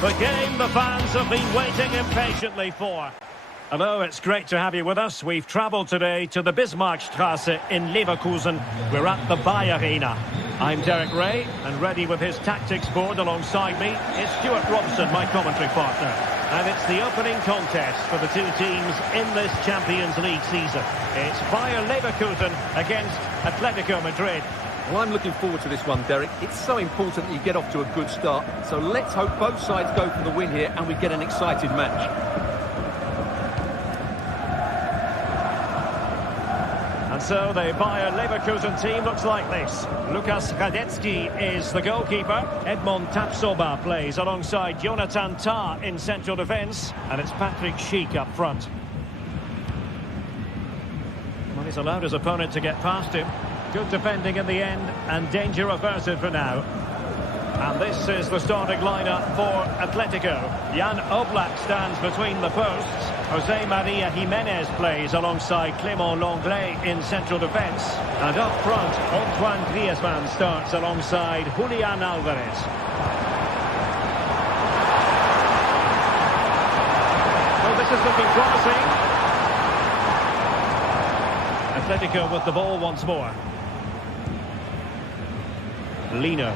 The game the fans have been waiting impatiently for. Hello, it's great to have you with us. We've travelled today to the Bismarckstraße in Leverkusen. We're at the Bayern Arena. I'm Derek Ray, and ready with his tactics board alongside me is Stuart Robson, my commentary partner. And it's the opening contest for the two teams in this Champions League season. It's Bayern Leverkusen against Atletico Madrid. Well, I'm looking forward to this one, Derek. It's so important that you get off to a good start. So let's hope both sides go for the win here and we get an exciting match. And so the Bayer Leverkusen team looks like this. Lukas Radetzky is the goalkeeper. Edmond Tapsoba plays alongside Jonathan Tah in central defence. And it's Patrick Schick up front. Well, he's allowed his opponent to get past him. Good defending in the end, and danger averted for now. And this is the starting lineup for Atletico. Jan Oblak stands between the posts. Jose Maria Jimenez plays alongside Clément Lenglet in central defence. And up front, Antoine Griezmann starts alongside Julian Alvarez. Well, this is looking promising. Atletico with the ball once more. Lino.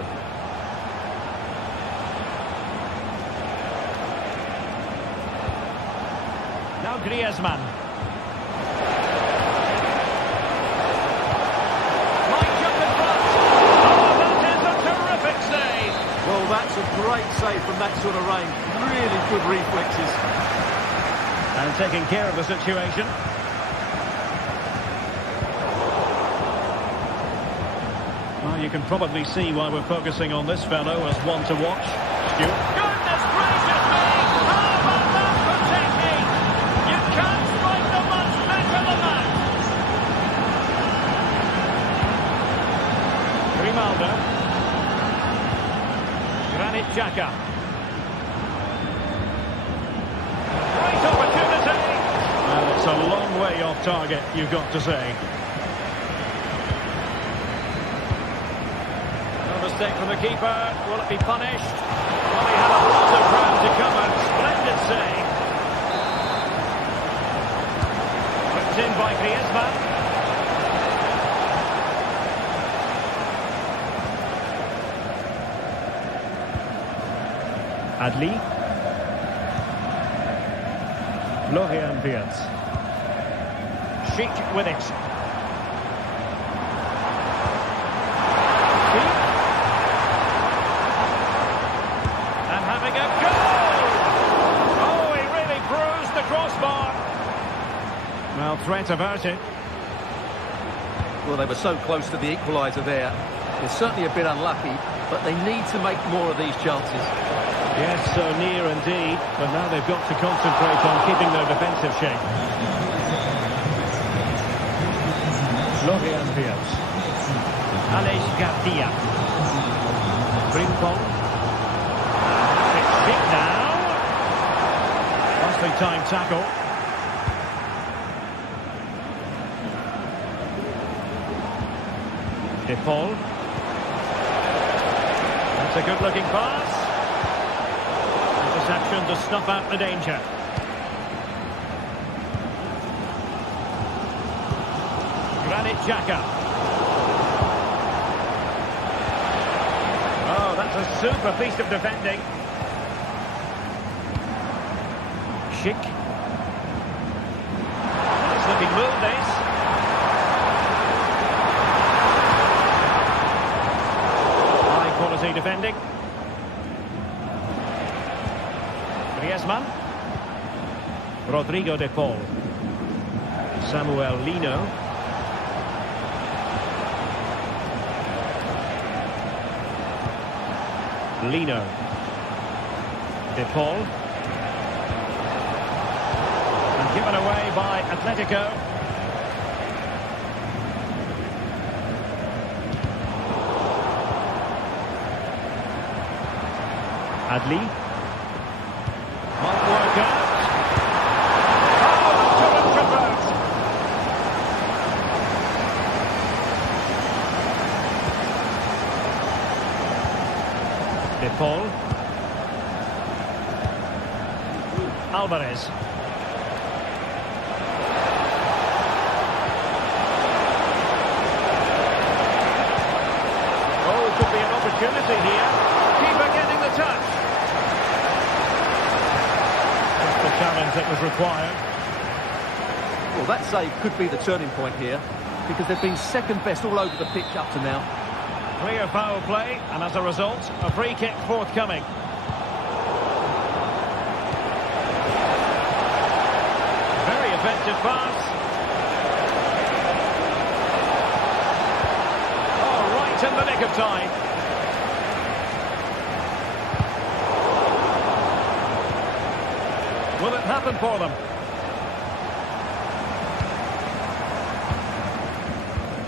Now Griezmann. Might jump in front. Oh, that is a terrific save. Well, that's a great save from that sort of range. Really good reflexes. And taking care of the situation. Well, you can probably see why we're focusing on this fellow as one to watch. Stuart. Goodness gracious me! How about that for technique? You can't strike them much better than that. Grimaldo. Granit Xhaka. Great opportunity. Well, it's a long way off target, you've got to say. Mistake from the keeper. Will it be punished? Well, he had a lot of ground to cover. Splendid save. Whipped in by Griezmann. Adli. Florian Wirtz. Schick with it. Well, threat averted. Well, they were so close to the equaliser there. They're certainly a bit unlucky, but they need to make more of these chances. Yes, so near indeed, but now they've got to concentrate on keeping their defensive shape. Florian Wirtz. Aleix Garcia. Frimpong. It's Schick now. Nicely timed tackle. De Paul. That's a good-looking pass. Interception to snuff out the danger. Granit Xhaka. Oh, that's a super piece of defending. Schick. Nice looking move, this. Quality defending. Griezmann. Rodrigo de Paul. Samuel Lino. Lino. De Paul. And given away by Atletico. Adli. Might work out. Oh, to convert. De Paul. Alvarez. Oh, it could be an opportunity here. Keeper getting the touch. That's the challenge that was required. Well, that save could be the turning point here, because they've been second best all over the pitch up to now. Clear foul play, and as a result, a free kick forthcoming. Very effective pass. Oh, right in the nick of time. Will it happen for them?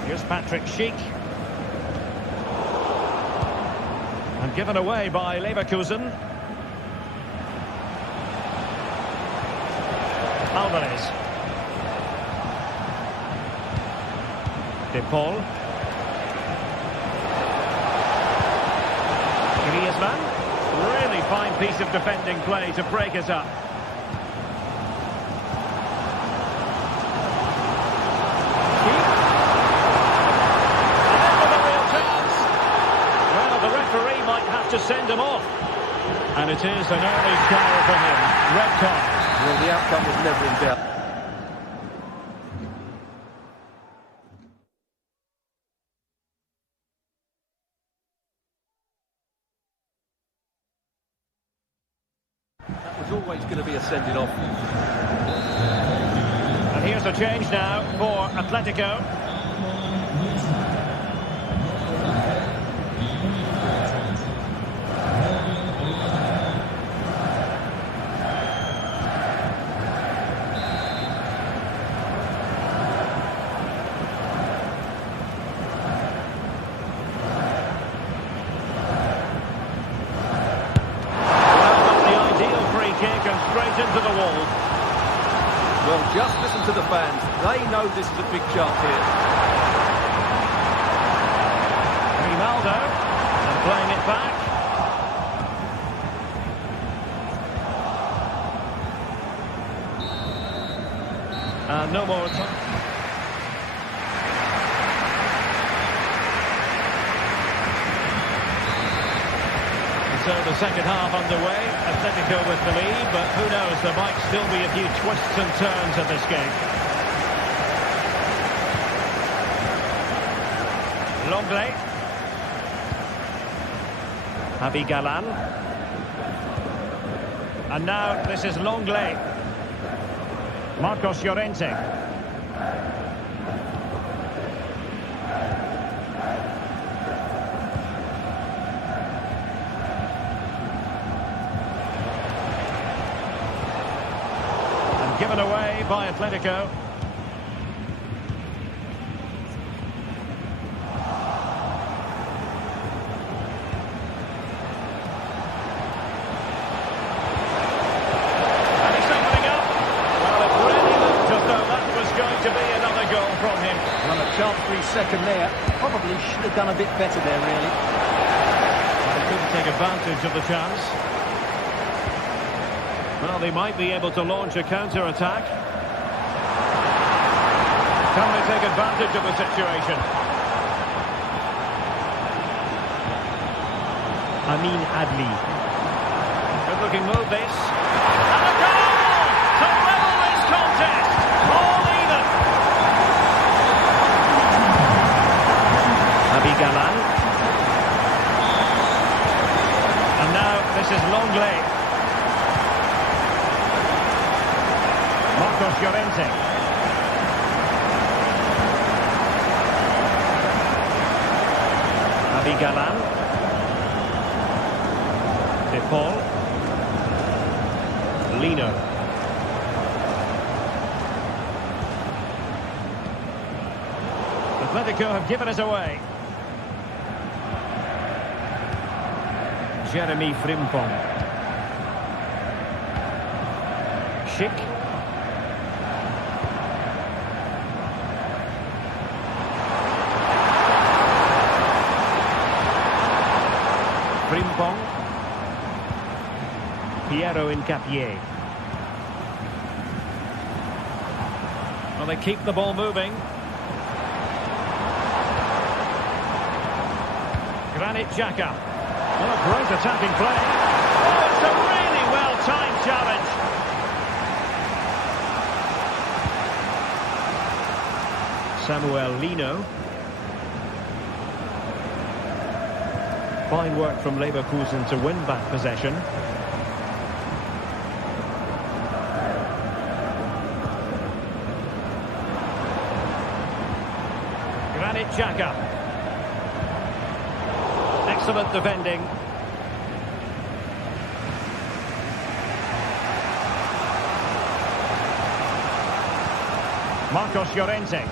Here's Patrick Schick. And given away by Leverkusen. Alvarez. De Paul. Griezmann. Really fine piece of defending play to break it up. To send him off, and it is an early score for him. Red card. Well, the outcome was never in doubt. That was always going to be a sending off. And here's a change now for Atletico. Into the wall. Well, just listen to the fans. They know this is a big chance here. Ronaldo, and playing it back. And no more time. So the second half underway, Atletico with the lead, but who knows, there might still be a few twists and turns in this game. Longley. Galan. And now this is Longley. Marcos Llorente. Given away by Atletico. And he's opening up. Well, it really looked as though that was going to be another goal from him. Well, a chance for his second there. Probably should have done a bit better there, really. Well, he couldn't take advantage of the chance. Well, they might be able to launch a counter-attack. Can they take advantage of the situation? Amin Adli. Good-looking move, this. And a goal! To level this contest! All even! Galan. And now, this is Longley. Marcos Llorente. Galan. De Paul. Lino. Atletico have given us away. Jeremy Frimpong. Schick. Frimpong. Piero Incapié. Well, they keep the ball moving. Granit Xhaka. What a great attacking play. Oh, it's a really well-timed challenge. Samuel Lino. Fine work from Leverkusen to win back possession. Granit Xhaka. Excellent defending. Marcos Llorente.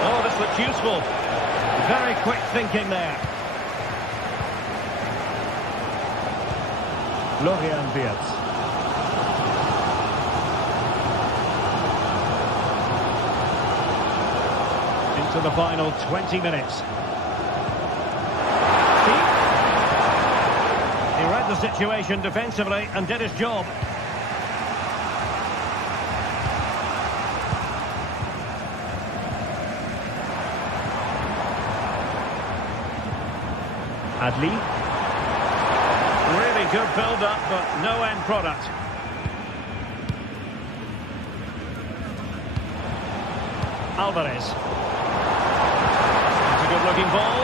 Oh, this looks useful. Very quick thinking there. Florian Wirtz. Into the final 20 minutes. He read the situation defensively and did his job. Adli. Really good build-up, but no end product. Alvarez. It's a good-looking ball.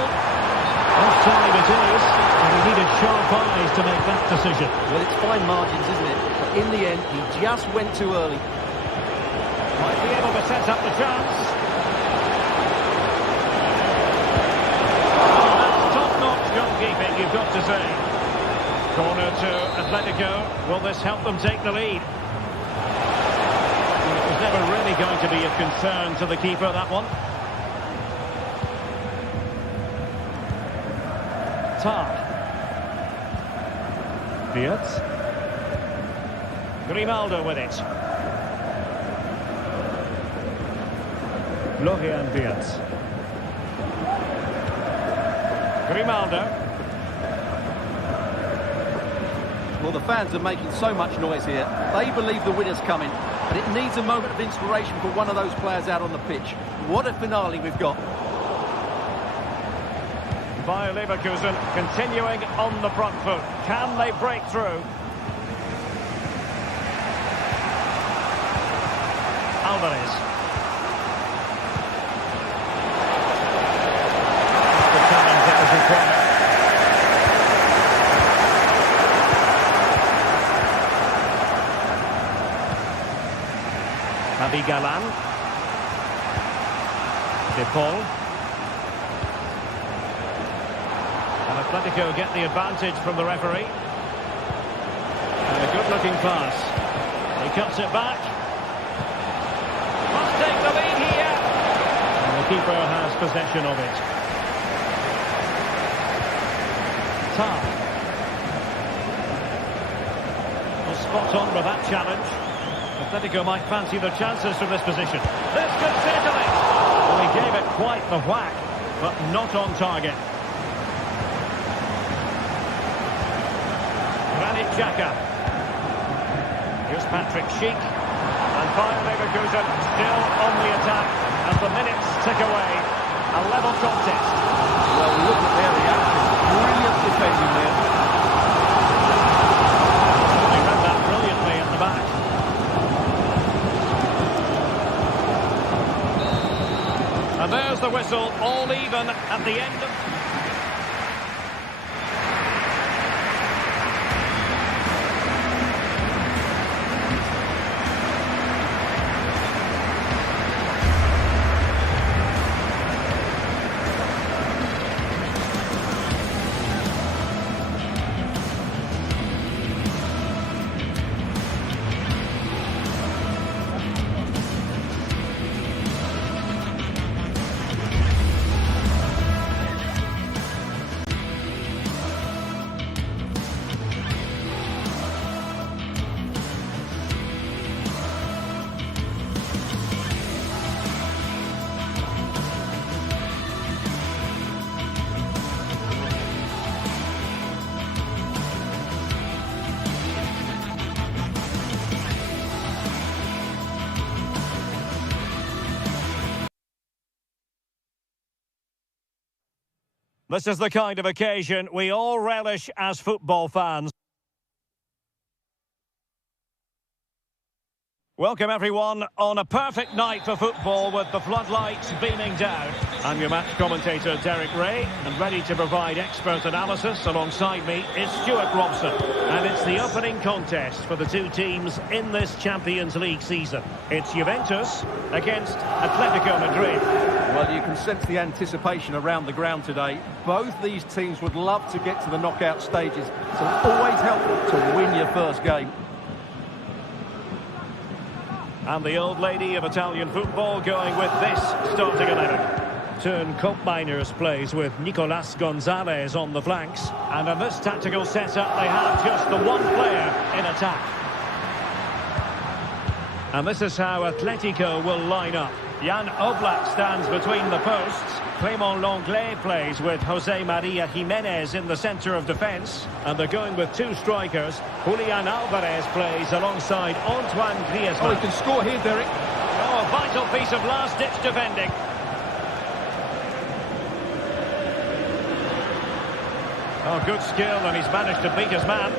Offside it is, and he needed sharp eyes to make that decision. Well, it's fine margins, isn't it? But in the end, he just went too early. Might be able to set up the chance. Oh, that's top-notch goalkeeping, you've got to say. Corner to Atletico. Will this help them take the lead? Well, it was never really going to be of concern to the keeper, that one. Wirtz. Grimaldo with it. Florian Wirtz. Grimaldo. Well, the fans are making so much noise here. They believe the winner's coming, but it needs a moment of inspiration for one of those players out on the pitch. What a finale we've got. Bayer Leverkusen continuing on the front foot. Can they break through? Alvarez. The challenge that was required. Galan. De Paul. And Atletico get the advantage from the referee. And a good-looking pass. He cuts it back. Must take the lead here. And the keeper has possession of it. Well, spot on with that challenge. Atletico might fancy their chances from this position. This could settle it. Well, he gave it quite the whack, but not on target. Granit Xhaka. Here's Patrick Schick. And Bayern Leverkusen still on the attack as the minutes tick away. A level contest. Well, look at their reaction. Brilliant defending there. They read that brilliantly at the back. And there's the whistle, all even at the end of... This is the kind of occasion we all relish as football fans. Welcome everyone on a perfect night for football with the floodlights beaming down. I'm your match commentator Derek Ray, and ready to provide expert analysis alongside me is Stuart Robson. And it's the opening contest for the two teams in this Champions League season. It's Juventus against Atletico Madrid. Well, you can sense the anticipation around the ground today. Both these teams would love to get to the knockout stages, so it's always helpful to win your first game. And the old lady of Italian football going with this starting 11. Turn Miners plays with Nicolas Gonzalez on the flanks. And in this tactical setup, they have just the one player in attack. And this is how Atletico will line up. Jan Oblak stands between the posts. Clément Lenglet plays with Jose Maria Jimenez in the centre of defence. And they're going with two strikers. Julian Alvarez plays alongside Antoine Griezmann. Oh, he can score here, Derek. Oh, a vital piece of last-ditch defending. Oh, good skill, and he's managed to beat his man.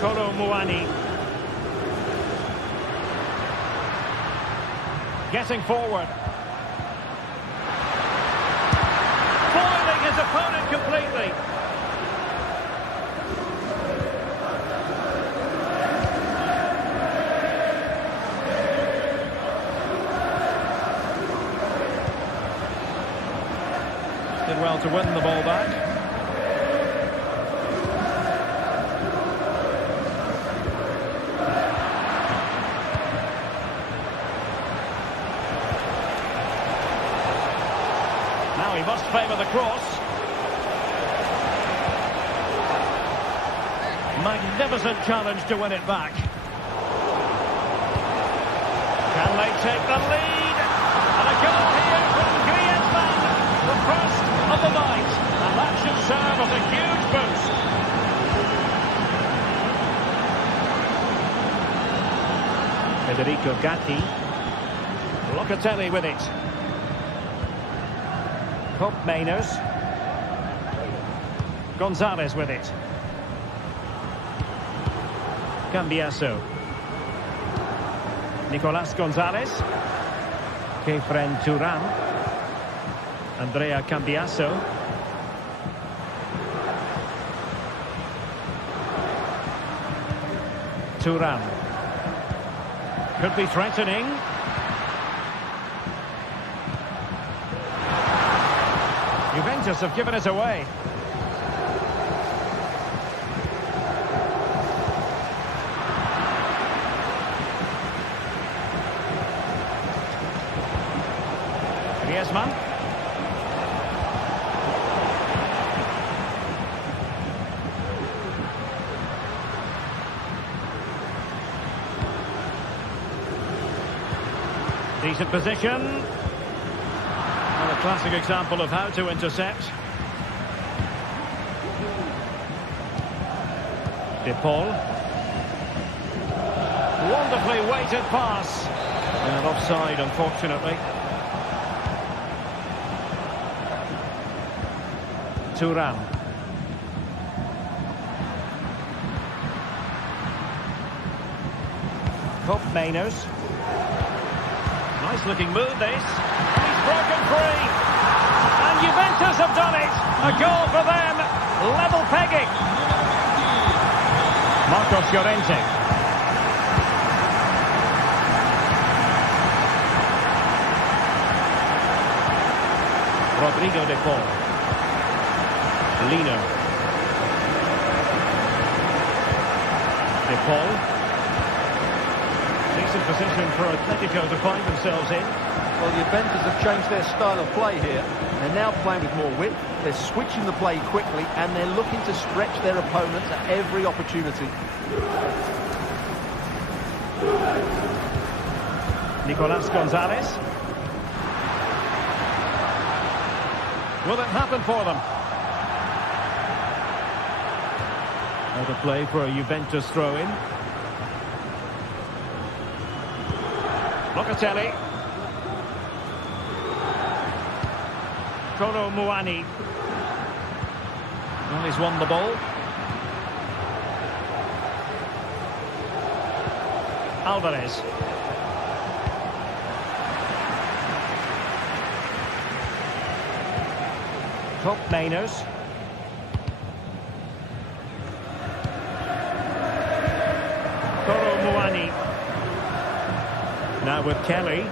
Kolo Muani. Getting forward. Foiling his opponent completely. Did well to win the ball back. Now he must favour the cross. Magnificent challenge to win it back. Can they take the lead? And a goal here from Griezmann. The first of the night. And that should serve as a huge boost. Federico Gatti. Locatelli with it. Mainers. Gonzalez with it. Cambiasso. Nicolas Gonzalez. Kefren Turan. Andrea Cambiasso. Turan. Could be threatening. Juventus have given it away. Griezmann. Decent position. A classic example of how to intercept. De Paul. Wonderfully weighted pass. And offside, unfortunately. Turan. Mainers. Nice looking move this. Broken free, and Juventus have done it. A goal for them, level pegging. Marcos Llorente. Rodrigo de Paul. Lino. De Paul. Decent position for Atletico to find themselves in. Well, Juventus have changed their style of play here. They're now playing with more width, they're switching the play quickly, and they're looking to stretch their opponents at every opportunity. Nicolas Gonzalez. Will it happen for them? Now the play for a Juventus throw-in. Locatelli. Kolo Muani. Well, he's won the ball. Alvarez. Top Mainers. Kolo Muani. Now with Kelly.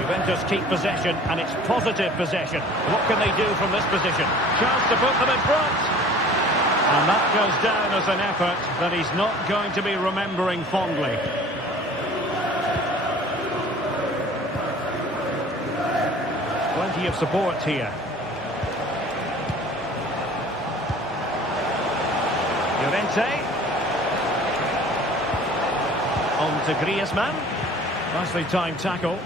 Juventus keep possession, and it's positive possession. What can they do from this position? Chance to put them in front. And that goes down as an effort that he's not going to be remembering fondly. Plenty of support here. Llorente. On to Griezmann. Nicely timed tackle.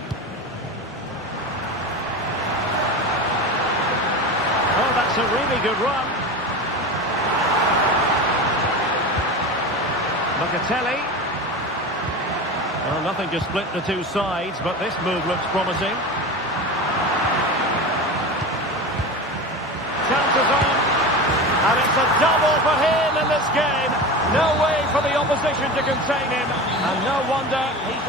Oh, that's a really good run. Locatelli. Well, nothing to split the two sides, but this move looks promising. Chances on. And it's a double for him in this game. No way for the opposition to contain him. And no wonder he's...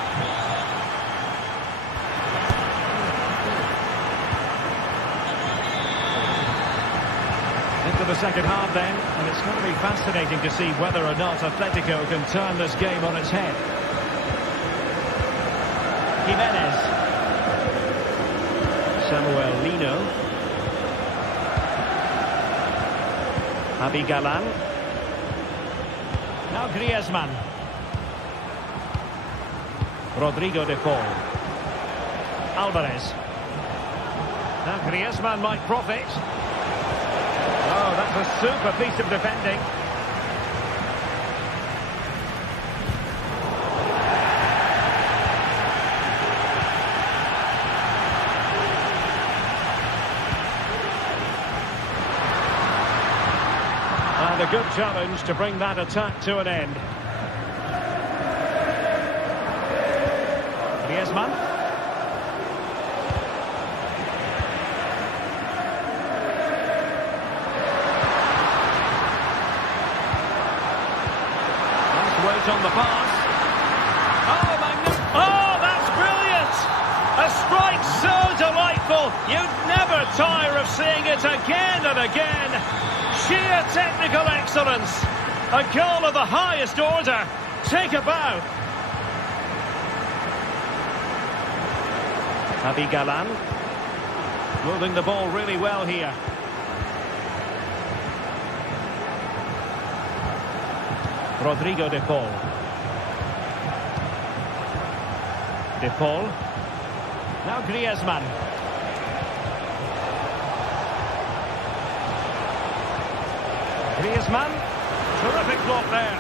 Into the second half then, and it's going to be fascinating to see whether or not Atletico can turn this game on its head. Jimenez. Samuel Lino. Javi Galan. Now Griezmann. Rodrigo de Paul. Alvarez. Now Griezmann might profit. Oh, that's a super piece of defending. And a good challenge to bring that attack to an end. Griezmann. On the pass. Oh, oh, that's brilliant! A strike so delightful, you'd never tire of seeing it again and again. Sheer technical excellence. A goal of the highest order. Take a bow. Javi Galan. Moving the ball really well here. Rodrigo de Paul. De Paul. Now Griezmann. Griezmann. Terrific block there.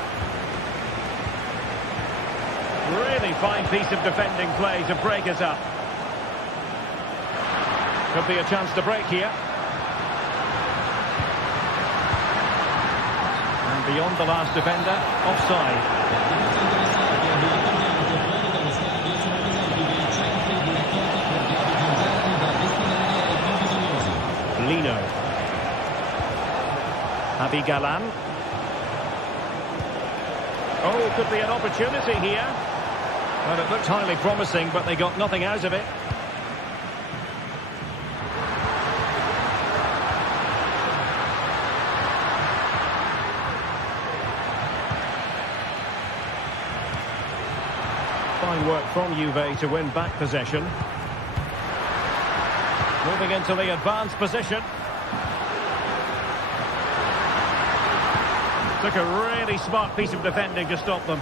Really fine piece of defending play to break us up. Could be a chance to break here. Beyond the last defender, offside. Lino. Javi Galan. Oh, could be an opportunity here. Well, it looked highly promising, but they got nothing out of it. Fine work from Juve to win back possession. Moving into the advanced position. Took a really smart piece of defending to stop them.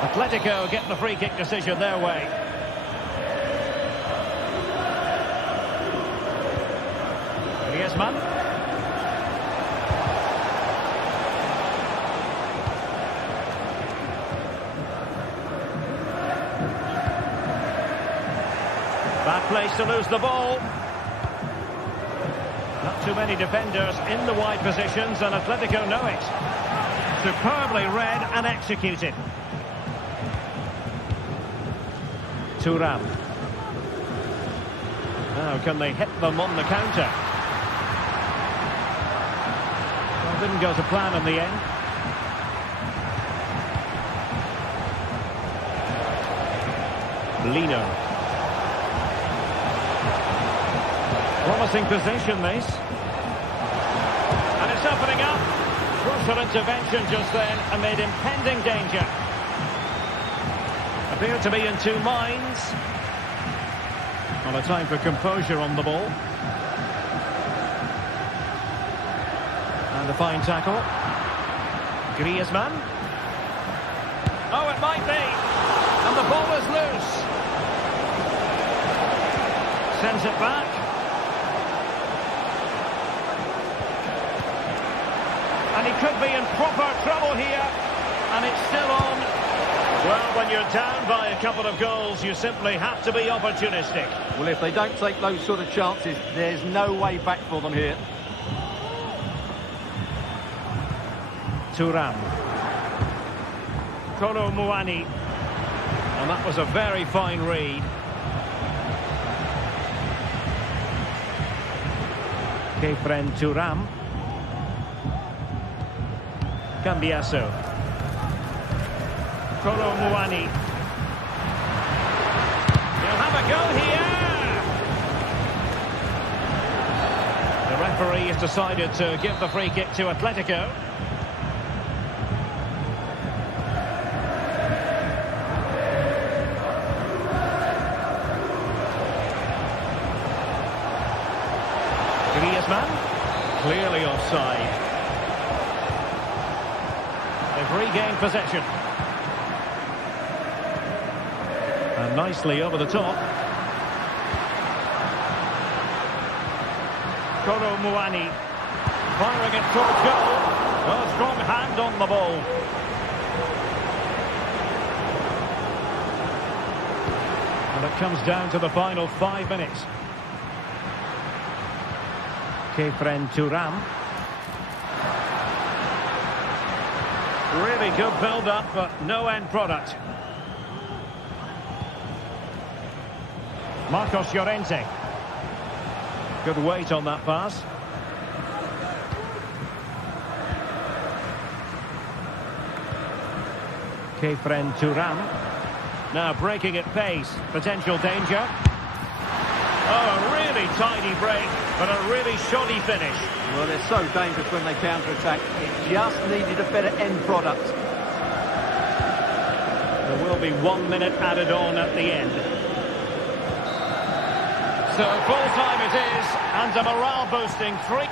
Atletico get the free kick decision their way. Griezmann. Bad place to lose the ball. Not too many defenders in the wide positions, and Atletico know it. Superbly read and executed. Thuram. Now can they hit them on the counter? Well, didn't go to plan in the end. Lino. Promising position, this. And it's opening up. Crucial intervention just then amid impending danger. Appear to be in two minds. Well, a time for composure on the ball. And a fine tackle. Griezmann. Oh, it might be. And the ball is loose. Sends it back. And he could be in proper trouble here. And it's still on. Well, when you're down by a couple of goals, you simply have to be opportunistic. Well, if they don't take those sort of chances, there's no way back for them here. Thuram. Kolo Muani. And that was a very fine read. Kefren Thuram. Cambiaso. Kolo Muani. He'll have a go here. The referee has decided to give the free kick to Atletico. Griezmann, clearly offside. They've regained possession. And nicely over the top. Kolo Muani firing it towards goal. Oh, strong hand on the ball. And it comes down to the final 5 minutes. Kefren Thuram. Really good build-up, but no end product. Marcos Llorente. Good weight on that pass. Kefren Thuram. Now breaking at pace. Potential danger. Oh, a really tidy break, but a really shoddy finish. Well, they're so dangerous when they counter-attack. It just needed a better end product. There will be 1 minute added on at the end. So full time it is, and a morale-boosting 3.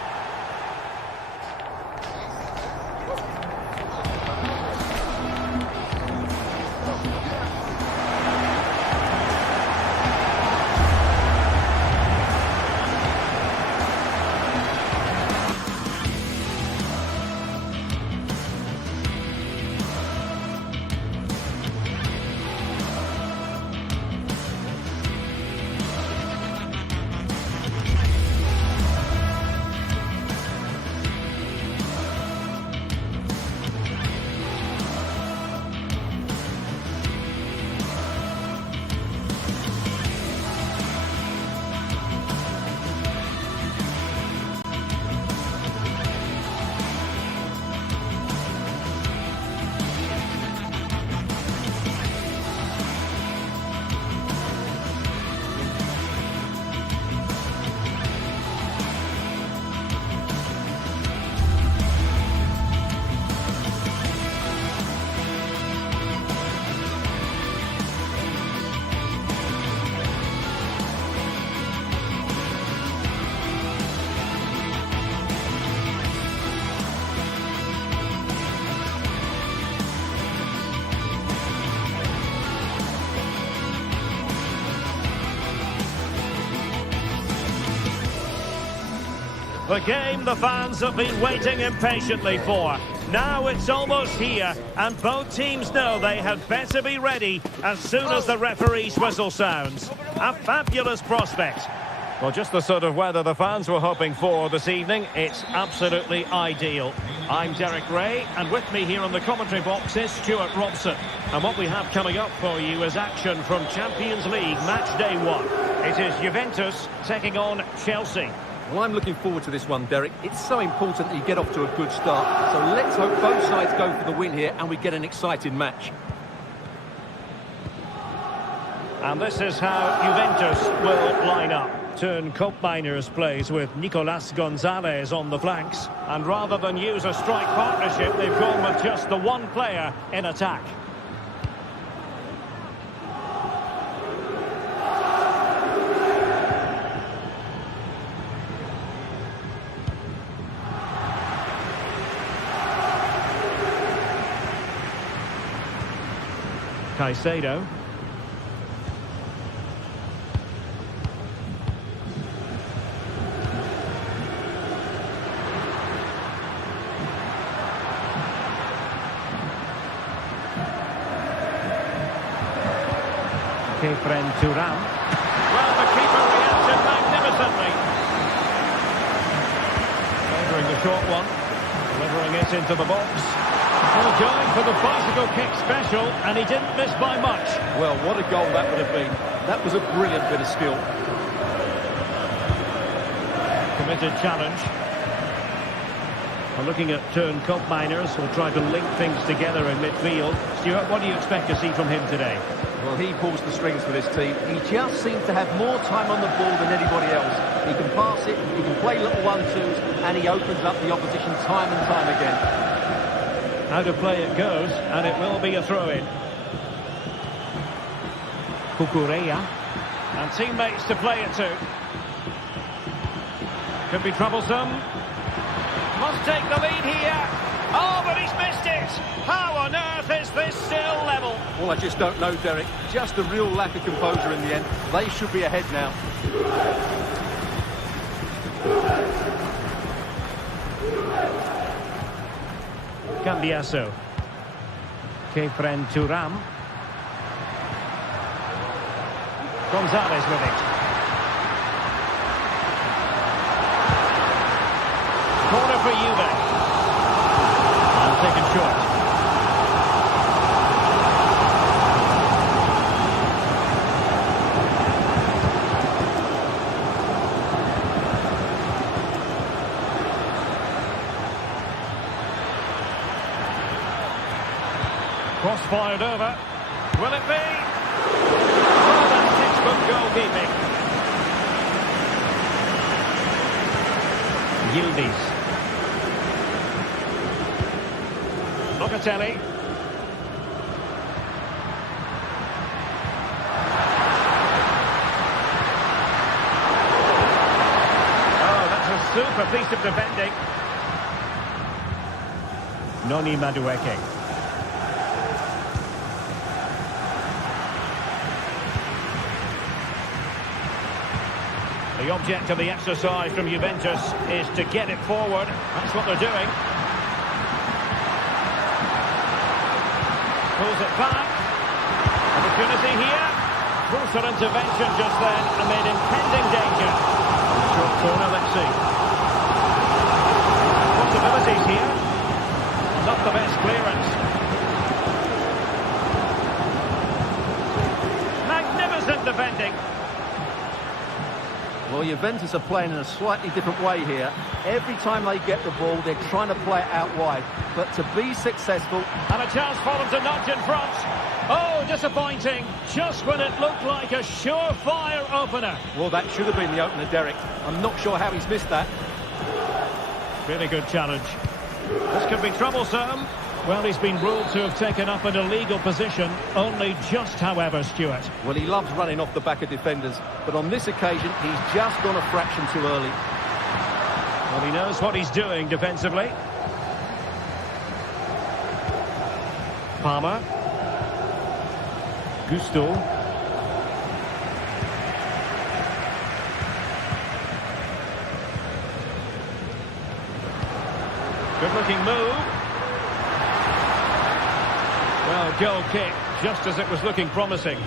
The game the fans have been waiting impatiently for. Now it's almost here, and both teams know they had better be ready as soon as the referee's whistle sounds. A fabulous prospect. Well, just the sort of weather the fans were hoping for this evening. It's absolutely ideal. I'm Derek Ray, and with me here on the commentary box is Stuart Robson. And what we have coming up for you is action from Champions League match day 1. It is Juventus taking on Chelsea. Well, I'm looking forward to this one, Derek. It's so important that you get off to a good start. So let's hope both sides go for the win here and we get an exciting match. And this is how Juventus will line up. Turn Koopmeiners plays with Nicolas Gonzalez on the flanks. And rather than use a strike partnership, they've gone with just the one player in attack. Caicedo. Turam. Well, the keeper reacted magnificently. Favouring the short one. Delivering it into the box. Well, going for the bicycle kick special, and he didn't miss by much. Well, what a goal that would have been. That was a brilliant bit of skill. Committed challenge. We're looking at Turn Koopmeiners, who'll try to link things together in midfield. Stuart, what do you expect to see from him today? Well, he pulls the strings for this team. He just seems to have more time on the ball than anybody else. He can pass it, he can play little 1-2s, and he opens up the opposition time and time again. Out of play it goes, and it will be a throw-in. Cucurella. And teammates to play it to. Could be troublesome. Must take the lead here. Oh, but he's missed it. How on earth is this still level? Well, I just don't know, Derek. Just a real lack of composure in the end. They should be ahead now. Cambiaso. Kefren Turam. Gonzalez with it. Corner for Juve. And taken short. Cross fired over. Will it be? Oh, that's textbook goalkeeping. Yildiz. Locatelli. Oh, that's a super piece of defending. Noni Madueke. The object of the exercise from Juventus is to get it forward. That's what they're doing. Pulls it back. Opportunity here. Closer intervention just then amid impending danger. Short corner, let's see. Possibilities here. Not the best clearance. Magnificent defending. Well, Juventus are playing in a slightly different way here. Every time they get the ball, they're trying to play it out wide. But to be successful... And a chance for them to nudge in front. Oh, disappointing. Just when it looked like a surefire opener. Well, that should have been the opener, Derek. I'm not sure how he's missed that. Really good challenge. This could be troublesome. Well, he's been ruled to have taken up an illegal position. Only just, however, Stuart. Well, he loves running off the back of defenders. But on this occasion, he's just gone a fraction too early. Well, he knows what he's doing defensively. Palmer. Gusto. Good-looking move. Well, goal kick, just as it was looking promising.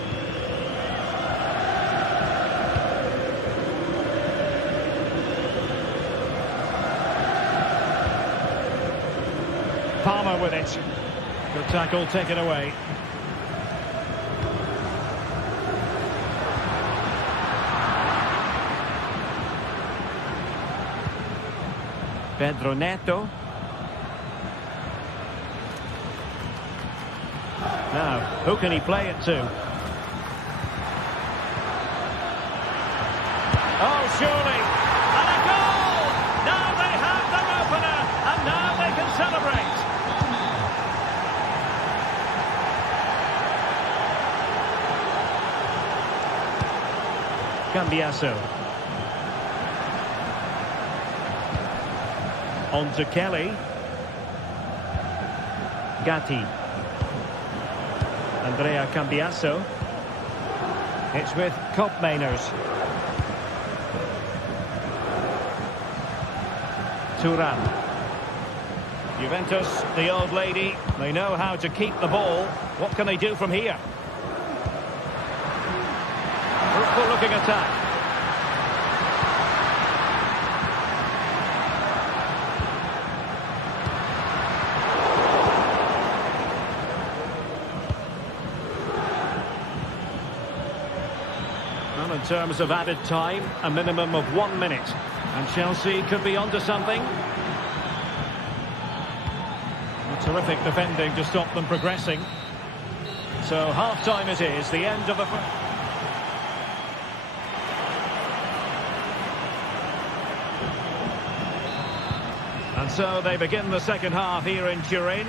with it. Good tackle taken away. Pedro Neto. Now, who can he play it to? Oh, surely. And a goal! Now they have their opener, and now they can celebrate. Cambiasso. On to Kelly. Gatti. Andrea Cambiasso. It's with Koopmeiners. Thuram. Juventus, the old lady, they know how to keep the ball. What can they do from here? Fruitful looking attack. Well, in terms of added time, a minimum of 1 minute. And Chelsea could be onto something. A terrific defending to stop them progressing. So half-time it is, the end of the... And so they begin the second half here in Turin.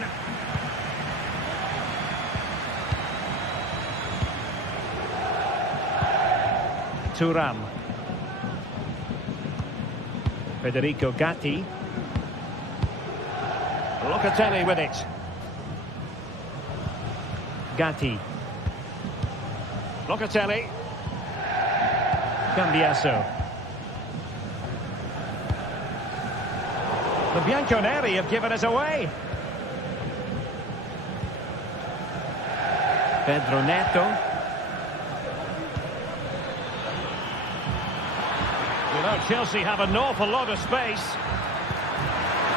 Thuram. Federico Gatti. Locatelli with it. Gatti. Locatelli. Cambiasso. The Bianconeri have given us away. Pedro Neto. You know, Chelsea have an awful lot of space.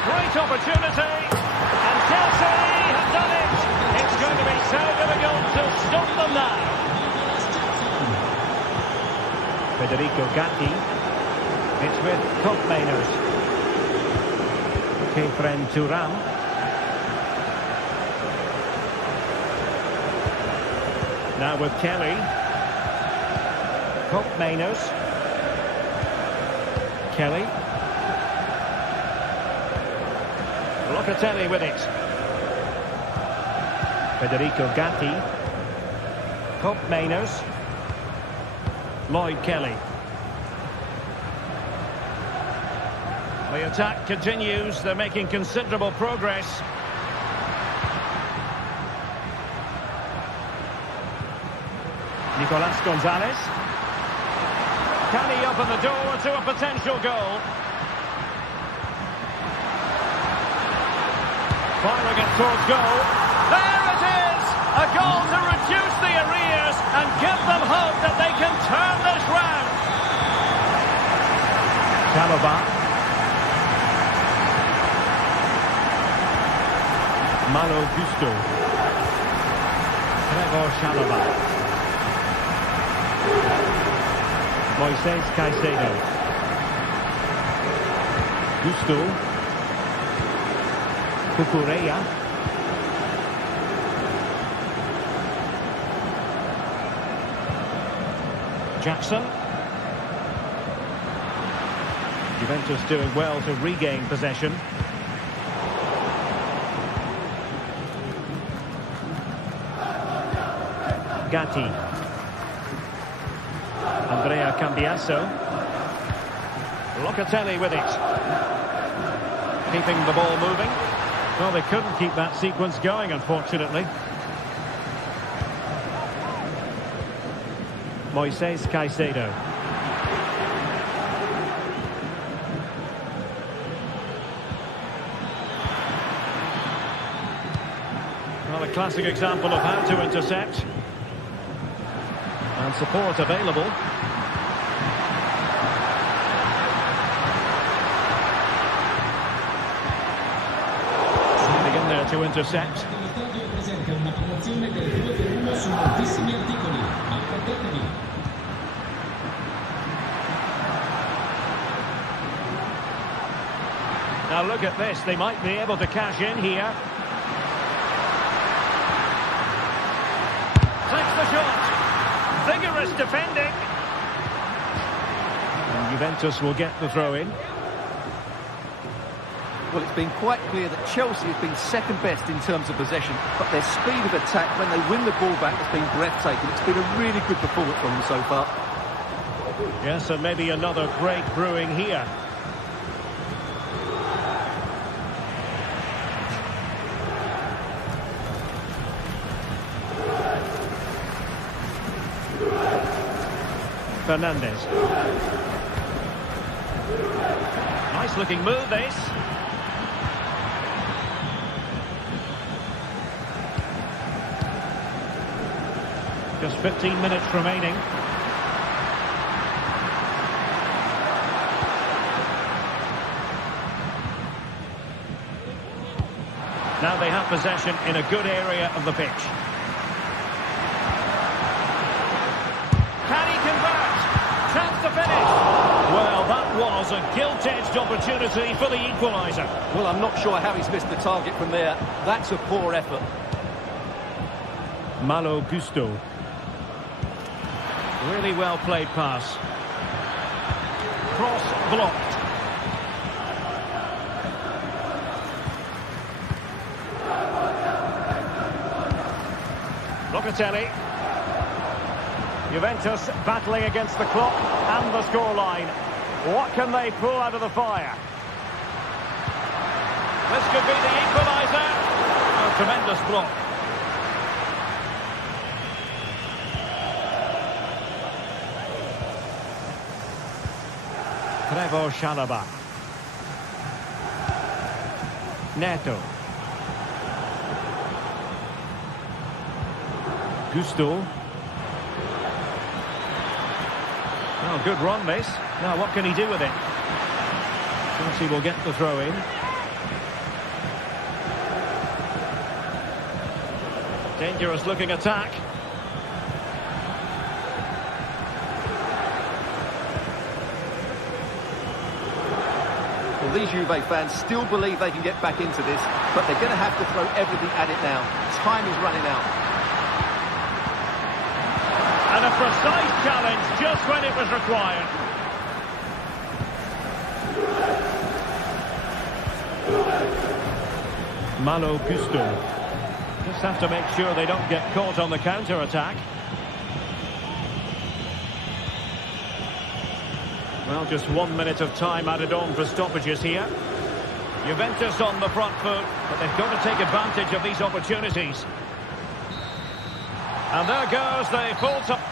Great opportunity. And Chelsea have done it. It's going to be so difficult to stop them now. Federico Gatti. It's with Koopmeiners. Kefren Thuram. Now with Kelly. Koopmeiners. Kelly. Locatelli with it. Federico Gatti. Koopmeiners. Lloyd Kelly. The attack continues. They're making considerable progress. Nicolas Gonzalez. Can he open the door to a potential goal? Firing it towards goal. There it is! A goal to reduce the arrears and give them hope that they can turn this round. Chalobah. Malo Gusto. Trevor Chalobah. Moises Caicedo. Gusto. Cucurella. Jackson. Juventus doing well to regain possession. Gatti. Andrea Cambiasso. Locatelli with it. Keeping the ball moving. Well, they couldn't keep that sequence going, unfortunately. Moises Caicedo. Well, a classic example of how to intercept. And support available. to intercept. Now look at this, they might be able to cash in here. Takes the shot. Vigorous defending. And Juventus will get the throw in. Well, it's been quite clear that Chelsea have been second best in terms of possession, but their speed of attack when they win the ball back has been breathtaking. It's been a really good performance from them so far. Yes, and maybe another break brewing here. Fernandez. Nice looking move, this. Just 15 minutes remaining. Now they have possession in a good area of the pitch. Can he convert? Chance to finish. Well, that was a gilt-edged opportunity for the equaliser. Well, I'm not sure how he's missed the target from there. That's a poor effort. Malo Gusto. Really well played pass. Cross blocked. Locatelli. Juventus battling against the clock and the scoreline. What can they pull out of the fire? This could be the equaliser. A tremendous block. Trevoh Chalobah. Neto. Gusto. Oh, good run, this. Now, what can he do with it? Chelsea will get the throw in. Dangerous looking attack. Well, these Juve fans still believe they can get back into this, but they're going to have to throw everything at it now. Time is running out. And a precise challenge just when it was required. Malo Gusto. Just have to make sure they don't get caught on the counter-attack. Well, just 1 minute of time added on for stoppages here. Juventus on the front foot, but they've got to take advantage of these opportunities. And there goes the full time.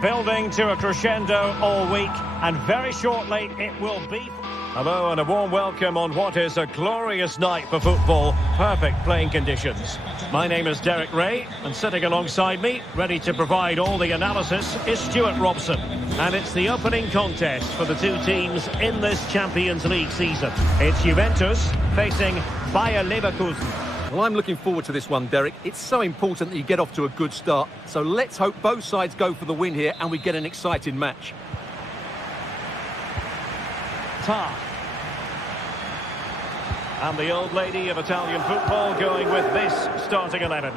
Building to a crescendo all week, and very shortly it will be... Hello and a warm welcome on what is a glorious night for football. Perfect playing conditions. My name is Derek Ray, and sitting alongside me, ready to provide all the analysis, is Stuart Robson. And it's the opening contest for the two teams in this Champions League season. It's Juventus facing Bayern Leverkusen. Well, I'm looking forward to this one, Derek. It's so important that you get off to a good start. So let's hope both sides go for the win here and we get an exciting match. And the old lady of Italian football going with this starting 11.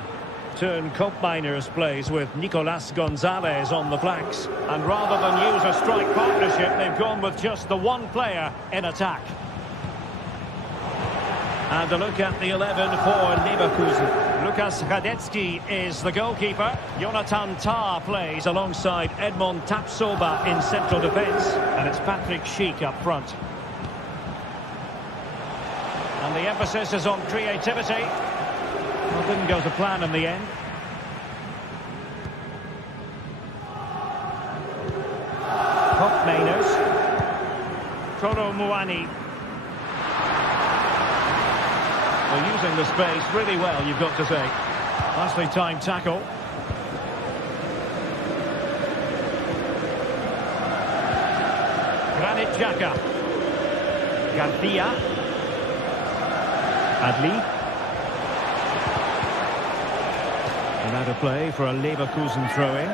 Turn Miners plays with Nicolas Gonzalez on the flanks. And rather than use a strike partnership, they've gone with just the one player in attack. And a look at the 11 for Leverkusen. Lukas Radetzky is the goalkeeper. Jonathan Tah plays alongside Edmond Tapsoba in central defence. And it's Patrick Schick up front. And the emphasis is on creativity. Well, didn't go to plan in the end. Mainers. Kolo Muani. Well, using the space really well, you've got to say. Nicely timed tackle. Granit Xhaka. Garcia. Adli. And out of play for a Leverkusen throw-in.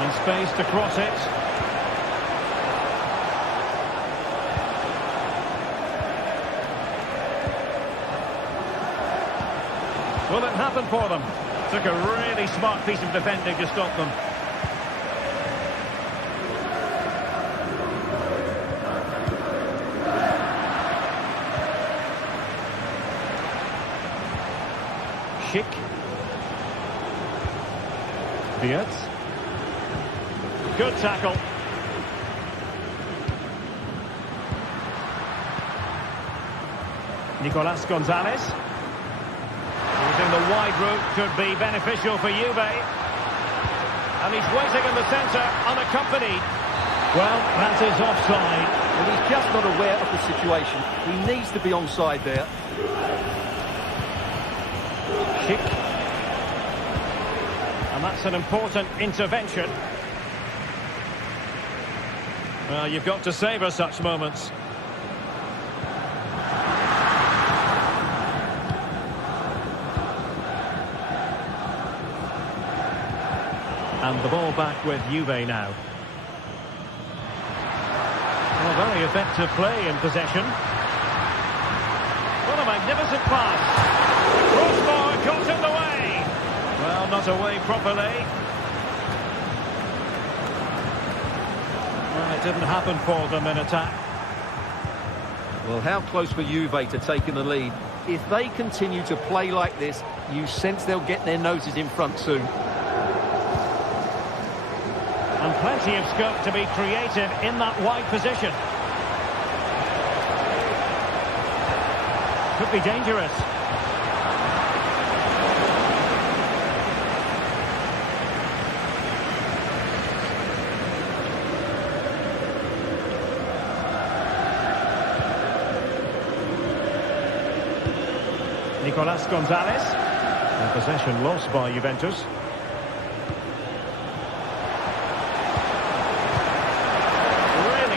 And space to cross it. Will it happen for them? Took a really smart piece of defending to stop them. Schick. Diaz. Good tackle. Nicolas Gonzalez. Using the wide route could be beneficial for Juve. And he's waiting in the centre, unaccompanied. Well, that is offside. Well, he's just not aware of the situation. He needs to be onside there. Schick. And that's an important intervention. Well, you've got to savour such moments. And the ball back with Juve now. Well, very effective play in possession. What a magnificent pass. The crossbar got in the way. Well, not away properly. Well, it didn't happen for them in attack. Well, how close for Juve to taking the lead? If they continue to play like this, you sense they'll get their noses in front soon. And plenty of scope to be creative in that wide position. Could be dangerous. Nicolas Gonzalez. And possession lost by Juventus.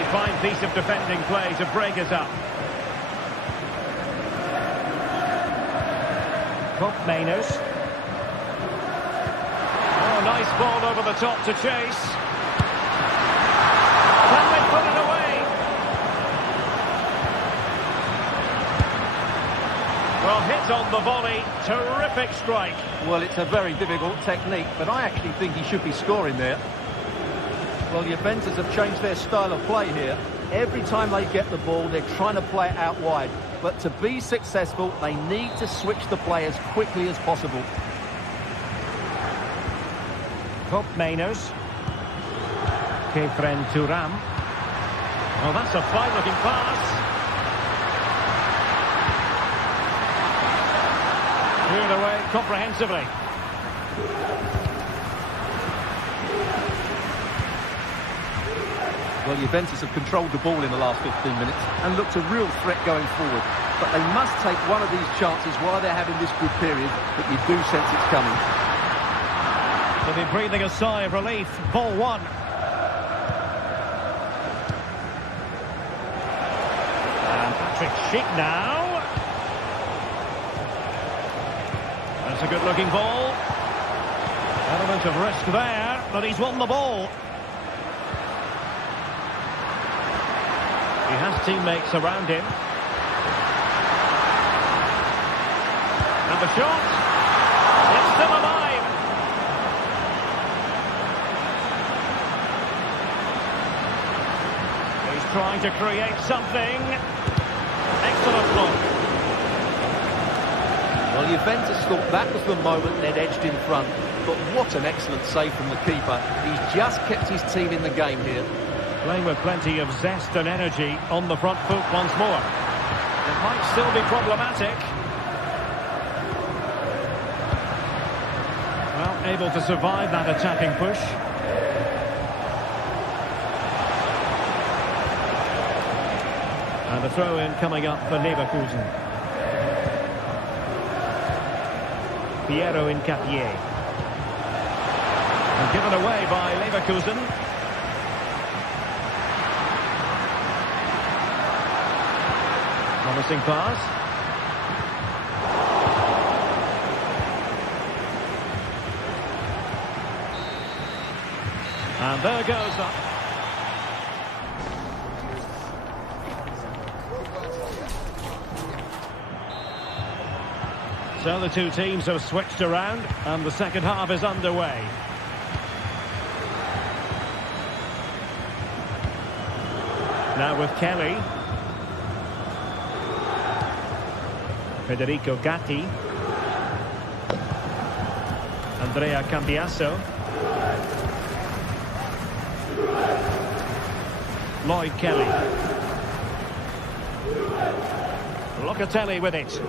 Fine piece of defending play to break us up. Mainers. Oh, nice ball over the top to chase. Can they put it away? Well, hit on the volley. Terrific strike. Well, it's a very difficult technique, but I actually think he should be scoring there. Well, Juventus have changed their style of play here. Every time they get the ball, they're trying to play it out wide. But to be successful, they need to switch the play as quickly as possible. Mainers. Kefren Turam. Oh, that's a fine-looking pass. Cleared away comprehensively. Well, Juventus have controlled the ball in the last 15 minutes and looked a real threat going forward. But they must take one of these chances while they're having this good period, but you do sense it's coming. They'll be breathing a sigh of relief. Ball one. And Patrick Schick now. That's a good-looking ball. Element of risk there, but he's won the ball. He has teammates around him. And the shot. It's still alive. He's trying to create something. Excellent block. Well, Juventus thought that was the moment they'd edged in front. But what an excellent save from the keeper. He's just kept his team in the game here. Playing with plenty of zest and energy on the front foot once more. It might still be problematic. Well, able to survive that attacking push. And a throw-in coming up for Leverkusen. Piero Incapié. And given away by Leverkusen. Promising pass. And there goes that. So the two teams have switched around and the second half is underway. Now with Kelly. Federico Gatti. Andrea Cambiasso. Lloyd Kelly. Locatelli with it.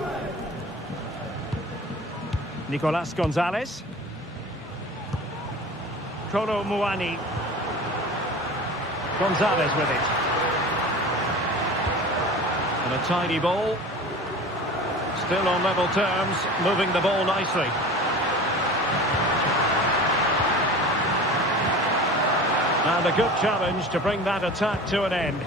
Nicolas Gonzalez. Kolo Muani. Gonzalez with it. And a tiny ball. Still on level terms, moving the ball nicely. And a good challenge to bring that attack to an end.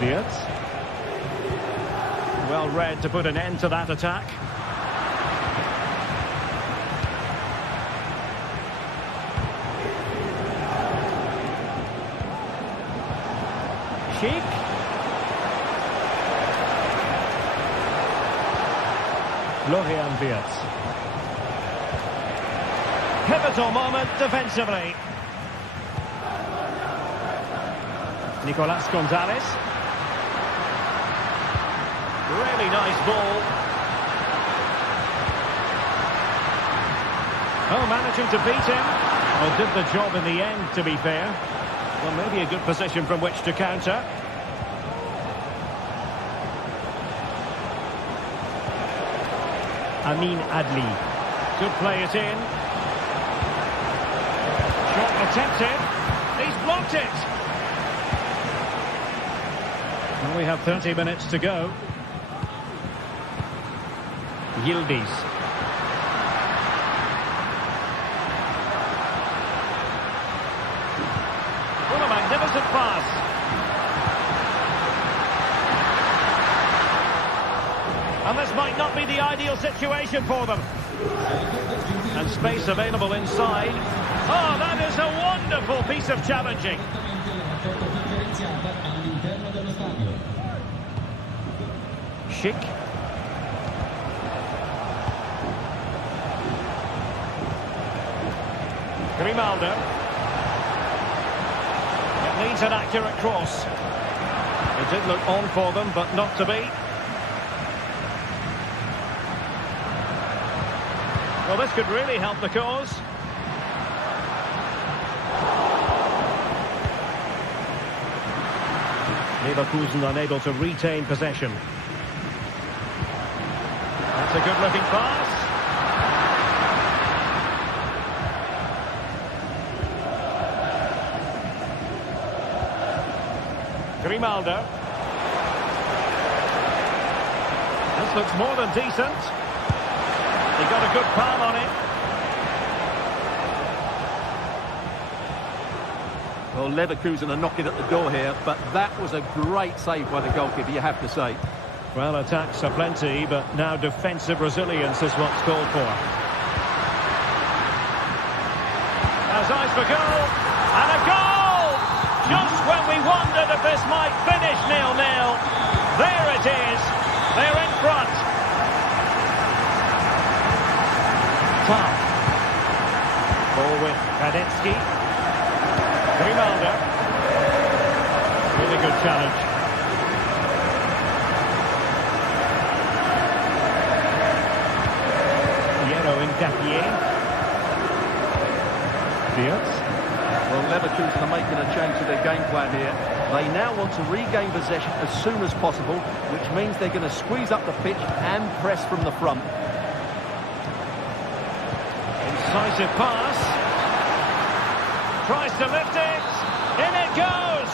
Diaz. Well read to put an end to that attack. Schick. Florian Wirtz. Pivotal moment defensively. Nicolas Gonzalez. Really nice ball. Oh, managing to beat him. Well, did the job in the end, to be fair. Well, maybe a good position from which to counter. Amin Adli. Could play it in. Shot attempted. He's blocked it. Well, we have 30 minutes to go. Yildiz. What a magnificent pass. And this might not be the ideal situation for them. And space available inside. Oh, that is a wonderful piece of challenging. Schick. Grimaldo. It needs an accurate cross. It did look on for them, but not to be. Well, this could really help the cause. Leverkusen unable to retain possession. That's a good-looking pass. Grimaldo. This looks more than decent. He got a good palm on it. Well, Leverkusen are knocking at the door here, but that was a great save by the goalkeeper, you have to say. Well, attacks are plenty, but now defensive resilience is what's called for. Has eyes for goal, and a goal! Just when we wondered if this might finish 0-0, there it is. They're in front. Tom. Ball with Radetsky. Grimaldo. Really good challenge. Well, Leverkusen are making a change to their game plan here. They now want to regain possession as soon as possible, which means they're going to squeeze up the pitch and press from the front. Incisive pass. Tries to lift it. In it goes.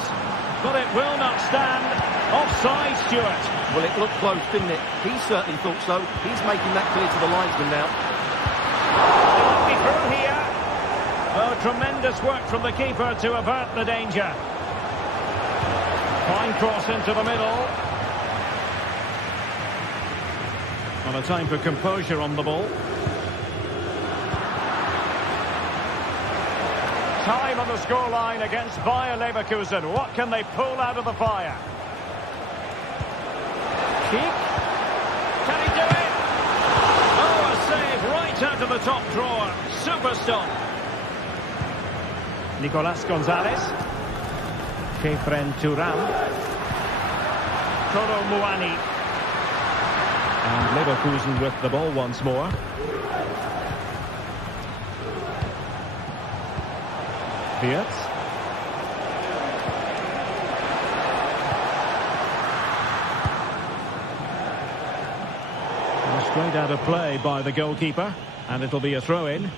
But it will not stand. Offside, Stuart. Well, it looked close, didn't it? He certainly thought so. He's making that clear to the linesman now. They'll be through here. Oh, tremendous work from the keeper to avert the danger. Fine cross into the middle. Well, a time for composure on the ball. Time on the scoreline against Bayer Leverkusen. What can they pull out of the fire? Cheek. Can he do it? Oh, a save right out of the top drawer. Super stop. Nicolas Gonzalez. Kefren Turam. Kolo Muani. And Leverkusen with the ball once more. Wirtz. Straight out of play by the goalkeeper, and it'll be a throw-in.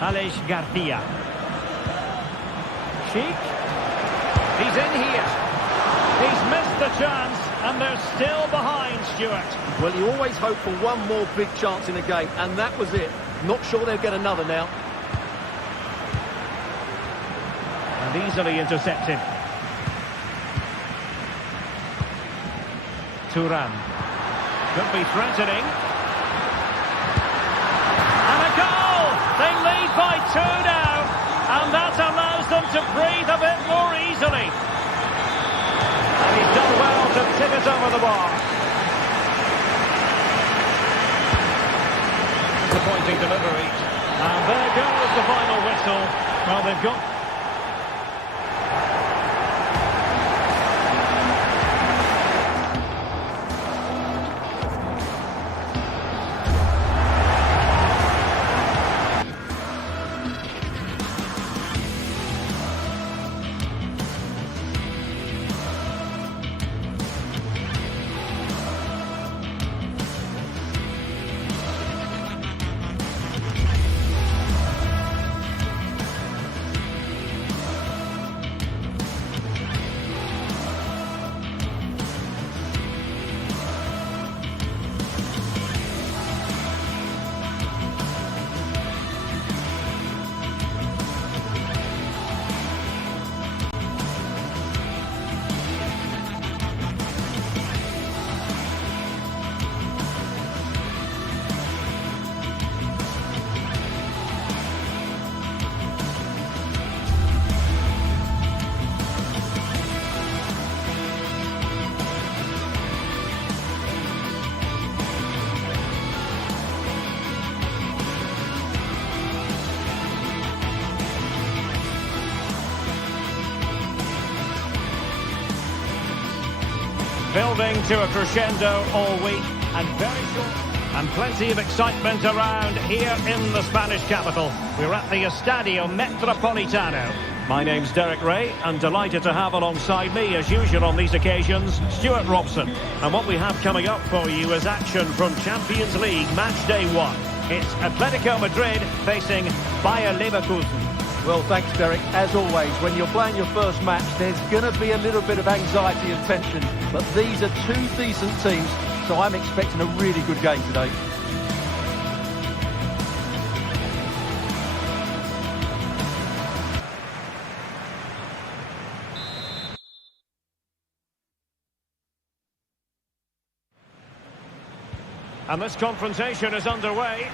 Alex Garcia. Sheik. He's in here. He's missed the chance, and they're still behind, Stuart. Well, you always hope for one more big chance in a game, and that was it. Not sure they'll get another now. And easily intercepted. Turan. Could be threatening. And a goal! They lead by 2 now. And that allows them to breathe a bit more easily. And he's done well to tip it over the bar. Disappointing delivery. And there goes the final whistle. Well, they've got... Building to a crescendo all week, and very short, and plenty of excitement around here in the Spanish capital. We're at the Estadio Metropolitano. My name's Derek Ray, and delighted to have alongside me, as usual on these occasions, Stuart Robson. And what we have coming up for you is action from Champions League Match Day 1. It's Atletico Madrid facing Bayer Leverkusen. Well, thanks, Derek. As always, when you're playing your first match, there's going to be a little bit of anxiety and tension. But these are two decent teams, so I'm expecting a really good game today. And this confrontation is underway.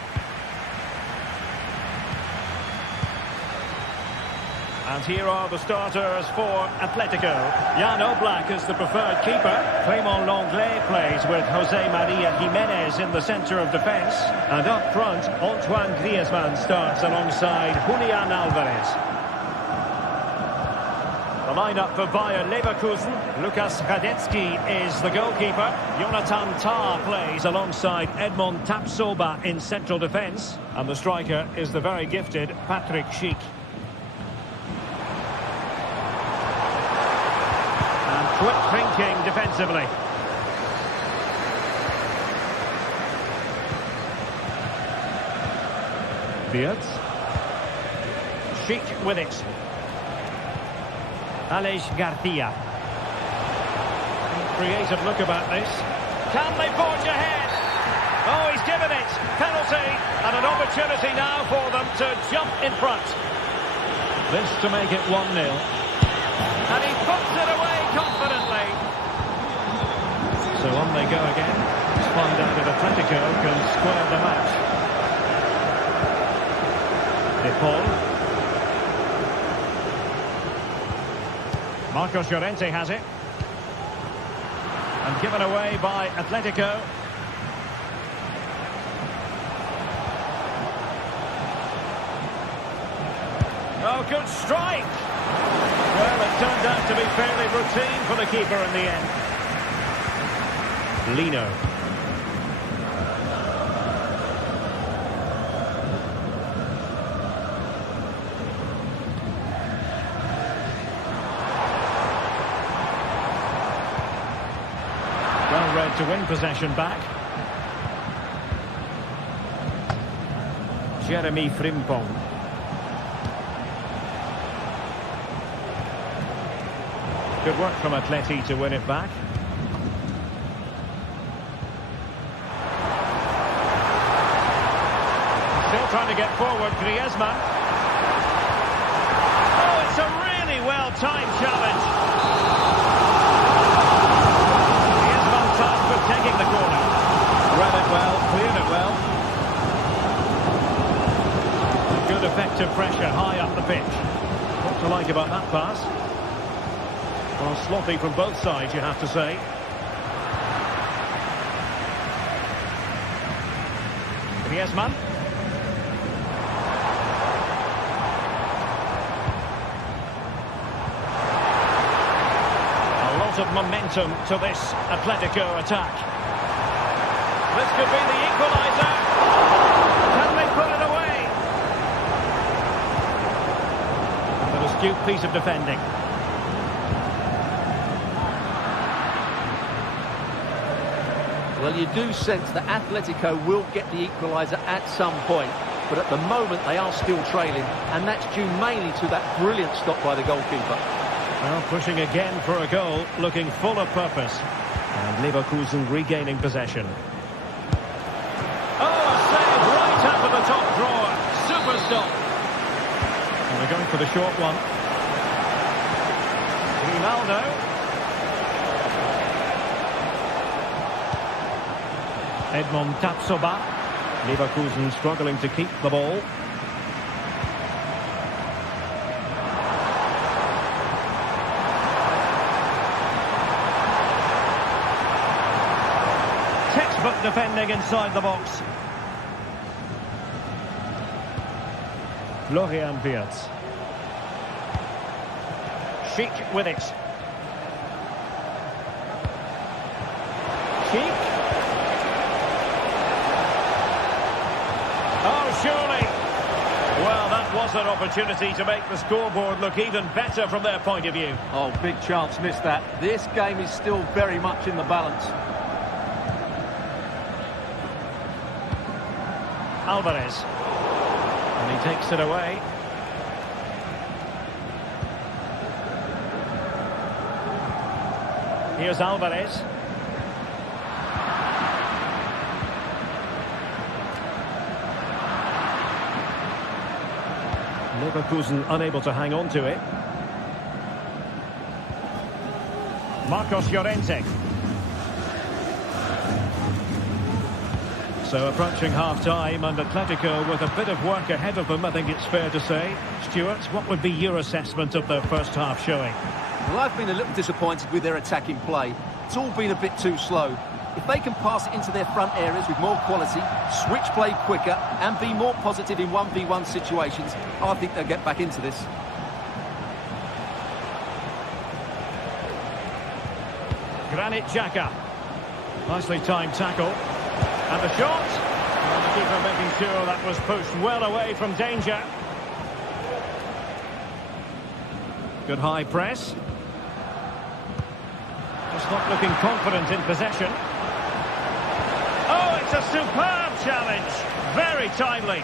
And here are the starters for Atletico. Jan Oblak is the preferred keeper. Clément Lenglet plays with José María Jiménez in the centre of defence. And up front, Antoine Griezmann starts alongside Julián Álvarez. The lineup for Bayern Leverkusen. Lukas Hradecky is the goalkeeper. Jonathan Tah plays alongside Edmond Tapsoba in central defence. And the striker is the very gifted Patrick Schick. And quick thinking defensively. Beards. Schick with it. Aleix Garcia. Creative look about this. Can they forge ahead? Oh, he's given it. Penalty. And an opportunity now for them to jump in front. This to make it 1-0. And he puts it away confidently. So on they go again. Let's find out if Atletico can square the match. De Paul. Marcos Llorente has it. And given away by Atletico. Oh, good strike! Well, it turned out to be fairly routine for the keeper in the end. Lino. To win possession back. Jeremy Frimpong. Good work from Atleti to win it back. Still trying to get forward, Griezmann. Oh, it's a really well-timed challenge. Taking the corner. Read it well, cleared it well. Good effective pressure high up the pitch. What to like about that pass? Well, sloppy from both sides, you have to say. Griezmann. Of momentum to this Atletico attack. This could be the equaliser. Can they put it away? An astute piece of defending. Well, you do sense that Atletico will get the equaliser at some point, but at the moment they are still trailing, and that's due mainly to that brilliant stop by the goalkeeper. Well, pushing again for a goal, looking full of purpose. And Leverkusen regaining possession. Oh, a save right up at the top drawer. Super stop. And they're going for the short one. Ronaldo. Edmond Tapsoba. Leverkusen struggling to keep the ball. Defending inside the box. Florian Wirtz. Schick with it. Schick. Oh, surely. Well, that was an opportunity to make the scoreboard look even better from their point of view. Oh, big chance, missed that. This game is still very much in the balance. Alvarez. And he takes it away. Here's Alvarez. Leverkusen unable to hang on to it. Marcos Llorente. So approaching half-time, and Atletico with a bit of work ahead of them, I think it's fair to say. Stuart, what would be your assessment of the first half showing? Well, I've been a little disappointed with their attacking play. It's all been a bit too slow. If they can pass it into their front areas with more quality, switch play quicker, and be more positive in 1v1 situations, I think they'll get back into this. Granit Xhaka. Nicely timed tackle. And the shot. And the keeper making sure that was pushed well away from danger. Good high press. Just not looking confident in possession. Oh, it's a superb challenge. Very timely.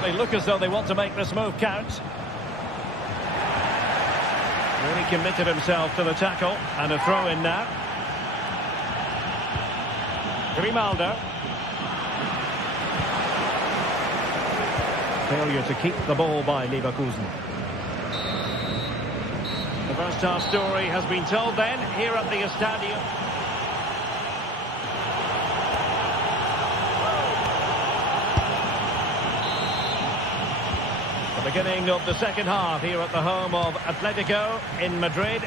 They look as though they want to make this move count. Really committed himself to the tackle, and a throw in now. Grimaldo. Failure to keep the ball by Leverkusen. The first half story has been told then, here at the Estadio. The beginning of the second half here at the home of Atletico in Madrid.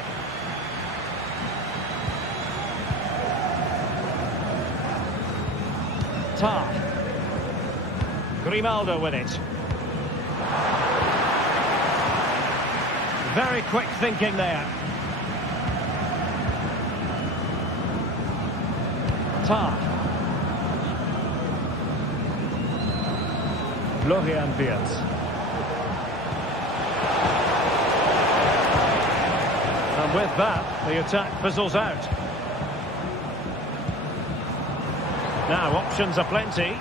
Tar. Grimaldo with it. Very quick thinking there. Tar. Florian Wirtz. And with that, the attack fizzles out. Now, options are plenty.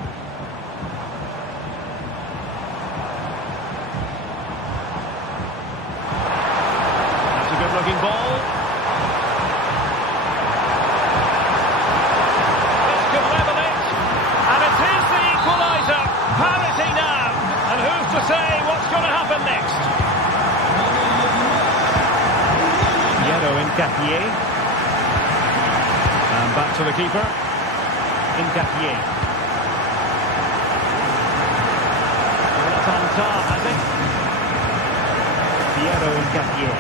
That's a good-looking ball. This could level it. And it is the equaliser. Parity now. And who's to say what's going to happen next? Incapié. And back to the keeper. Incapié. Tar has it. Piero Incapié.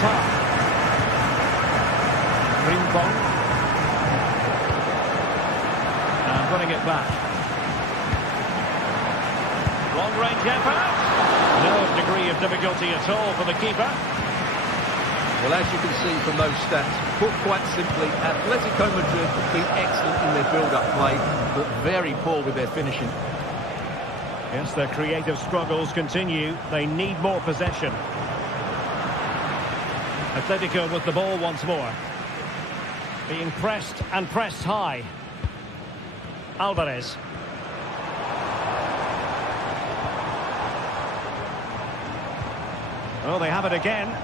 Tar. Rincon. And winning it back. Long range effort. No degree of difficulty at all for the keeper. Well, as you can see from those stats, put quite simply, Atletico Madrid have been excellent in their build-up play, but very poor with their finishing. Yes, their creative struggles continue. They need more possession. Atletico with the ball once more. Being pressed and pressed high. Alvarez. Oh, they have it again.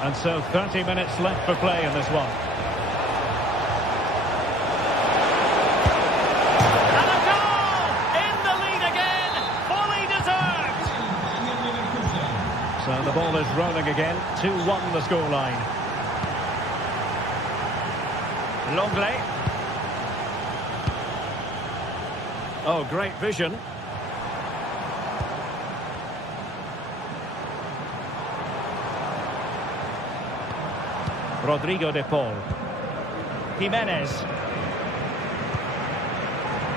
And so 30 minutes left for play in this one. And a goal! In the lead again! Fully deserved! So the ball is rolling again. 2-1 the scoreline. Longley. Oh, great vision. Rodrigo de Paul. Jimenez.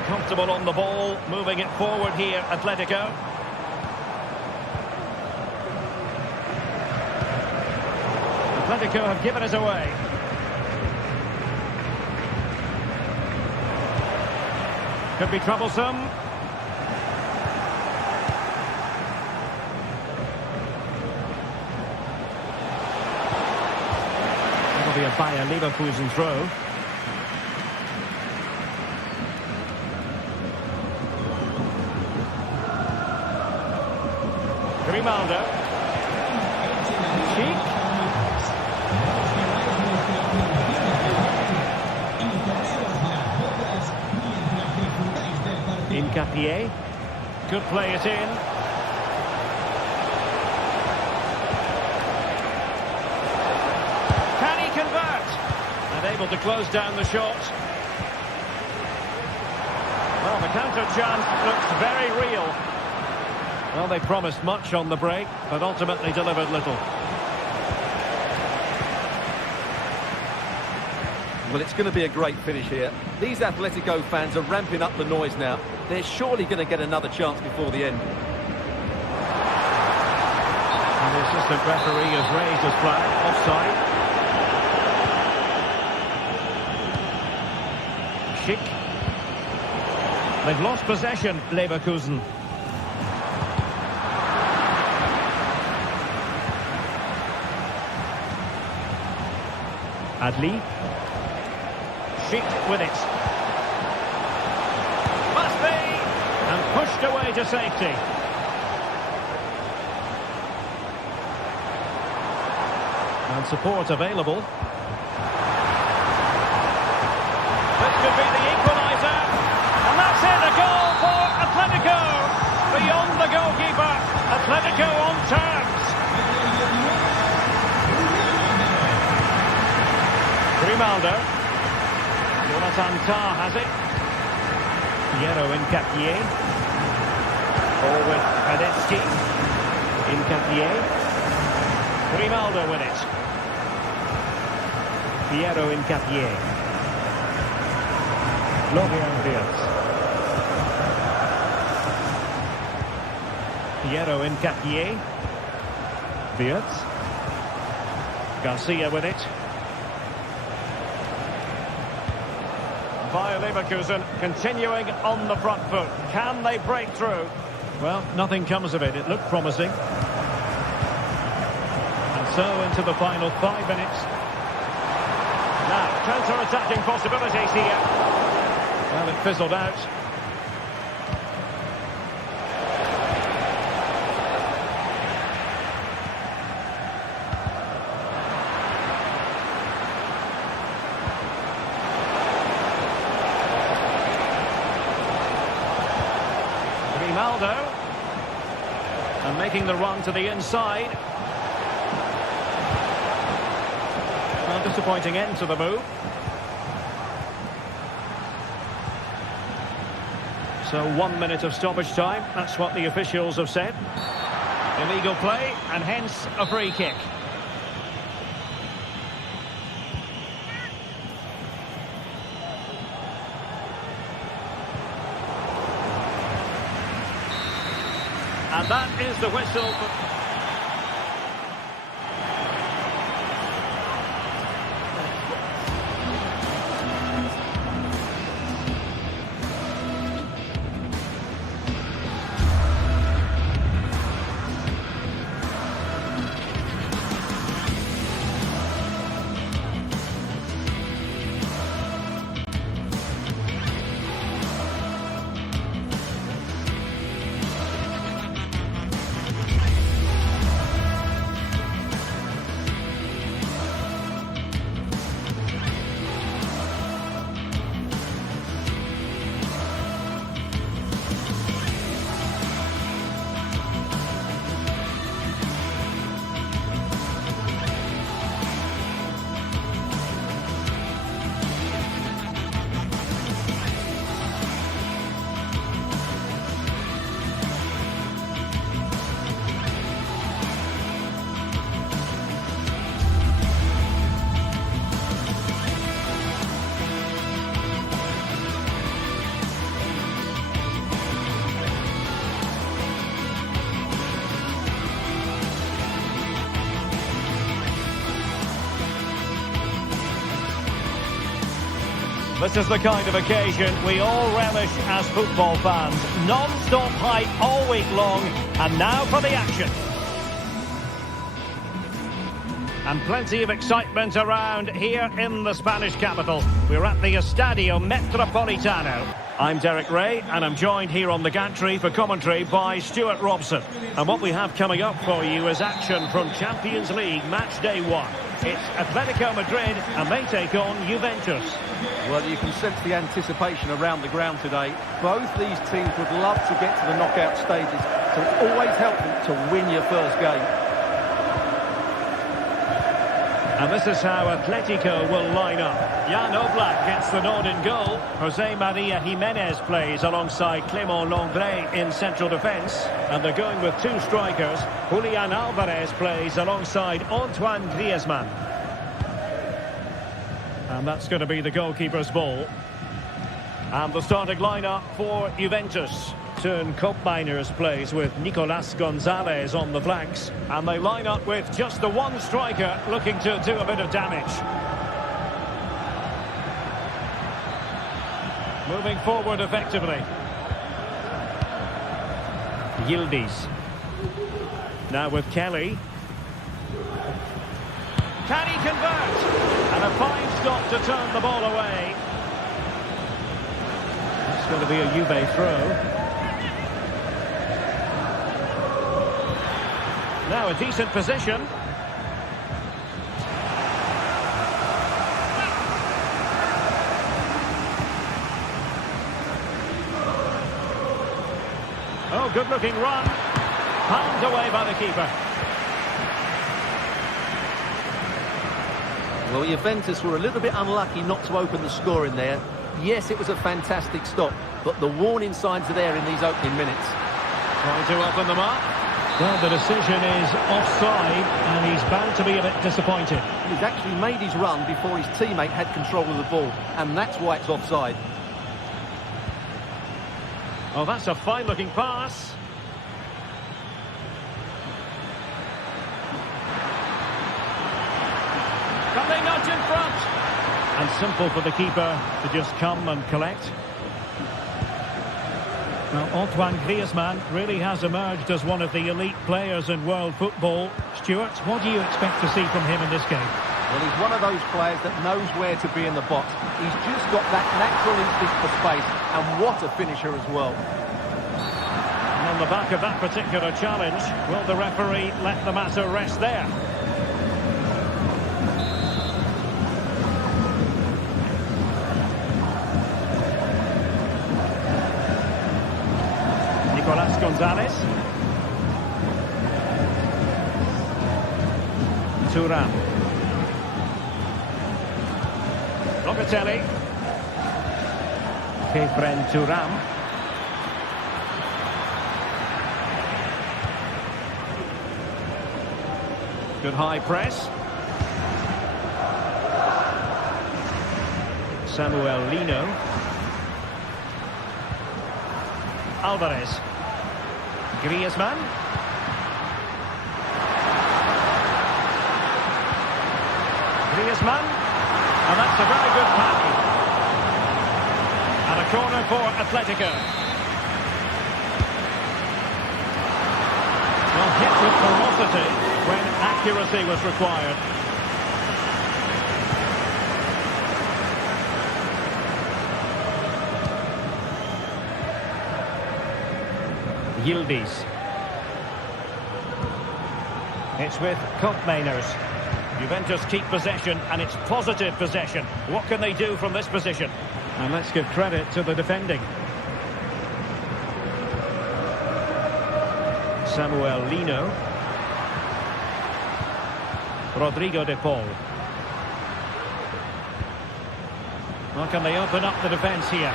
Comfortable on the ball, moving it forward here, Atletico. Atletico have given it away. Could be troublesome. That'll be a Bayern Leverkusen throw. Grimaldo. Cheek. Incapié. Could play it in. Can he convert? And able to close down the shot. Well, the counter chance looks very real. Well, they promised much on the break, but ultimately delivered little. Well, it's going to be a great finish here. These Atletico fans are ramping up the noise now. They're surely going to get another chance before the end. And the assistant referee has raised his flag. Offside. Schick. They've lost possession, Leverkusen. Adli. Schick with it. Must be! And pushed away to safety. And support available. This could be the equaliser. And that's it, a goal for Atletico. Beyond the goalkeeper. Atletico on terms. Grimaldo. Jonathan Tah has it. Piero Incapié. Ball with Radetsky. Incapié. Grimaldo with it. Piero Incapié. Florian Wirtz. Piero Incapié. Wirtz. Garcia with it. Bayer Leverkusen continuing on the front foot. Can they break through? Well, nothing comes of it. It looked promising. And so into the final 5 minutes. Now, counter-attacking possibilities here. Well, it fizzled out. Grimaldo. And making the run to the inside. Well, disappointing end to the move. So 1 minute of stoppage time. That's what the officials have said. Illegal play and hence a free kick. And that is the whistle. This is the kind of occasion we all relish as football fans. Non-stop hype all week long, and now for the action. And plenty of excitement around here in the Spanish capital. We're at the Estadio Metropolitano. I'm Derek Ray, and I'm joined here on the gantry for commentary by Stuart Robson. And what we have coming up for you is action from Champions League match day 1. It's Atletico Madrid, and they take on Juventus. Well, you can sense the anticipation around the ground today. Both these teams would love to get to the knockout stages, so it's always helpful to win your first game. And this is how Atletico will line up. Jan Oblak gets the nod in goal. Jose Maria Jimenez plays alongside Clément Lenglet in central defence. And they're going with 2 strikers. Julian Alvarez plays alongside Antoine Griezmann. And that's going to be the goalkeeper's ball. And the starting lineup for Juventus. Turn Koopmeiners plays with Nicolas Gonzalez on the flanks. And they line up with just the 1 striker looking to do a bit of damage. Moving forward effectively. Yildiz. Now with Kelly. Can he convert? And a fine stop to turn the ball away. It's going to be a Juve throw. Now a decent position. Oh, good looking run. Palmed away by the keeper. Well, Juventus were a little bit unlucky not to open the score in there. Yes, it was a fantastic stop, but the warning signs are there in these opening minutes. Trying to open them up. Well, the decision is offside, and he's bound to be a bit disappointed. He's actually made his run before his teammate had control of the ball, and that's why it's offside. Oh, that's a fine-looking pass. Can they nudge in front? And simple for the keeper to just come and collect. Well, Antoine Griezmann really has emerged as one of the elite players in world football. Stuart, what do you expect to see from him in this game? Well, he's one of those players that knows where to be in the box. He's just got that natural instinct for space, and what a finisher as well. And on the back of that particular challenge, will the referee let the matter rest there? Nicolas Gonzalez. Thuram. Locatelli. Kefren Thuram. Good high press. Samuel Lino. Alvarez. Griezmann. Griezmann. And that's a very good pass. And a corner for Atletico. Well, hit with ferocity when accuracy was required. Yildiz. It's with Koopmeiners. Juventus keep possession, and it's positive possession. What can they do from this position? And let's give credit to the defending. Samuel Lino. Rodrigo de Paul. How can they open up the defence here?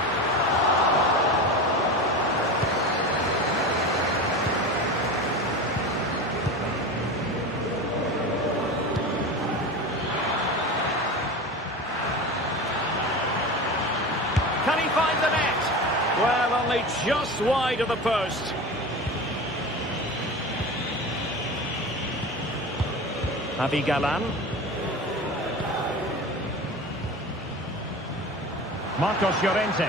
Can he find the net? Well, only just wide of the post. Javi Galan. Marcos Llorente.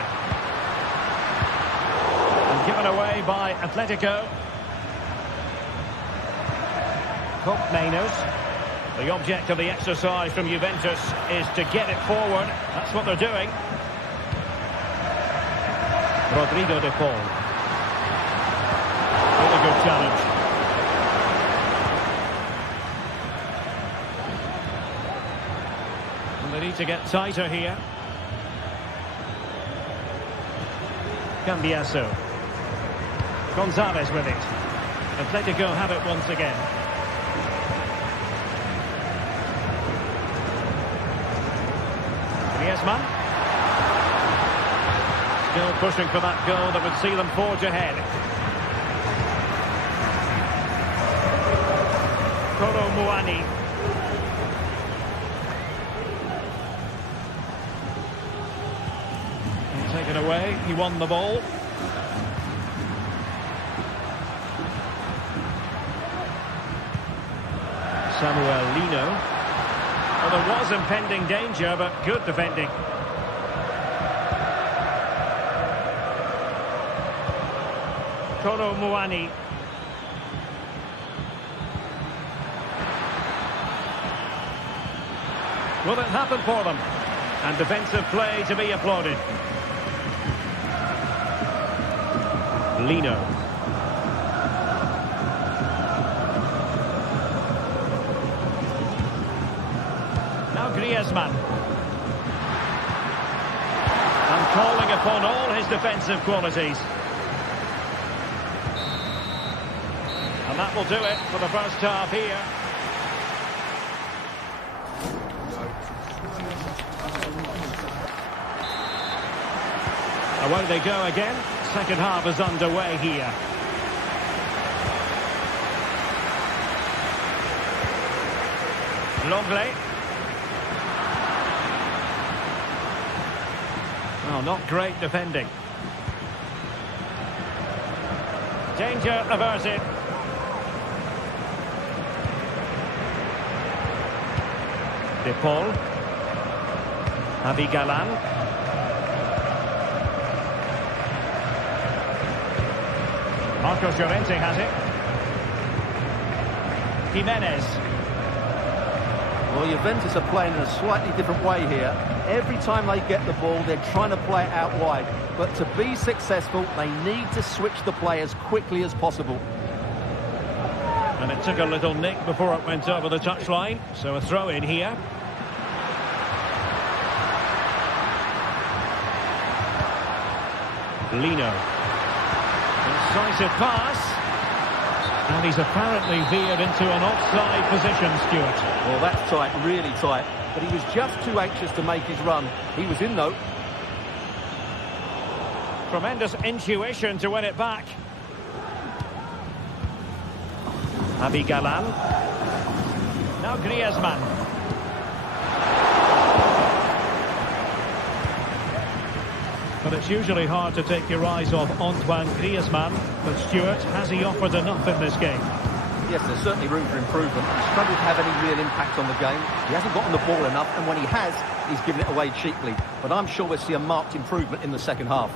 And given away by Atletico. Koopmeiners. The object of the exercise from Juventus is to get it forward. That's what they're doing. Rodrigo de Paul. Really good challenge. And they need to get tighter here. Cambiaso. Gonzalez with it. Atletico have it once again. Griezmann. Still pushing for that goal that would see them forge ahead. Kolo Muani. Taken away, he won the ball. Samuel Lino. Well, there was impending danger, but good defending. Kolo Muani. Will it happen for them? And defensive play to be applauded. Lino. Now Griezmann. And calling upon all his defensive qualities. And that will do it for the first half here. Away they go again. Second half is underway here. Longley. Well, not great defending. Danger averted. De Paul. Abigalan. Marcos Llorente has it. Jimenez. Well, Juventus are playing in a slightly different way here. Every time they get the ball, they're trying to play it out wide. But to be successful, they need to switch the play as quickly as possible. And it took a little nick before it went over the touchline. So a throw in here. Lino. Decisive pass. And he's apparently veered into an offside position, Stuart. Well, that's tight, really tight. But he was just too anxious to make his run. He was in, though. Tremendous intuition to win it back. Abigalan. Now Griezmann. But it's usually hard to take your eyes off Antoine Griezmann. But Stuart, has he offered enough in this game? Yes, there's certainly room for improvement. He's struggled to have any real impact on the game. He hasn't gotten the ball enough, and when he has, he's given it away cheaply. But I'm sure we'll see a marked improvement in the second half.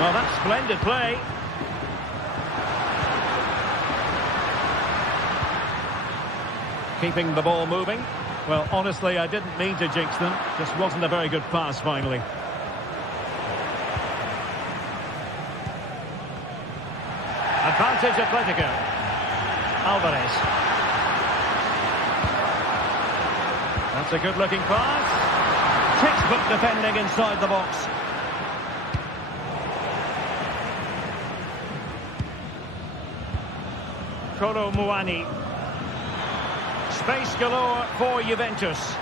Well, that's splendid play. Keeping the ball moving. Well, honestly, I didn't mean to jinx them. Just wasn't a very good pass, finally. Advantage Atletico. Alvarez. That's a good-looking pass. Textbook defending inside the box. Kolo Muani. Space galore for Juventus.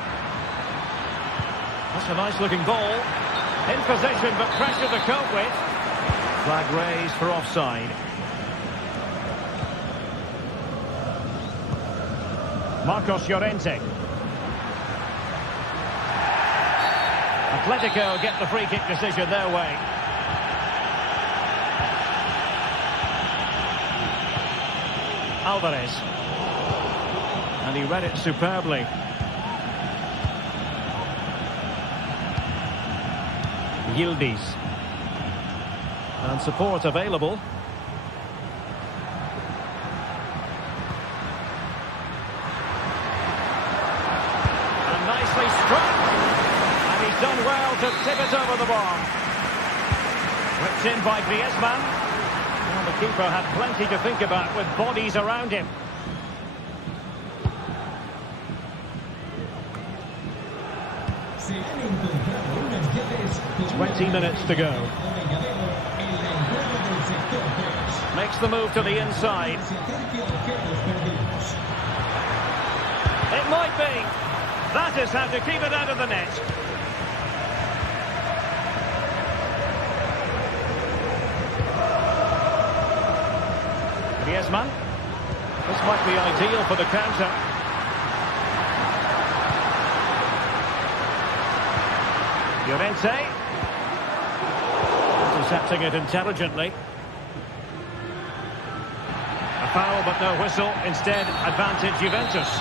That's a nice-looking ball. In position, but pressure to cope with. Flag raised for offside. Marcos Llorente. Atletico get the free kick decision their way. Alvarez. And he read it superbly. Yildiz. And support available. And nicely struck. And he's done well to tip it over the bar. Whipped in by Griezmann. Well, the keeper had plenty to think about with bodies around him. 20 minutes to go. Makes the move to the inside. It might be. That is how to keep it out of the net. Griezmann. This might be ideal for the counter. Llorente. Intercepting it intelligently. A foul but no whistle. Instead, advantage Juventus.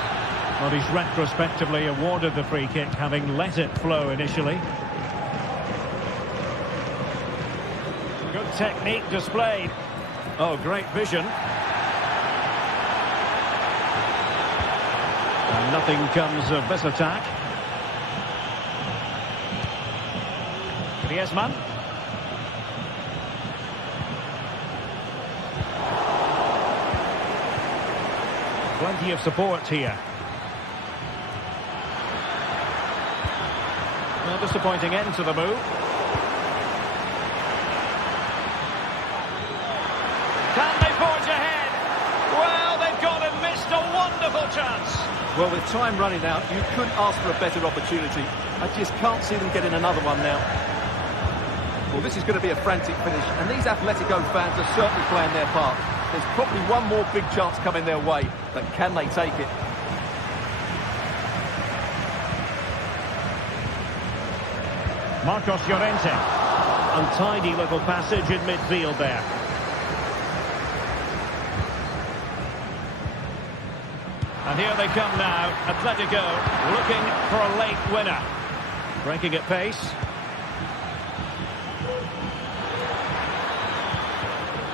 Well, he's retrospectively awarded the free kick, having let it flow initially. Good technique displayed. Oh, great vision. And nothing comes of this attack. Griezmann. Plenty of support here. No disappointing end to the move. Can they forge ahead? Well, they've gone and missed a wonderful chance. Well, with time running out, you couldn't ask for a better opportunity. I just can't see them getting another one now. Well, this is going to be a frantic finish, and these Atletico fans are certainly playing their part. There's probably one more big chance coming their way, but can they take it? Marcos Llorente. Untidy little passage in midfield there. And here they come now. Atletico looking for a late winner. Breaking at pace.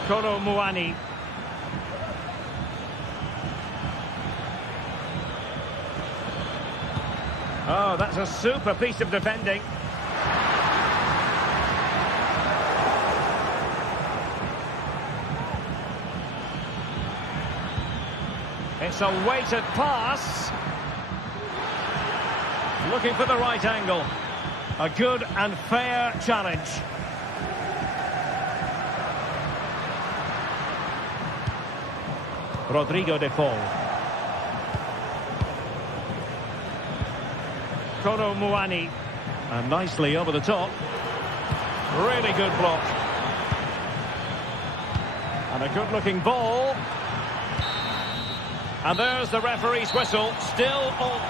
Kolo Muani. Oh, that's a super piece of defending. It's a weighted pass. Looking for the right angle. A good and fair challenge. Rodrigo de Paul. Kolo Muani. And nicely over the top. Really good block. And a good-looking ball. And there's the referee's whistle. Still all...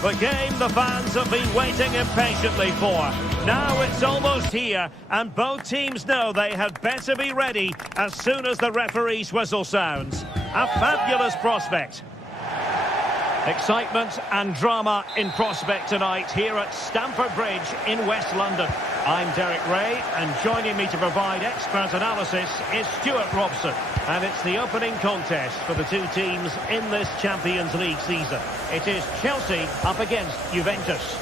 The game the fans have been waiting impatiently for. Now it's almost here, and both teams know they had better be ready as soon as the referee's whistle sounds. A fabulous prospect. Excitement and drama in prospect tonight here at Stamford Bridge in West London. I'm Derek Ray, and joining me to provide expert analysis is Stuart Robson. And it's the opening contest for the two teams in this Champions League season. It is Chelsea up against Juventus.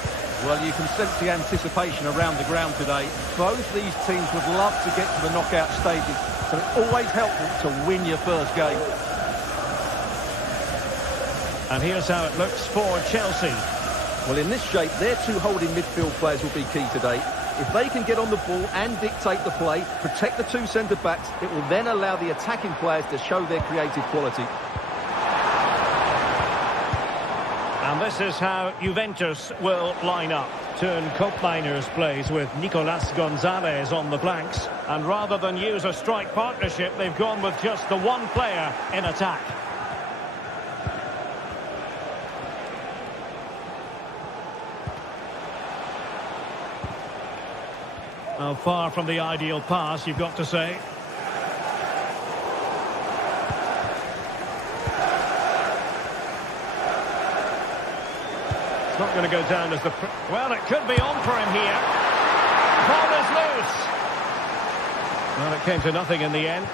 Well, you can sense the anticipation around the ground today. Both these teams would love to get to the knockout stages, so it's always helpful to win your first game. And here's how it looks for Chelsea. Well, in this shape, their two holding midfield players will be key today. If they can get on the ball and dictate the play, protect the two centre-backs, it will then allow the attacking players to show their creative quality. And this is how Juventus will line up. Turn Koopmeiners plays with Nicolas Gonzalez on the flanks. And rather than use a strike partnership, they've gone with just the one player in attack. Well, far from the ideal pass, you've got to say. It's not going to go down as the... Well, it could be on for him here. Ball is loose. Well, it came to nothing in the end.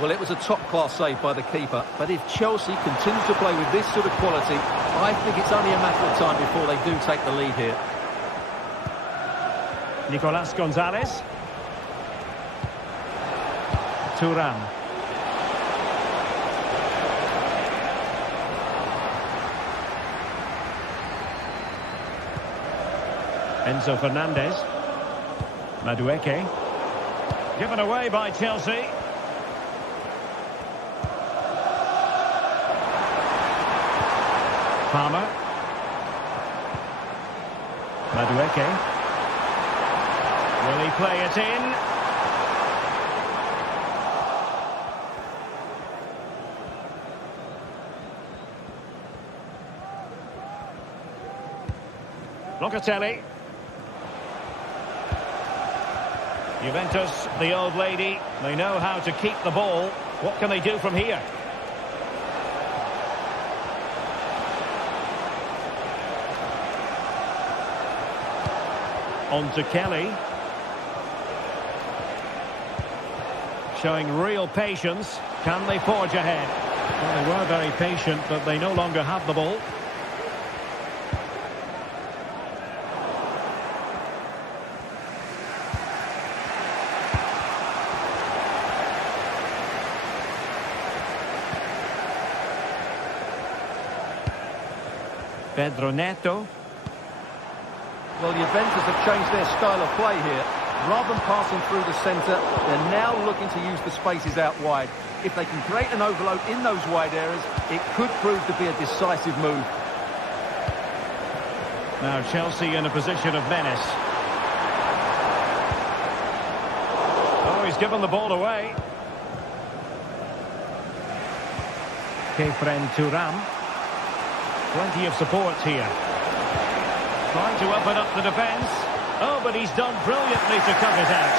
Well, it was a top-class save by the keeper, but if Chelsea continue to play with this sort of quality, I think it's only a matter of time before they do take the lead here. Nicolas Gonzalez. Thuram. Enzo Fernandez. Madueke. Given away by Chelsea. Palmer. Madueke. Will he play it in? Locatelli. Juventus, the old lady, they know how to keep the ball. What can they do from here? On to Kelly. Showing real patience. Can they forge ahead? Well, they were very patient, but they no longer have the ball. Pedro Neto. Well, Juventus have changed their style of play here. Rather than passing through the centre, they're now looking to use the spaces out wide. If they can create an overload in those wide areas, it could prove to be a decisive move. Now Chelsea in a position of menace. Oh, he's given the ball away. Kefren Thuram. Plenty of support here. Trying to open up the defence. Oh, but he's done brilliantly to cut it out.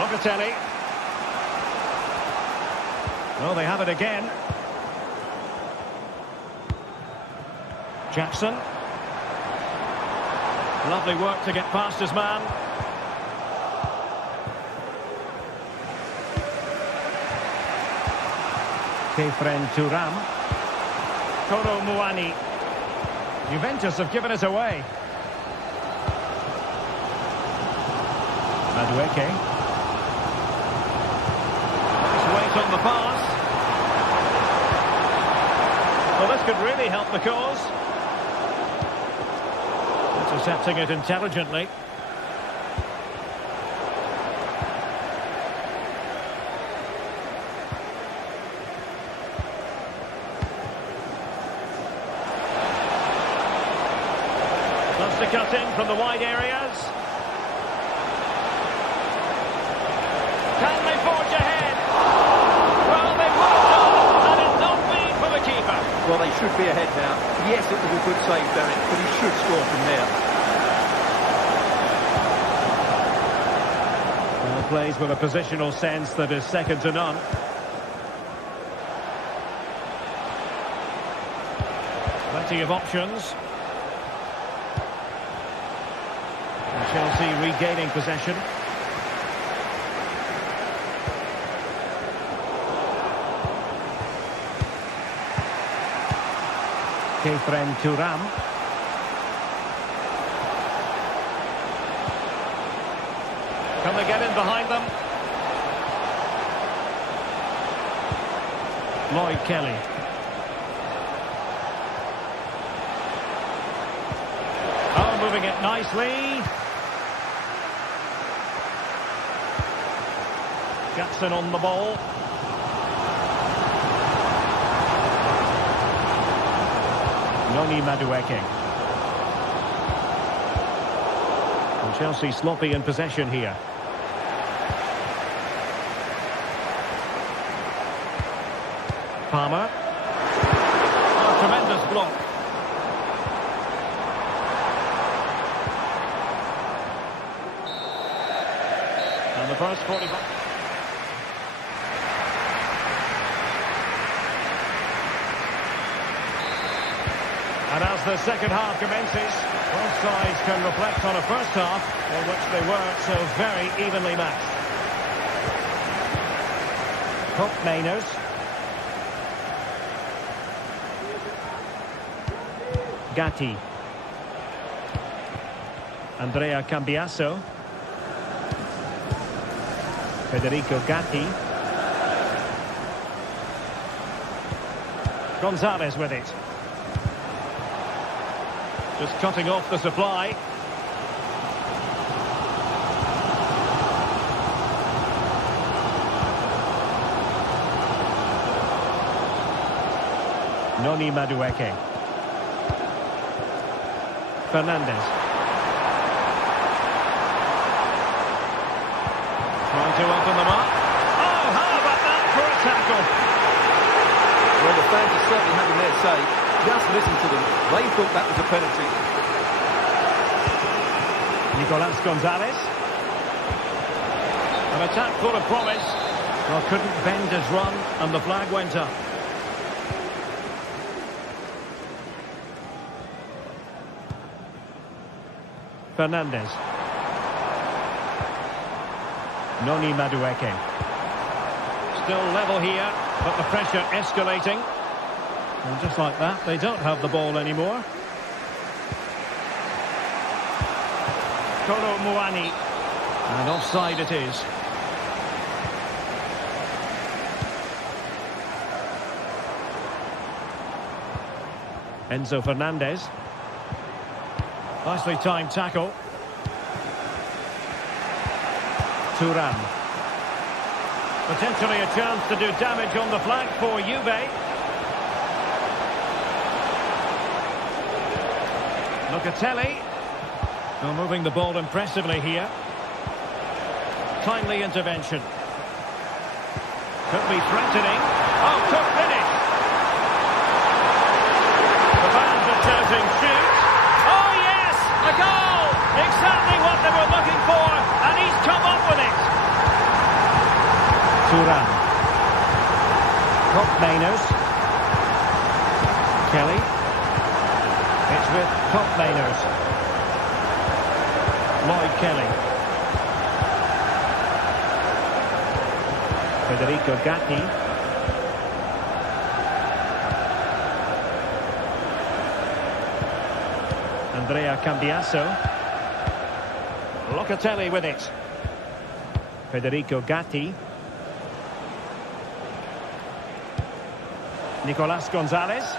Locatelli. Well, they have it again. Jackson. Lovely work to get past his man. Kefren Thuram. Kolo Muani. Juventus have given it away. Madueke. Nice weight on the pass. Well, this could really help the cause. Intercepting it intelligently. Loves to cut in from the wide areas. They should be ahead now. Yes, it was a good save, Derek, but he should score from there. Well, plays with a positional sense that is second to none. Plenty of options. And Chelsea regaining possession. Kefren Thuram. Can they get in behind them? Lloyd Kelly. Oh, moving it nicely. Jackson on the ball. Noni Madueke. And Chelsea sloppy in possession here. Palmer. Oh, tremendous block. And the first 45. And as the second half commences, both sides can reflect on a first half in which they were so very evenly matched. Top Mainers. Gatti. Andrea Cambiaso. Federico Gatti. Gonzalez with it. Just cutting off the supply. Noni Madueke. Fernandez. Trying to open them up. Oh, how about that for a tackle? Well, the fans are certainly having their say. Just listen to them. They thought that was a penalty. Nicolas Gonzalez. An attack full of promise. Well, couldn't bend his run, and the flag went up. Fernandez. Noni Madueke. Still level here, but the pressure escalating. And just like that, they don't have the ball anymore. Kolo Muani. And offside it is. Enzo Fernandez. Nicely timed tackle. Thuram. Potentially a chance to do damage on the flank for Juve. Locatelli. Well, moving the ball impressively here. Timely intervention. Could be threatening. Oh, took finish. The fans are shouting shoot. Oh yes, a goal! Exactly what they were looking for, and he's come up with it. Thuram. Top Mainers. Kelly. It's with top Mainers. Lloyd Kelly. Federico Gatti. Andrea Cambiaso. Locatelli with it. Federico Gatti. Nicolas Gonzalez.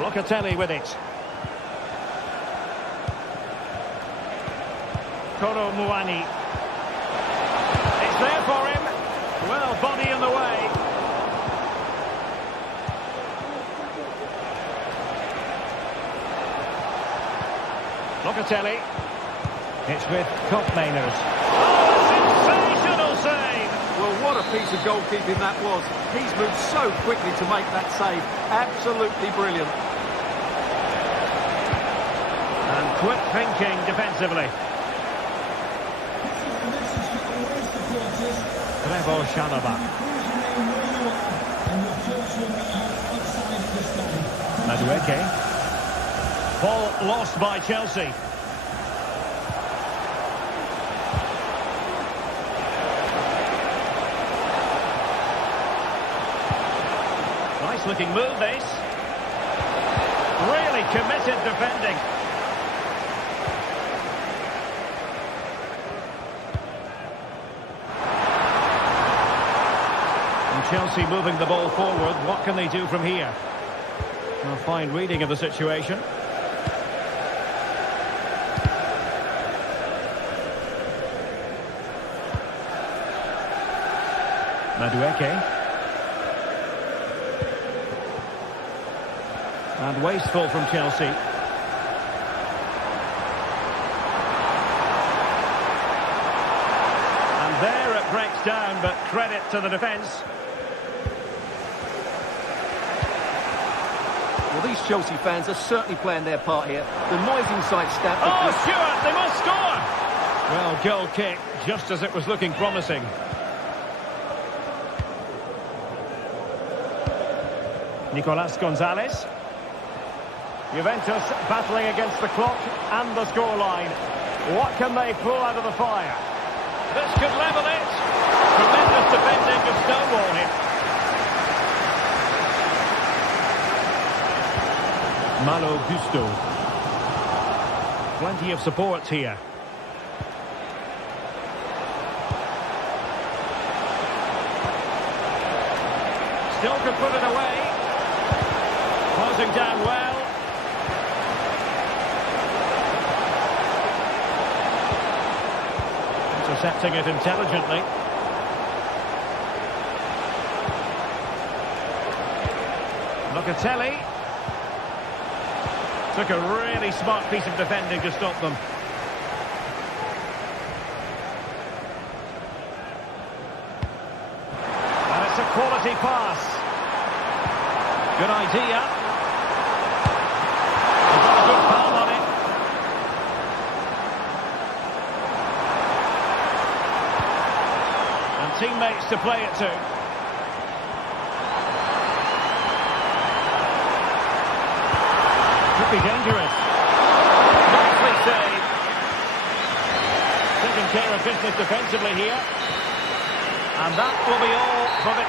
Locatelli with it. Kolo Muani. It's there for him. Well, body in the way. Locatelli. It's with top Mainers. Oh, a sensational save. Well, what a a piece of goalkeeping that was. He's moved so quickly to make that save. Absolutely brilliant. And quick thinking defensively. Trevoh Chalobah. Madueke. Ball lost by Chelsea. Nice looking move this. Really committed defending. And Chelsea moving the ball forward. What can they do from here? A fine reading of the situation. Madueke. And wasteful from Chelsea. And there it breaks down, but credit to the defence. Well, these Chelsea fans are certainly playing their part here. The noise inside Stamford... Oh, Stewart, they must score! Well, goal kick, just as it was looking promising. Nicolas Gonzalez. Juventus battling against the clock and the scoreline. What can they pull out of the fire? This could level it. Tremendous defending to stonewall him. Malo Gusto. Plenty of support here. Still could put it away. Closing down well. Intercepting it intelligently. Locatelli. Took a really smart piece of defending to stop them. And it's a quality pass. Good idea. He's got a good palm on it. And teammates to play it to. Could be dangerous. Nicely saved. Taking care of business defensively here. And that will be all from it.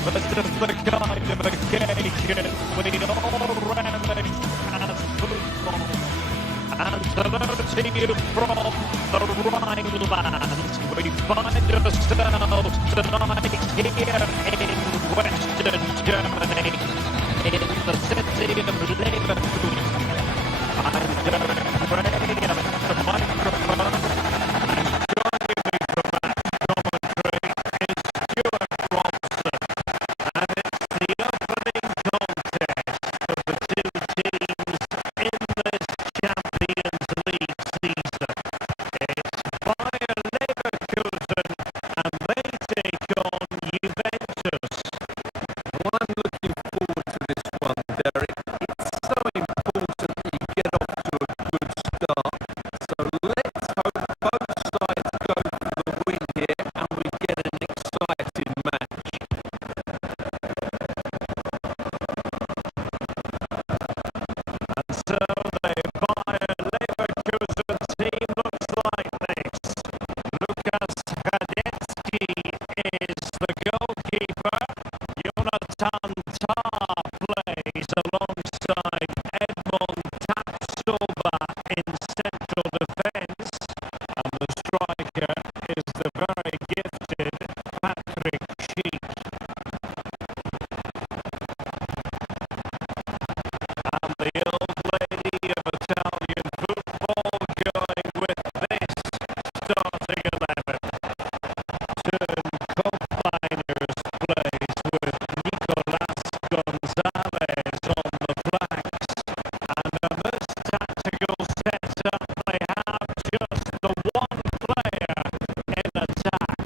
This is the kind of occasion we all relish as football. And hello to you from the Rhineland. We find ourselves tonight here in Western Germany, in the city of Leverkusen. I'm Derek Gray at the microphone, and joining me for match commentary is Stuart Robson. And it's the opening contest of the two teams in this Champions League season. It's Bayern Leverkusen, and they take on Juventus. Well, I'm looking forward to this one, Derek. It's so important that you get off to a good start. So let's hope both sides go for the win here and we get an exciting match. And so the Bayern Leverkusen team looks like this. Lucas Hradecky is the goalkeeper. Jonathan Tah plays alongside Edmond Tapsoba in central defence. And the striker is the very gifted Patrick Schick. And the old lady of Italian football going with this starting 11. Turn Koppiners plays with Nicolas Gonzalez on the flanks. And on this tactical setup, they have just the one player in attack.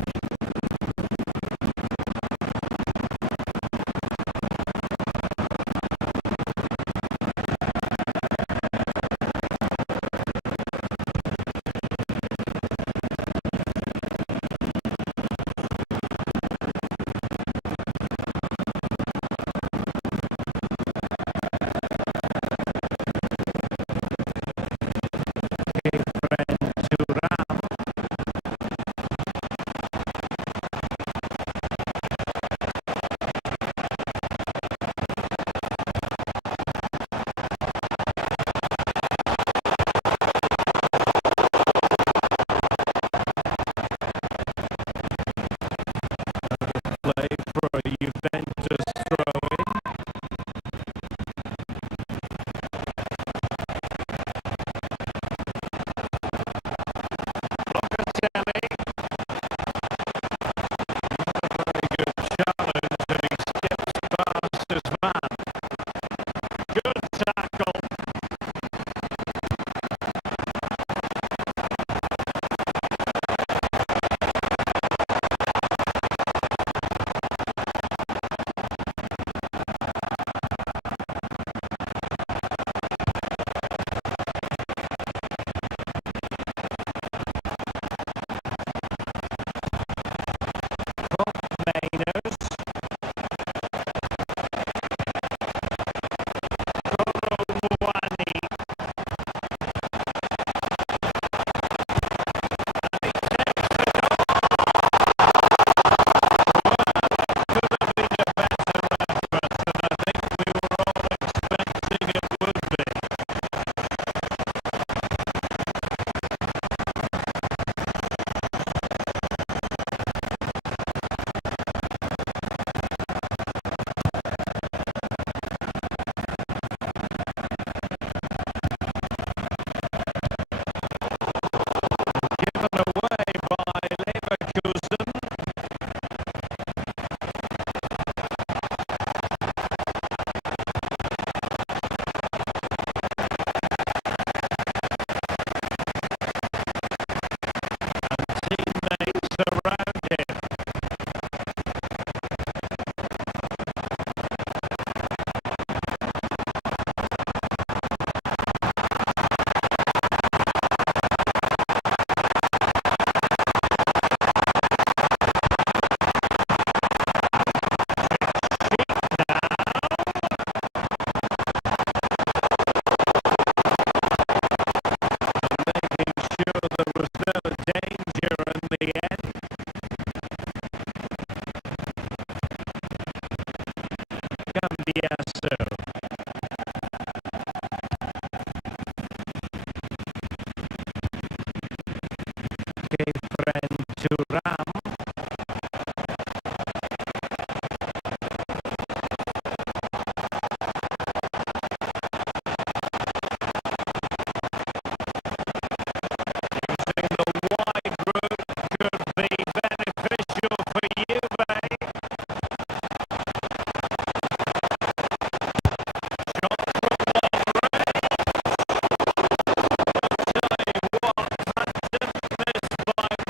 Play for a Juventus throw-in. Locatelli. Not a very good challenge, and he skips past his man. Good tackle. friend Thuram. Using the wide route could be beneficial for Juve. Shot from long range. I'll tell you what, that's just missed by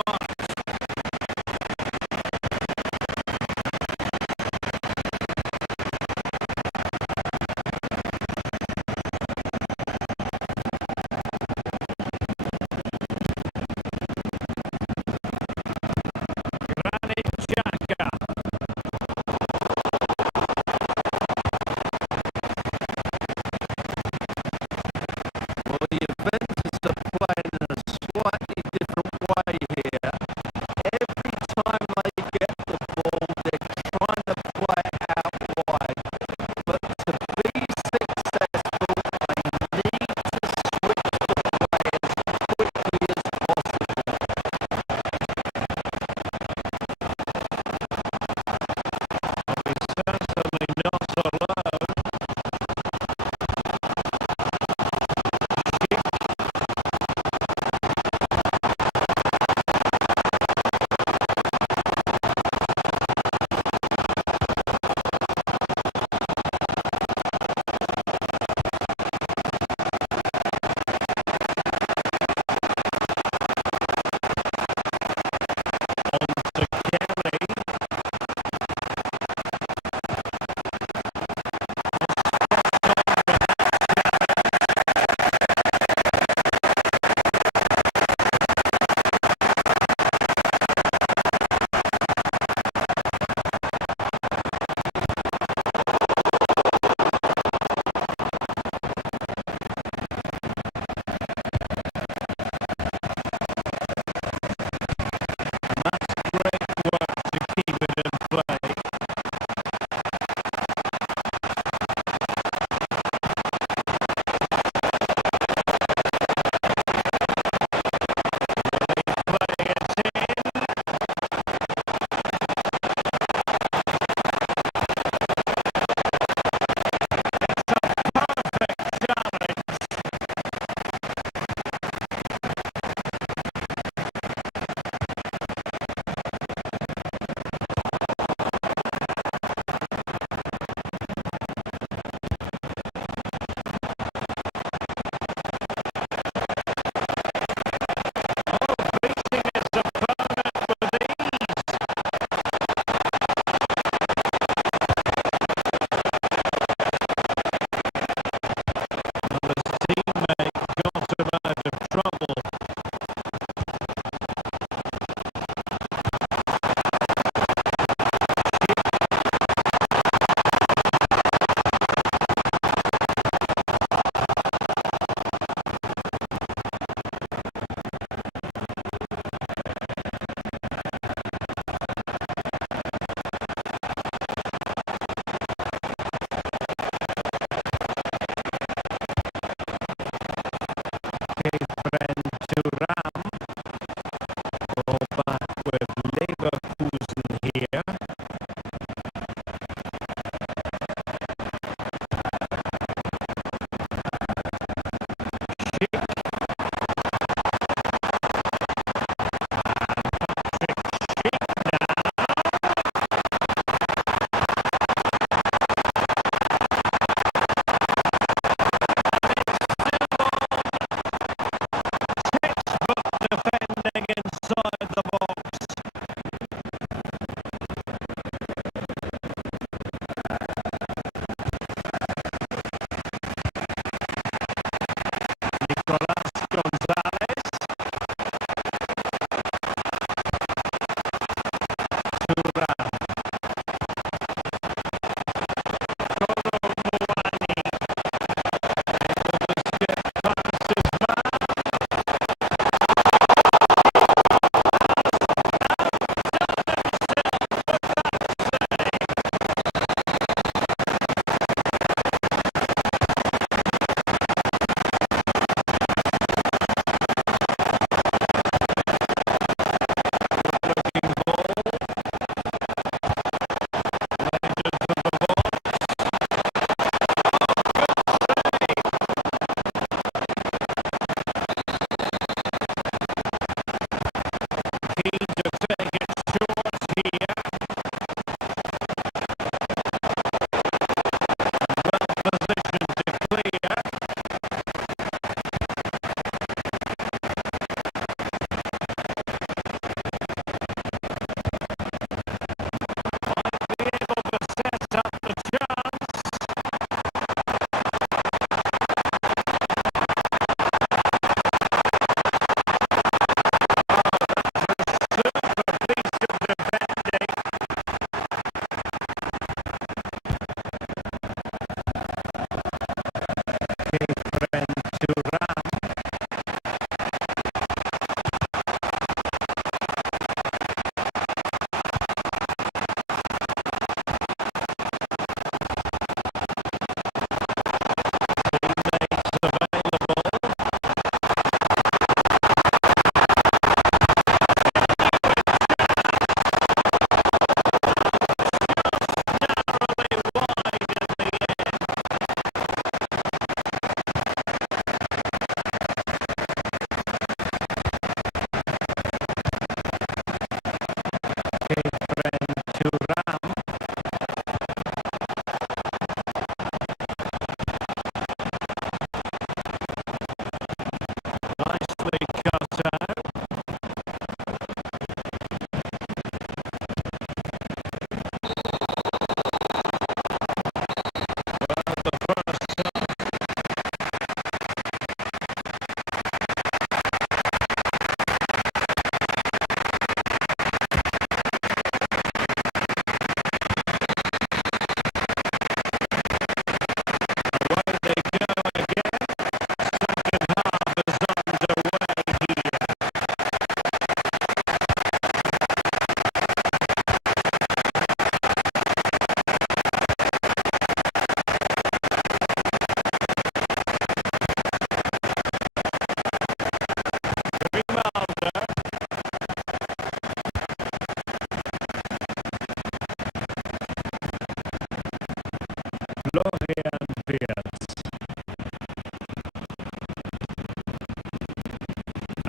Florian Wirtz.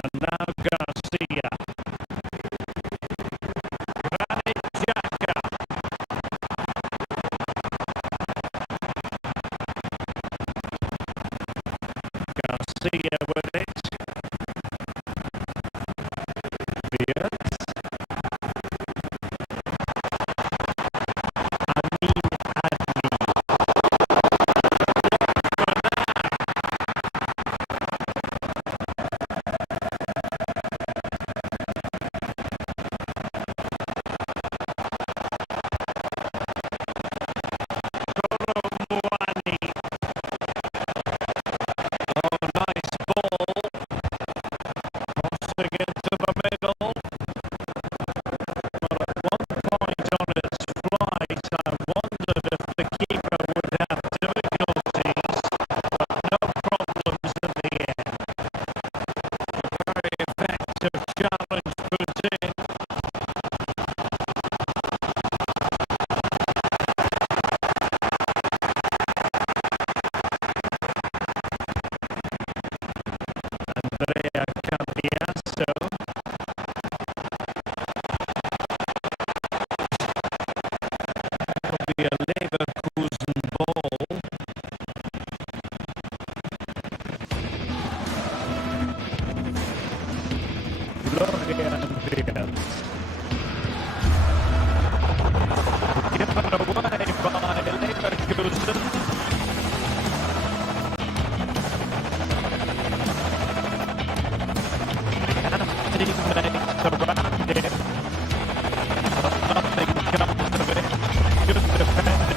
And now Garcia. Granit Xhaka. Garcia with it. Wirtz. Into the middle. Well, at one point on its flight, I wondered if the keeper would have difficulties, but no problems in the end. A very effective challenge put in. Andrea Cambiasso. Will be a Leverkusen ball. Florian Wirtz. Given away by Leverkusen. Teammates around him, but nothing comes of it. Good defending.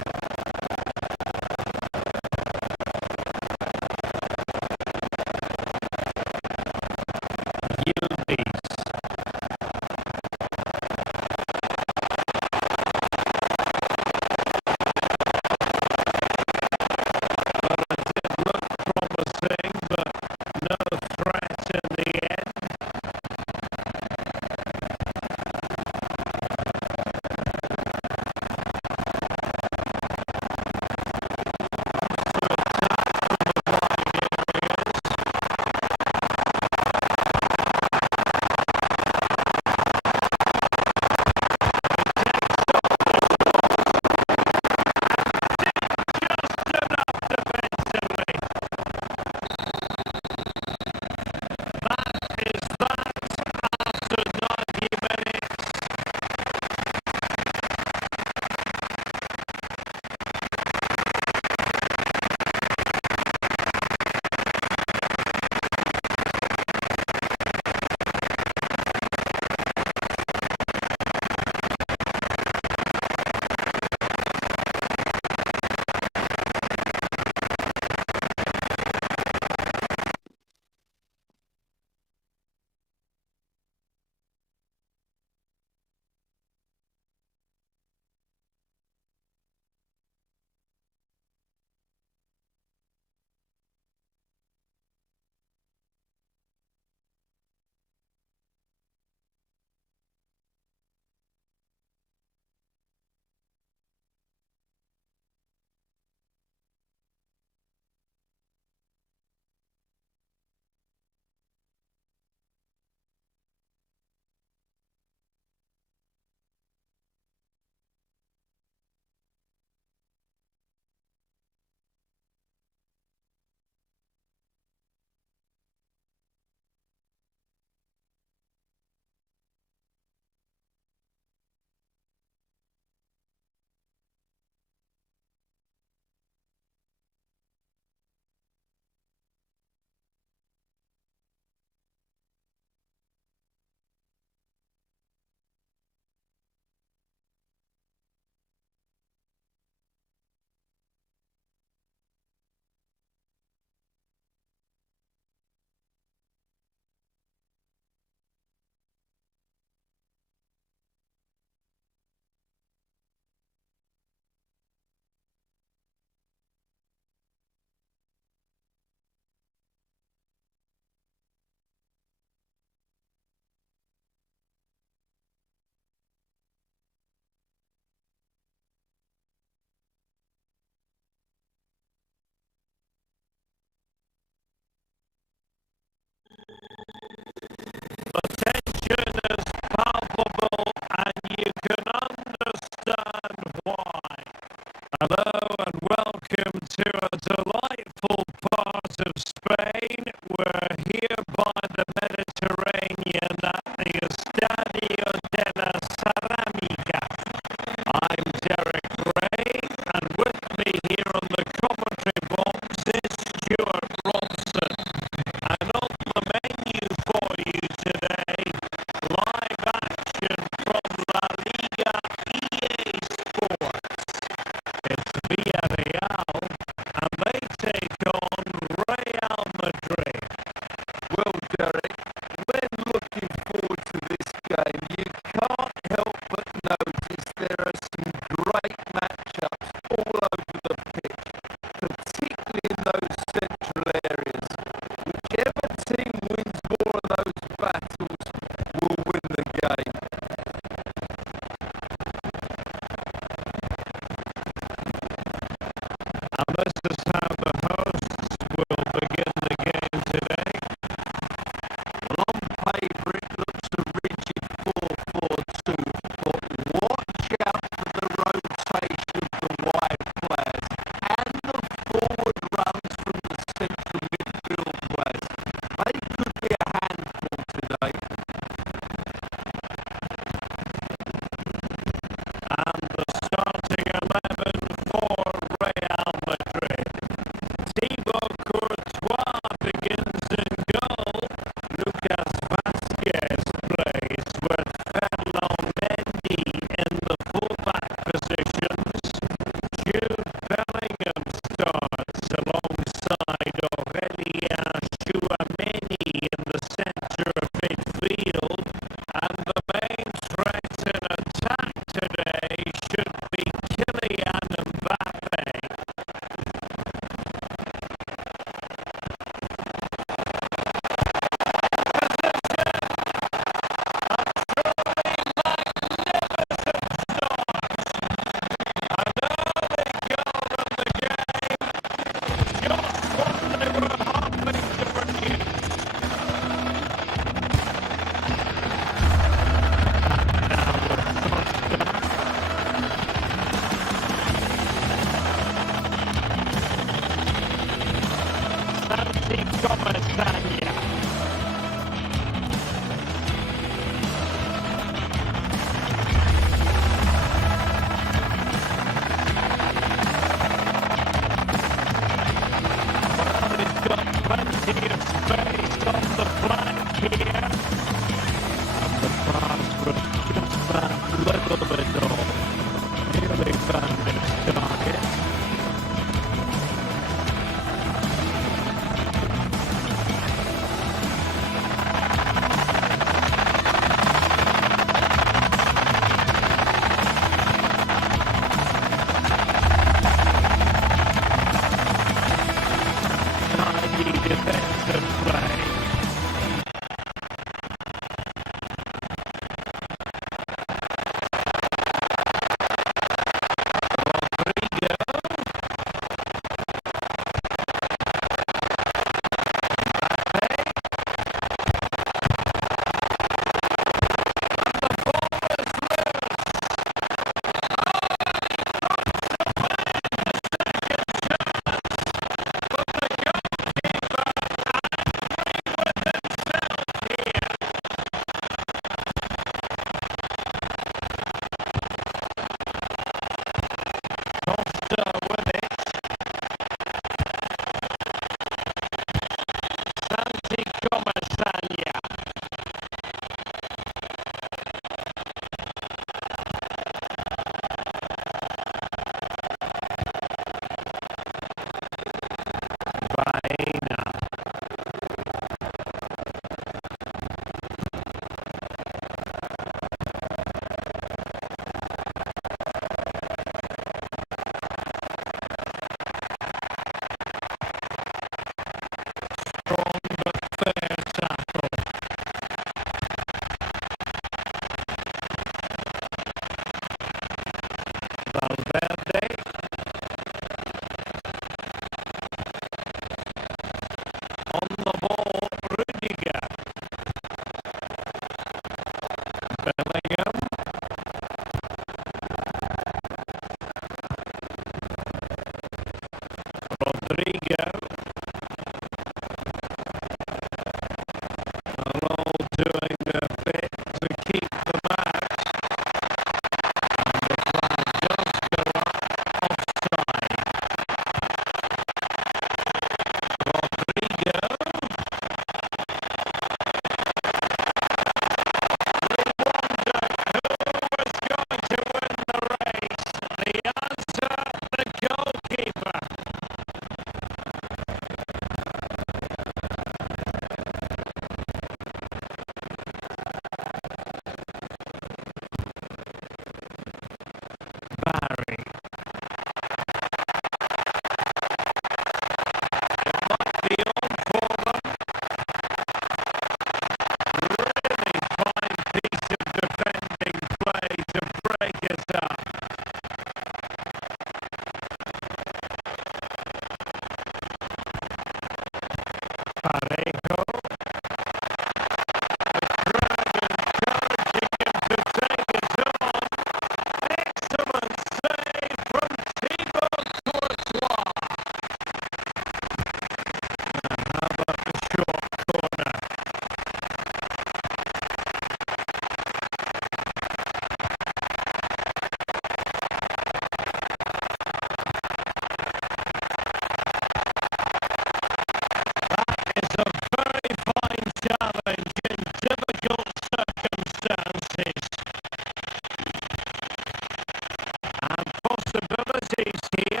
opportunities here.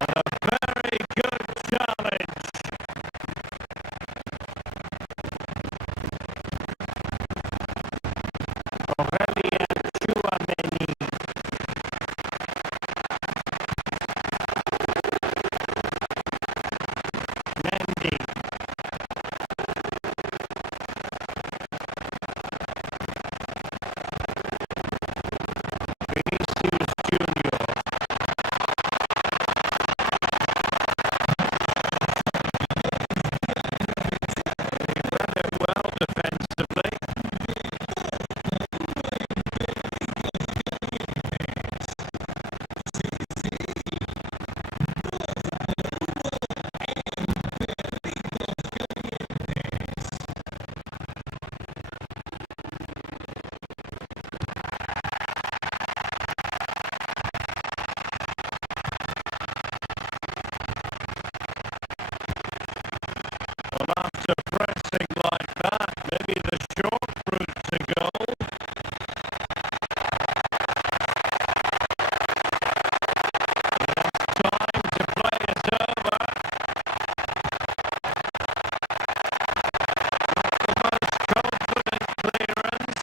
And a very good challenge. Aurelien Chouameni. Mendy. Vinicius Junior. He read it well defensively. Well, after pressing like that, maybe the short route to goal. Enough time to play it over. Not the most confident clearance.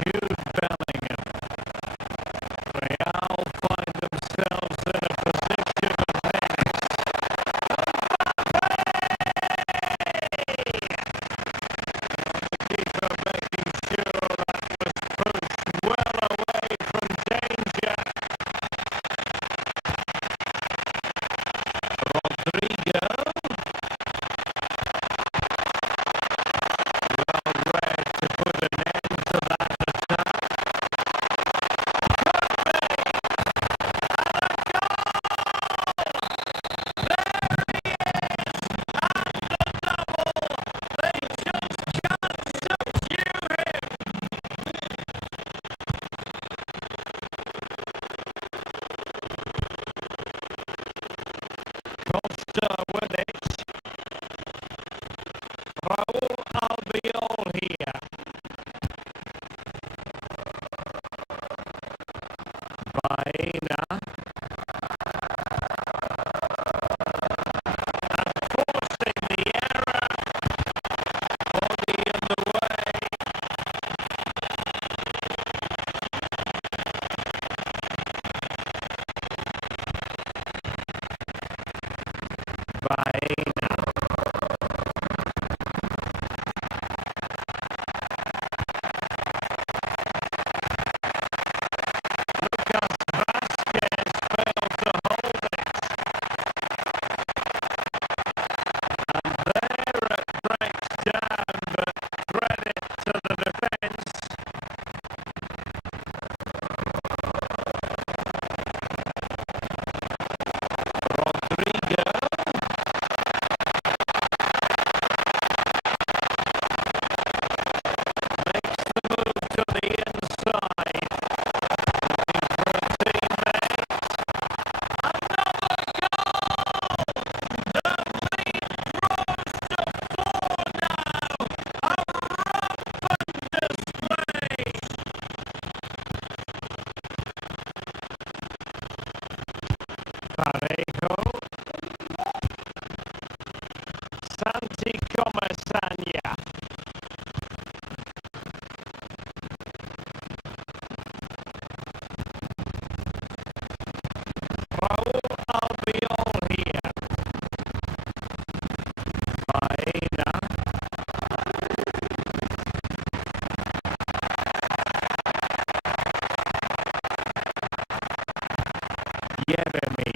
Jude Bellingham. Real find themselves in a position of menace. The keeper making sure that was pushed well away from danger. Rodrigo. Well read to put an end to that attack. Costa with it. Raul Albiol here. Baena. And forcing the error. Body in the way. Baena. Lucas Vazquez failed to hold it. And there it breaks down, but credit to the defence. Rodrigo. Makes the move to the inside. Looking for a teammate. Another goal! The lead grows to 4 now. A rampant display. Parejo. Santi Comasagna. Raul Albiol here. Baena. Yeremi.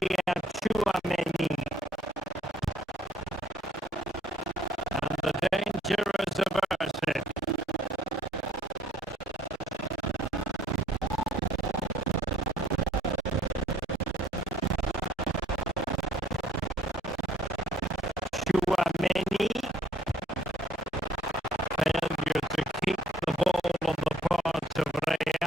And the danger is averted. Many failure to keep the ball on the part of Real.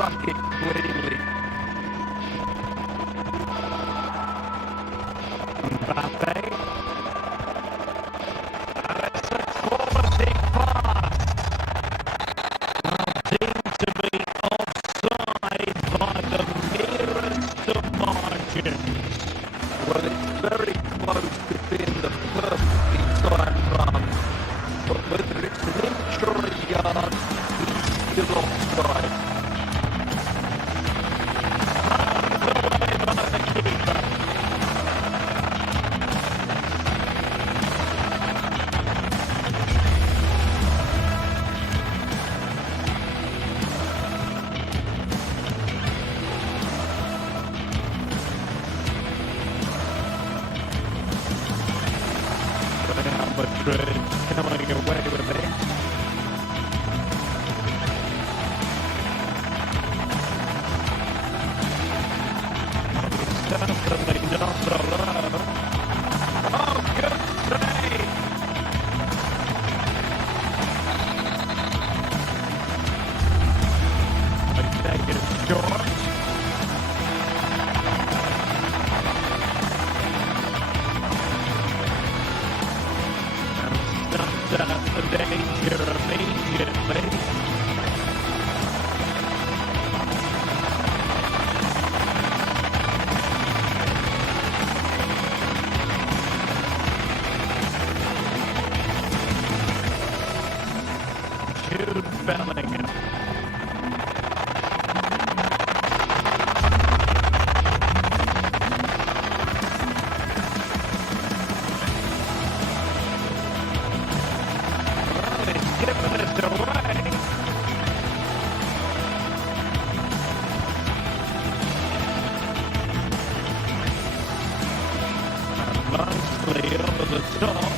struck it cleanly. Mbappe. And it's a quality pass. Well, deemed to be offside by the merest of margins. Well, it's very close to being the perfectly timed run, but whether it's an inch or a yard, he's still offside. Away by the keeper. Real Madrid coming away with it. Certainly not alone. Oh, good save! They take it short. And snuffed out the danger immediately. Jude Bellingham. Well, he's given it away. And nicely over the top.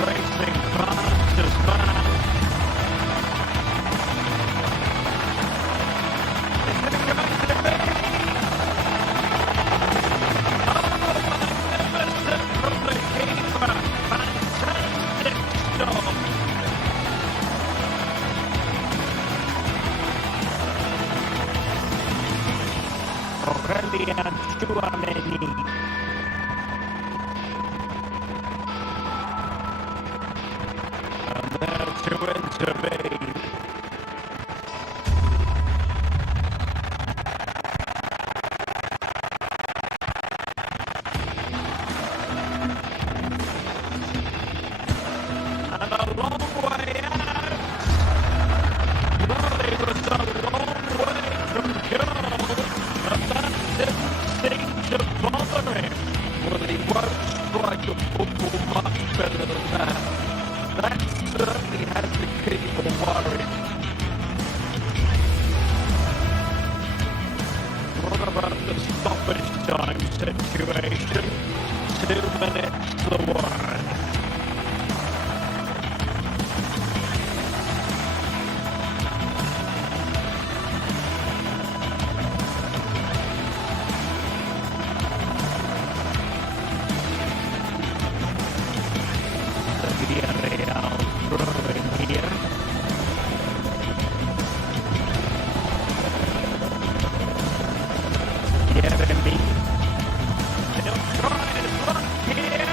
Racing past his man. Is it going to be? Oh, magnificent from the keeper. Fantastic stop. Aurelian Tchouameni. And there to intervene. And a long way out. Well, he was a long way from goal, but that didn't seem to bother him. Well, he won't strike a football much better than that. That certainly has the keeper worried. What about the stoppage time situation? 2 minutes the word. Villarreal throwing here. Jeremy. He'll try his luck here.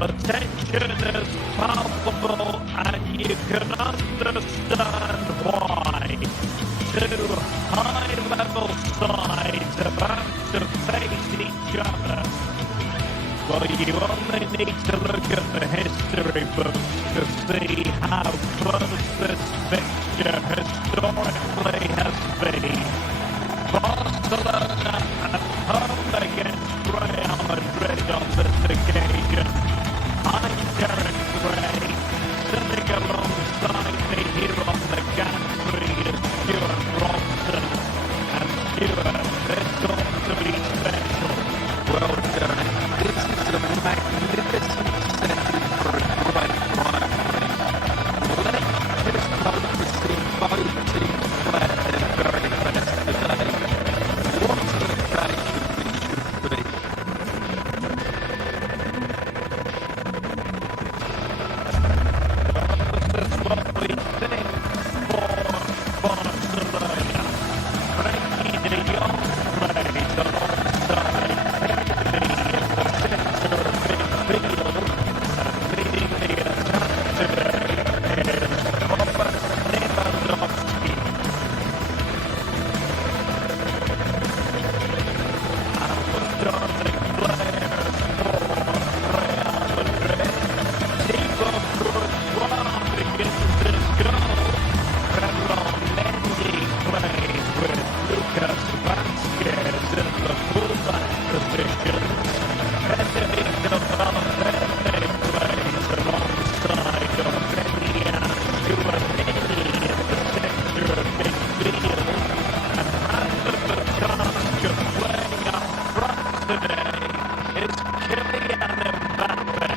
The tension is palpable, and you can understand why. Two high-level sides about to face each other. Well, you only need to look at the history books to see how close this fixture historically has been. Barcelona at home against Real Madrid on this occasion. I'm Derek Gray, sitting alongside me here on the gantry is Stuart Robson. And Stuart, this ought to be special. Well, Derek, this is a magnificent setting for a great rivalry. Let's just hope to see both teams play at their very best today. What an occasion this should be. This is what we think for Barcelona. Frankie de Jong plays alongside Pedri in the centre of midfield, and leading the attack today is Robert Lewandowski. And the starting players for Real Madrid. Thibaut Courtois begins his goal. Ferland Mendy plays with Lucas Vázquez in the fullback position. Federico Valverde plays alongside Aurelian Tchouameni in the centre of midfield. And handed the task of playing up front today is Kylian Mbappe.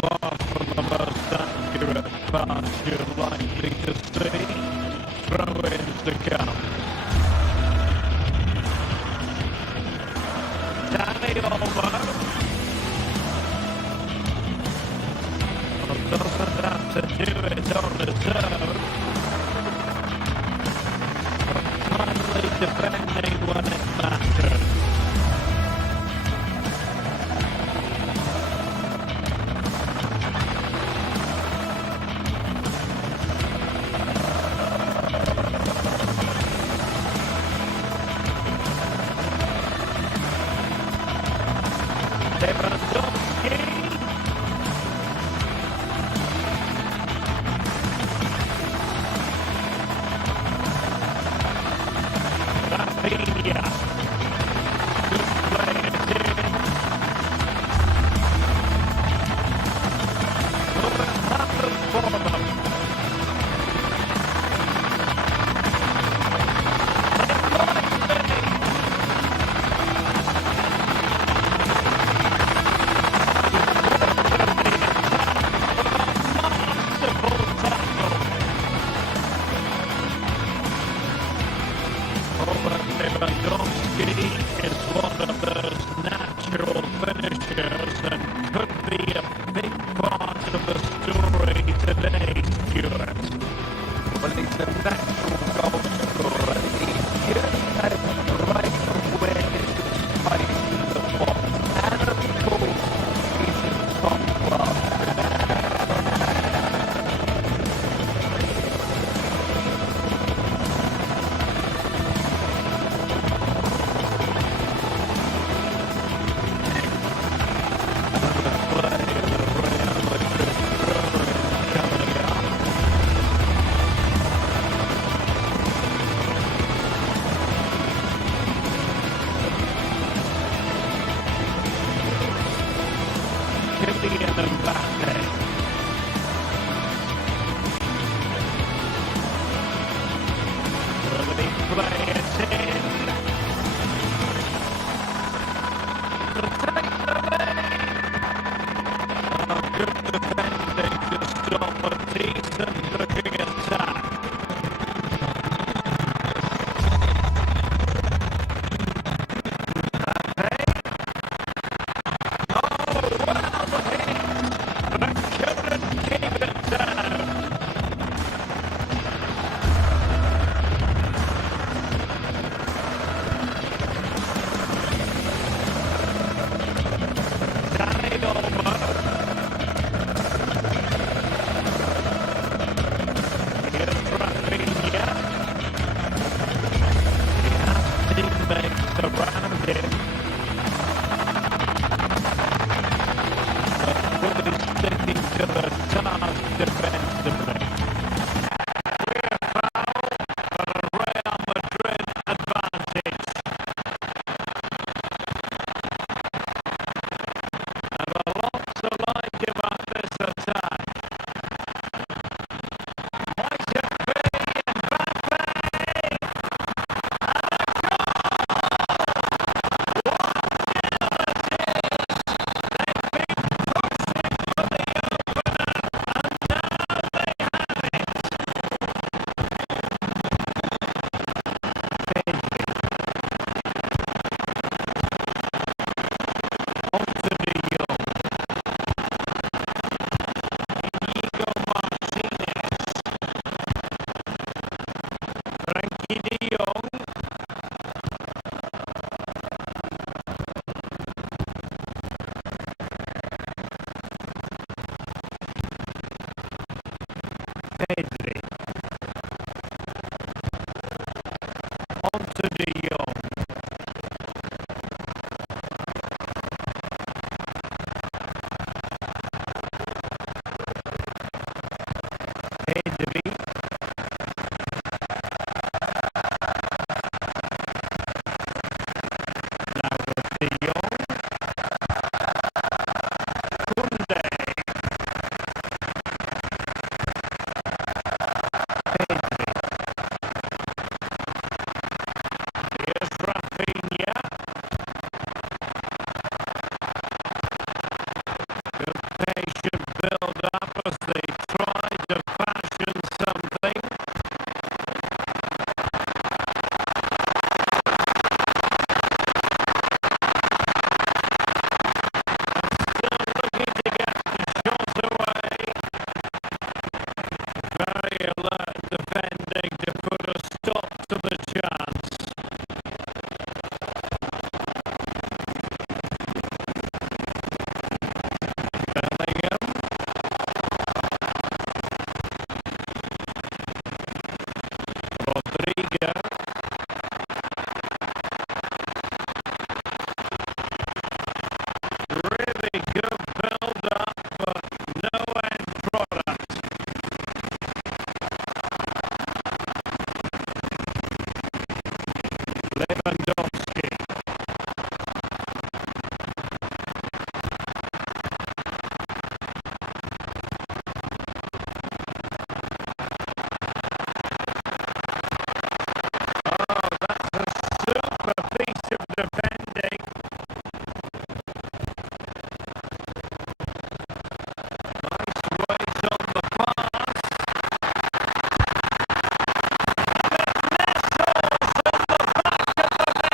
Far from the most accurate pass you're likely to see. Throw-ins to come. Danny Olmo. Well, doesn't have to do it on his own. But timely defending when it matters. Lewandowski. Rafinha. Pedri. On to De Jong. Pedri. Now with De Jong. Kunde. Pedri. Here's Rafinha. Good patient build-up as they try to fashion something. Still looking to get the shot away. Very alert defending to put a stop to the chance. Bellingham. Rodrigo. Really good build-up, but no end product. Lewandowski. Oh, that's a super piece of defending. Nice weight on the pass. And it nestles in the back of the net.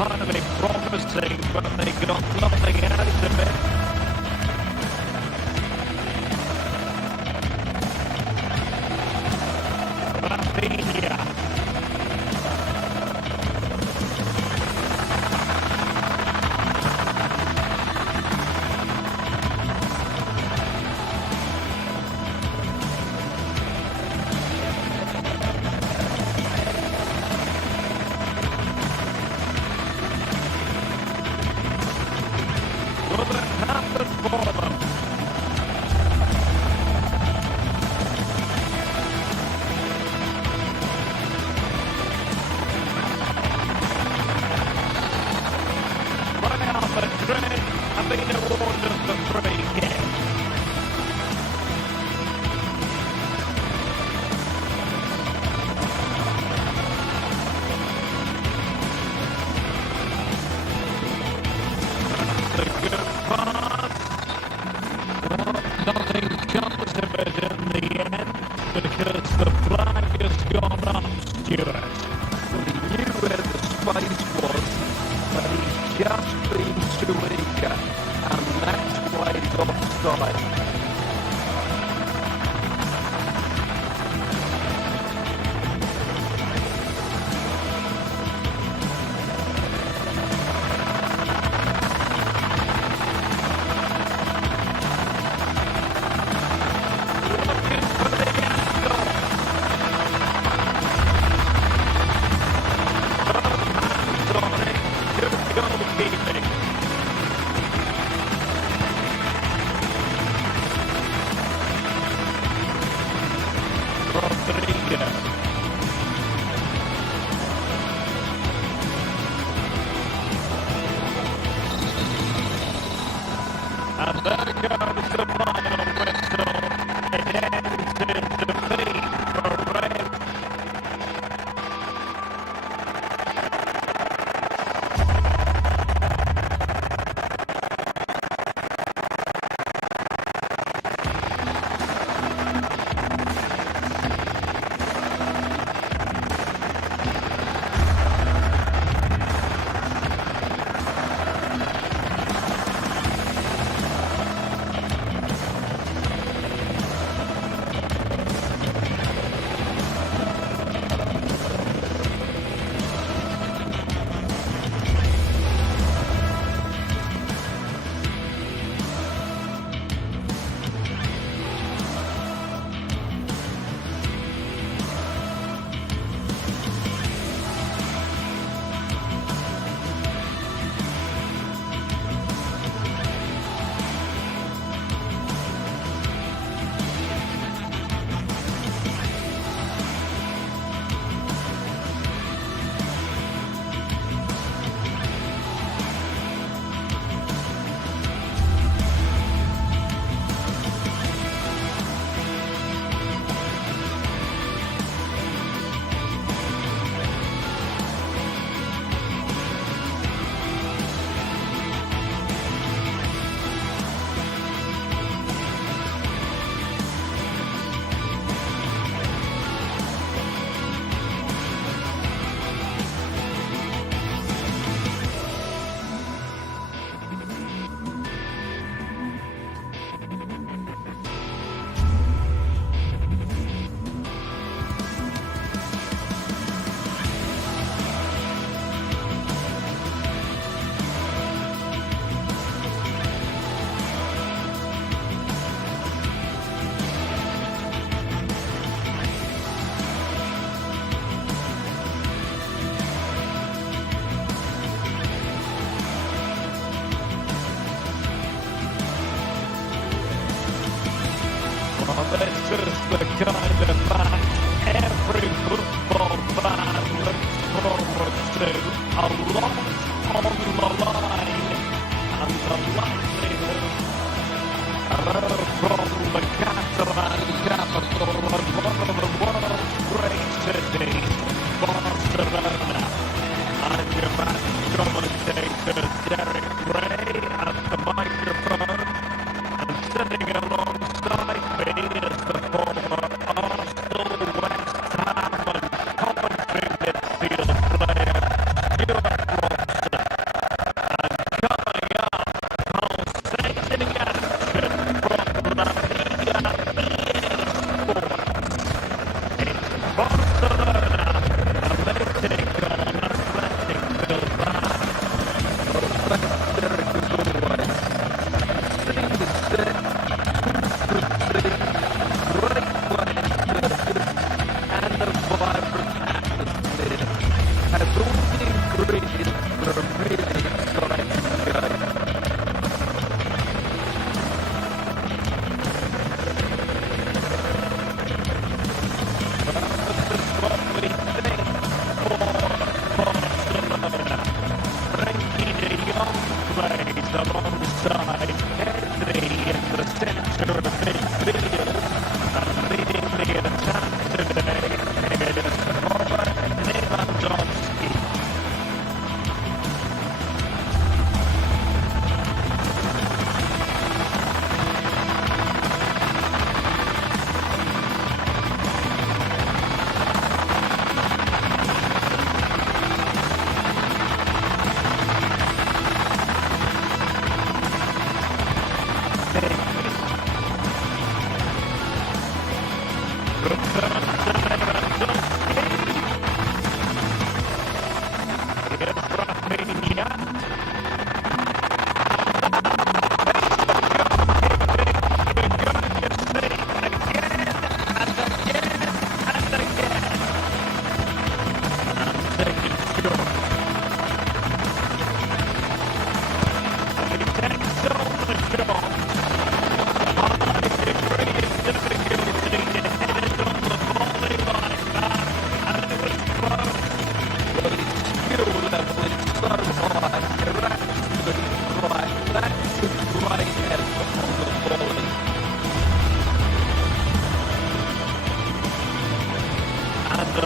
highly promising, but they got nothing out of it. Rafinha. Will it happen for them? Real Madrid have been awarded the free kick. That's a good pass. Well, nothing comes of it in the end because the flag has gone up, Stuart. Well, he knew where the space was, but he's just been too eager, and that's why he's offside. Looking for the angle. Both hands on it. Good goalkeeping. Rodriguez. And there goes the final whistle. It ends in defeat for Red. This is the kind of match every football fan looks forward to. A lot on the line and the likelihood. Hello from the Catalan capital and one of the world's great cities, Barcelona. I'm your match commentator, Derek Ray, at the microphone, and sitting alongside me is the former Arsenal, West Ham and Coventry midfield player, Stuart Robson. Barcelona. Frankie de Jong plays alongside Henry in the centre of midfield. And leading the attack today is Robert Lewandowski.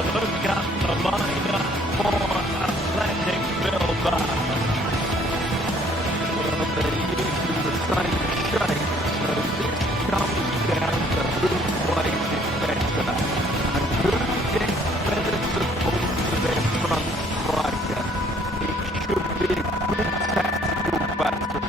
Look at the lineup for Athletic Bilbao. Well, they're using the same shape, so this comes down to who plays it better and who gets better support to their front striker. It should be a good tactical battle.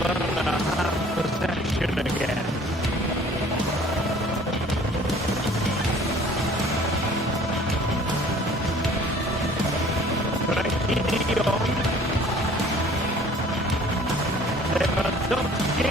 Barcelona have possession again. Frankie de Jong. Lewandowski.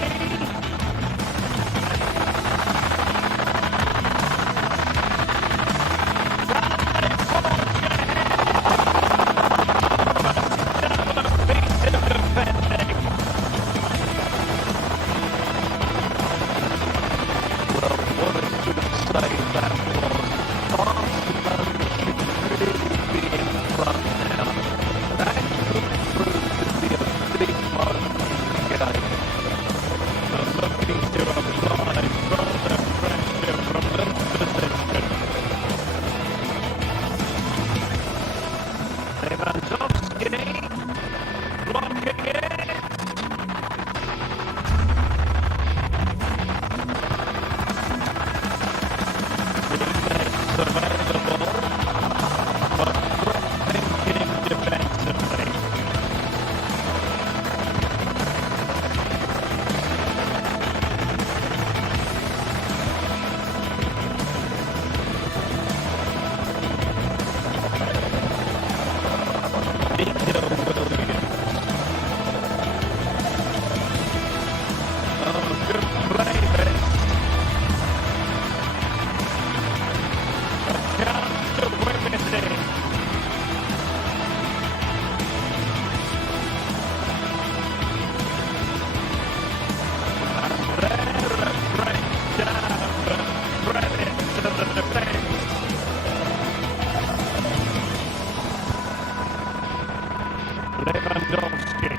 Lewandowski.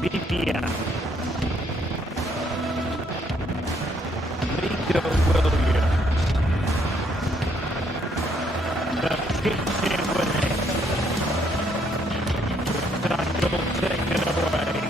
Vivian. Nico Williams. The pitch in with it. ball taken away.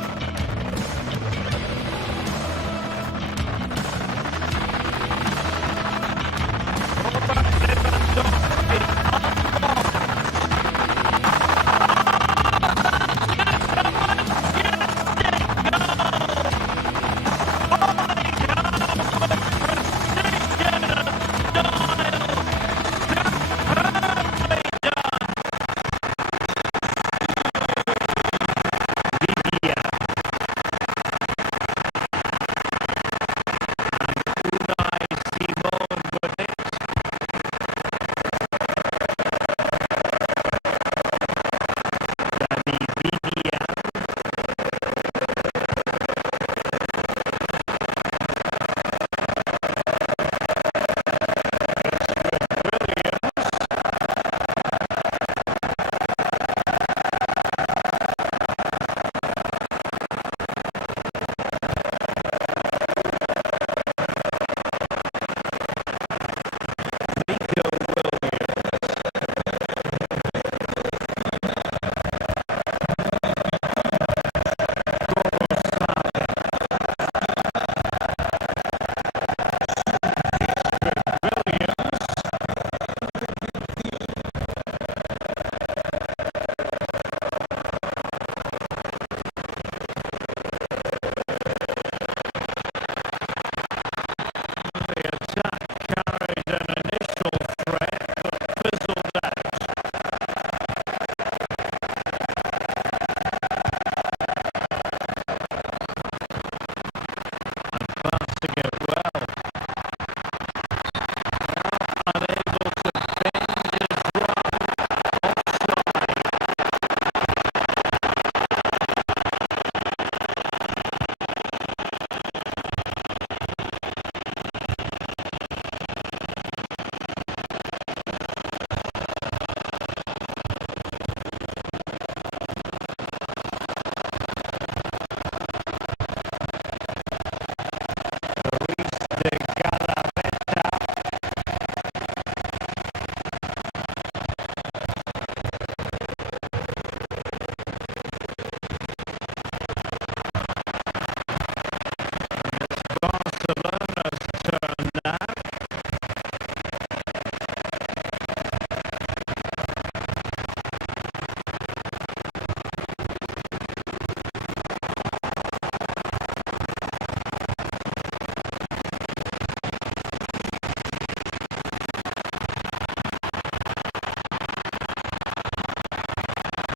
Barcelona's turn now.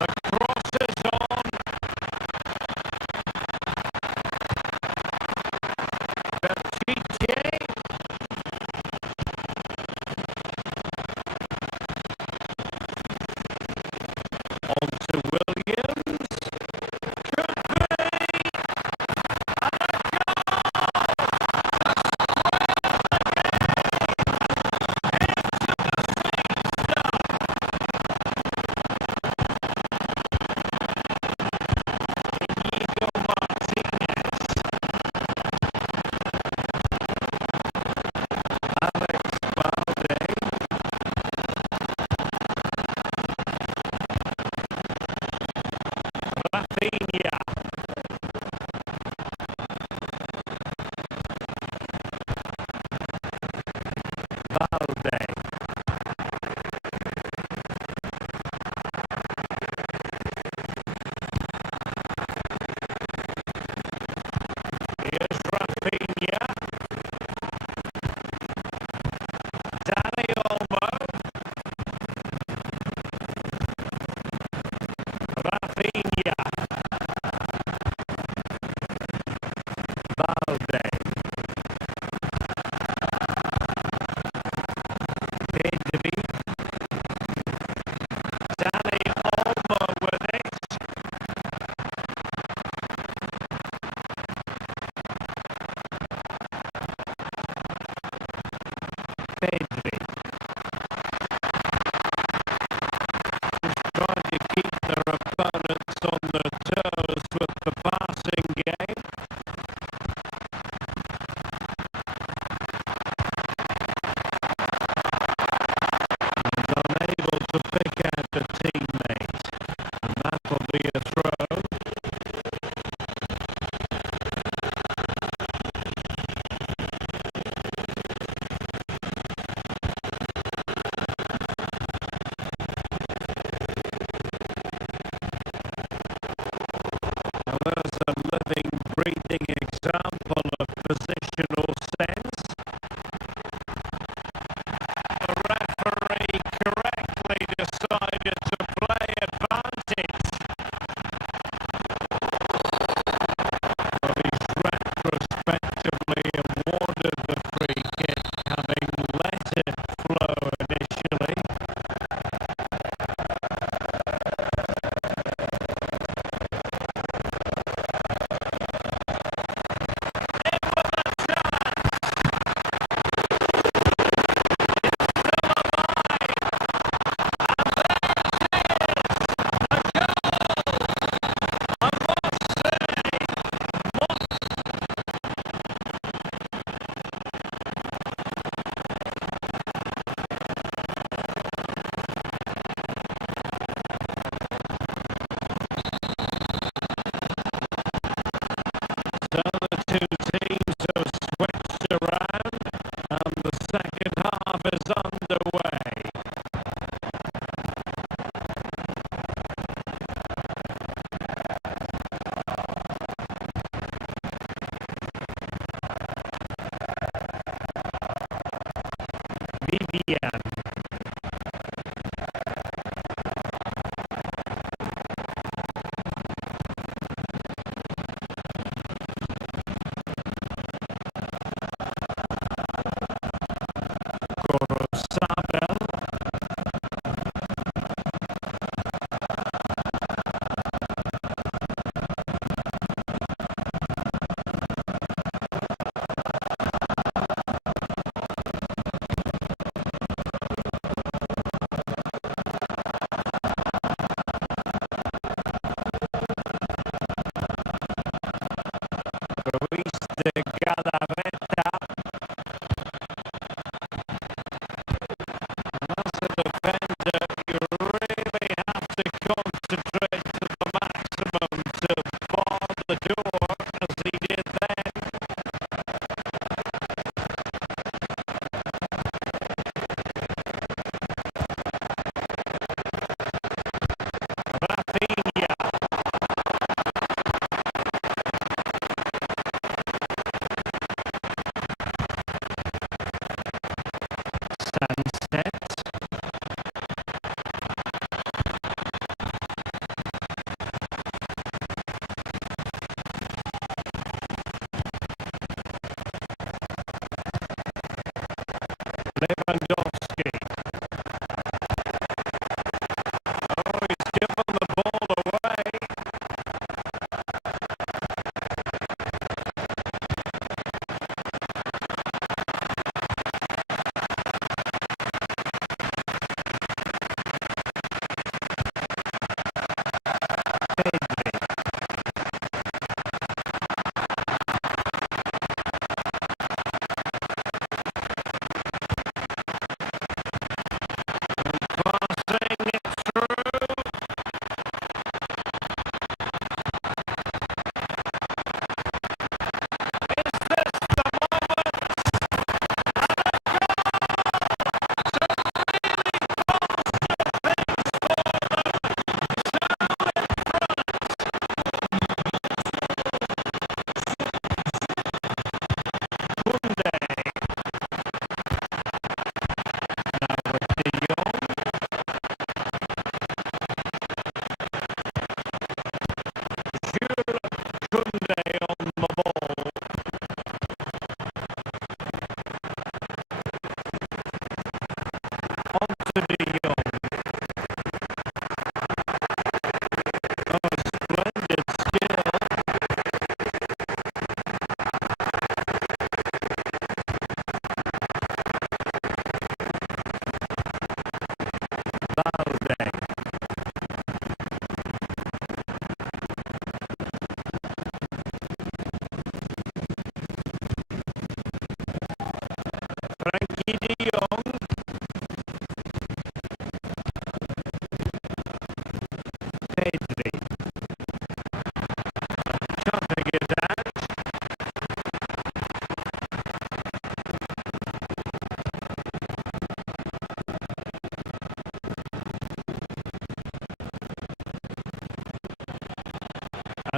The cross is on. On to Williams. Could be. Inigo Martinez. Alex Balde. Rafinha. Balde. Here's Rafinha. Dani Olmo. Rafinha. Balde. Pedri. Dani Olmo with it. Pedri. Just trying to keep their opponents on their toes with the passing game. He's unable to pick out a teammate, and that will be a throw.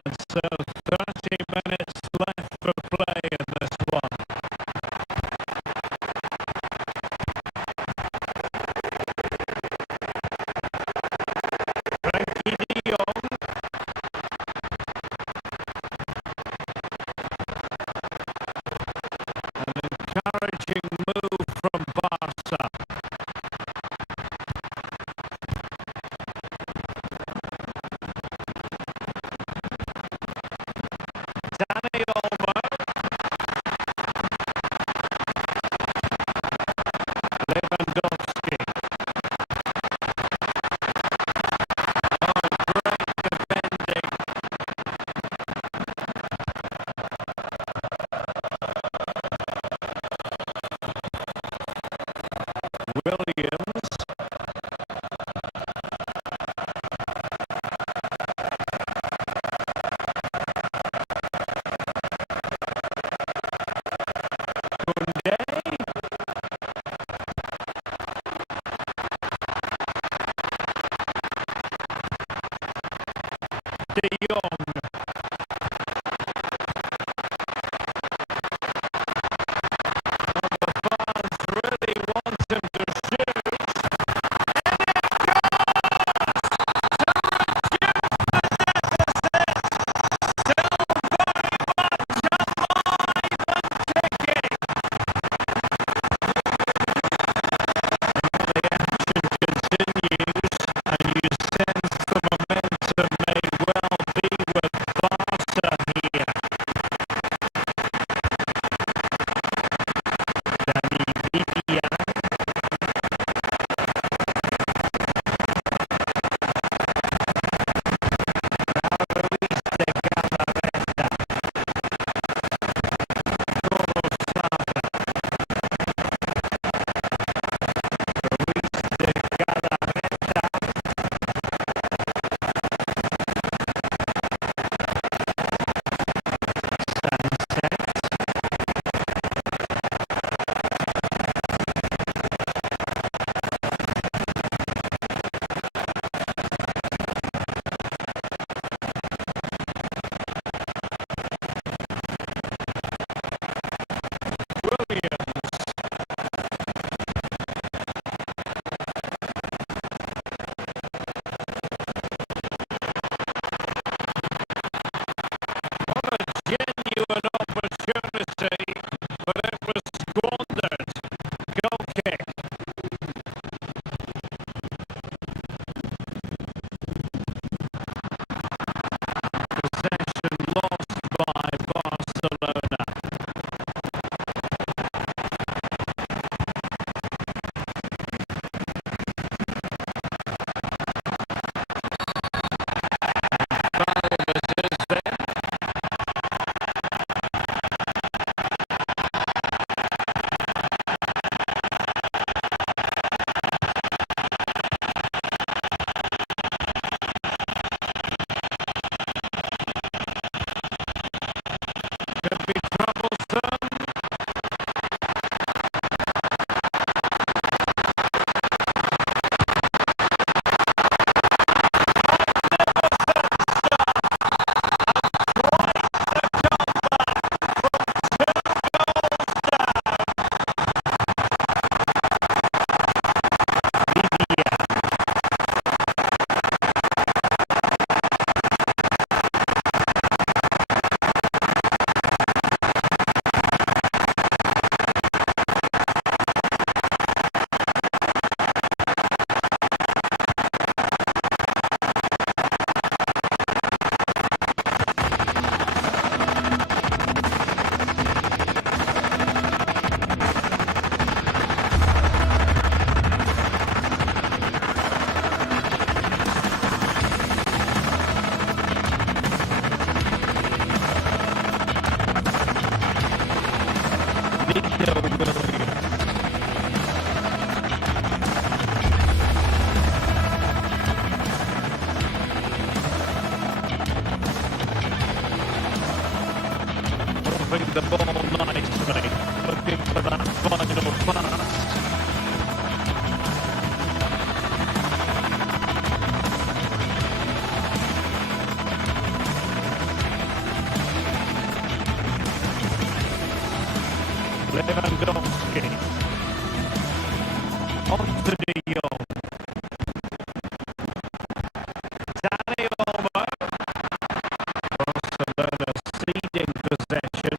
And so 30 minutes left for play in this one. Frankie de Jong. An encouraging move from Barca. Danny Olmo. Lewandowski. Oh, great defending. Williams. Koundé. De Jong. The fans really want him to shoot. Genuine opportunity, but it was squandered. Goal kick. Possession lost by Barcelona. Foul it is then. Could be troublesome. Moving the ball nicely, looking for that final pass. Lewandowski. On to De Jong. Dani Olmo. Barcelona ceding possession.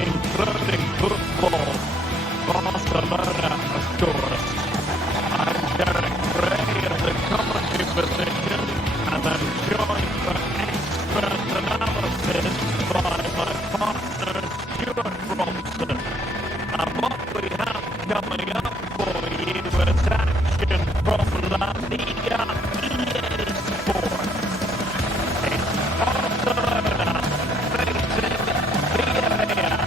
including football. Barcelona, of course. I'm Derek Gray in the commentary position, and I'm joined for expert analysis by my partner Stuart Robson. And what we have coming up for you is action from La Liga GTSports. It's Barcelona facing Villarreal.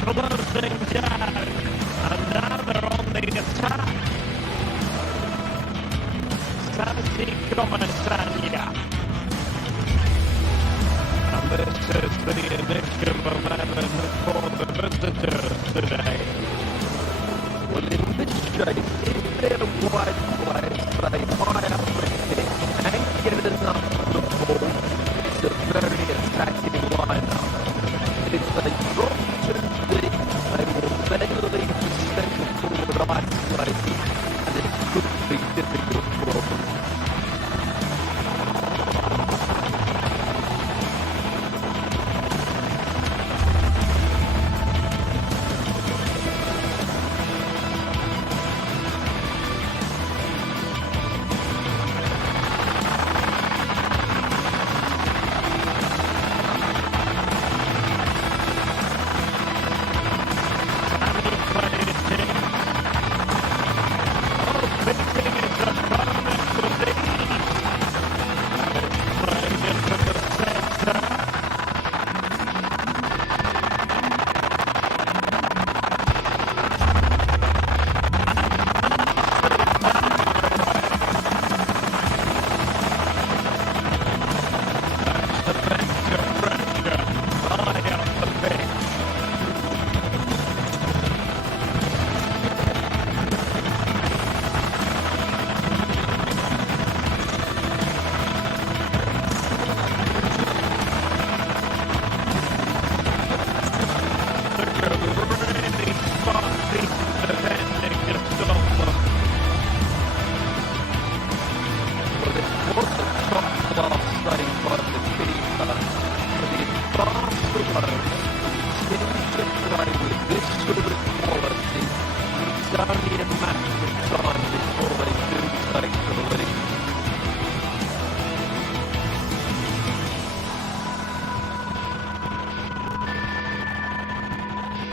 Closing down, and now they're on the attack. Santi Comasagna. And this is the initial 11 for the visitors today. Well, in this shape, if they're wide players, they high up the pitch and get enough of the ball, it's a very attacking lineup. If they drop too deep, they will then leave the centre forward isolated, and it could be difficult for them.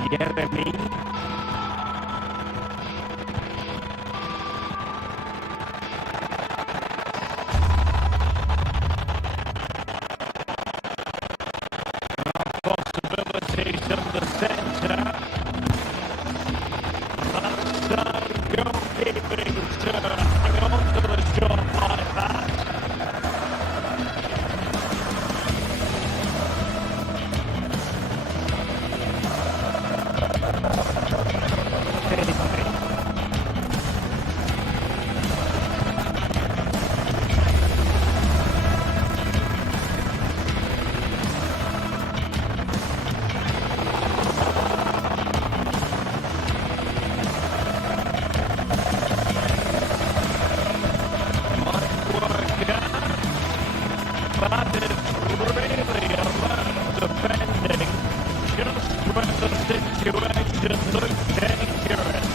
Jeremy. Possibilities in the centre. That's goalkeeping to hang on to the shot like that. the situation looks dangerous.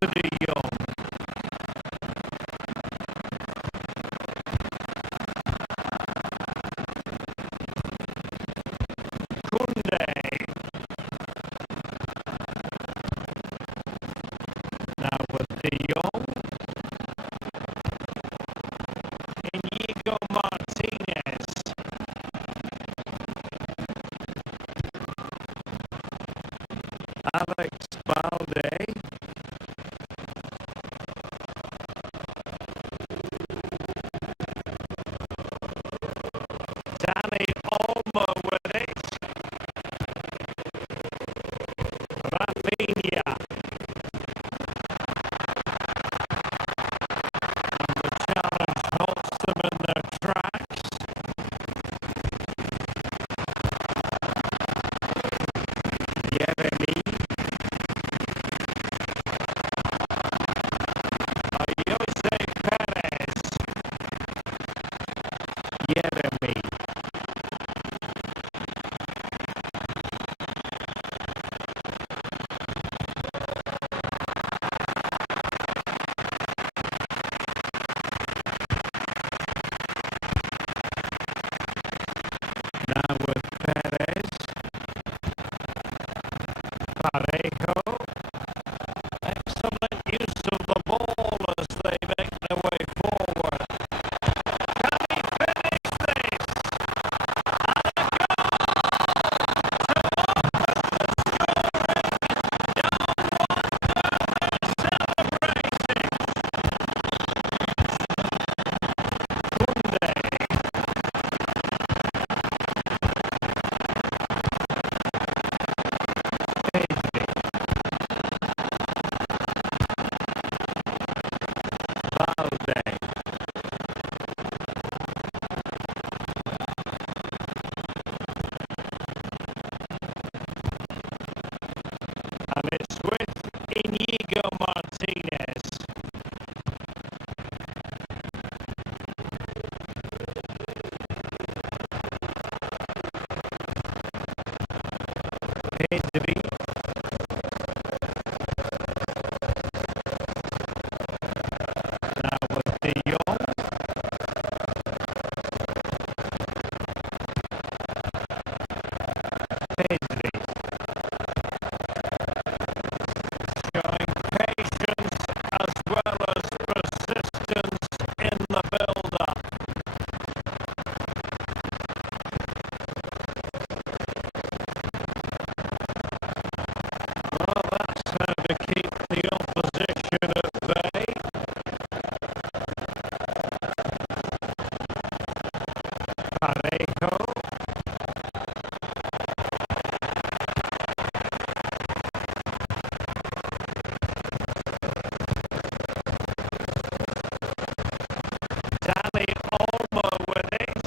to De Jong. Now with De Jong. Inigo Martinez. Alex Balde. Danny Olmo with it. Rafinha. And the challenge halts them in their tracks. Yeremi. Jose Perez. Yeremi. Now with Perez. Parejo. Excellent use of the ball as they make their way forward. Can he finish this? And a goal to open the scoring. No wonder they're celebrating. Kunde. Pedri. Balde. And it's with Inigo Martinez. Pedri. Now with De Jong. Pedri. Showing patience as well as persistence in the build-up. Well, that's how to keep the opposition at bay. Parejo. Danny Olmo with it.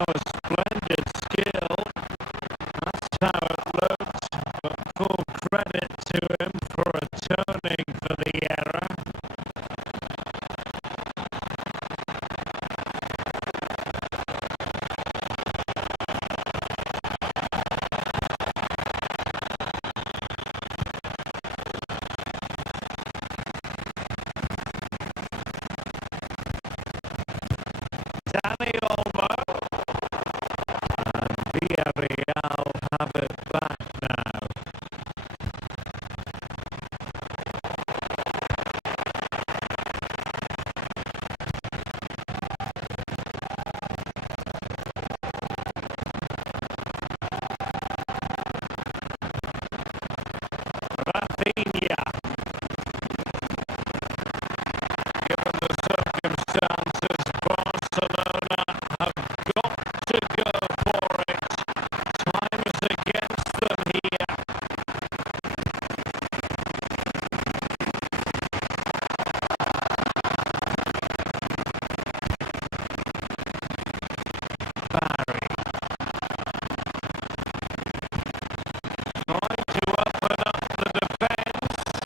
Oh, splendid skill. That's how it looked. But full credit to him for atoning for the error. Danny Olmo. And Villarreal have it back now. Rafinha. Given the circumstances, Barcelona have got to go for it. Time is against them here. Barry. Trying to open up the defence.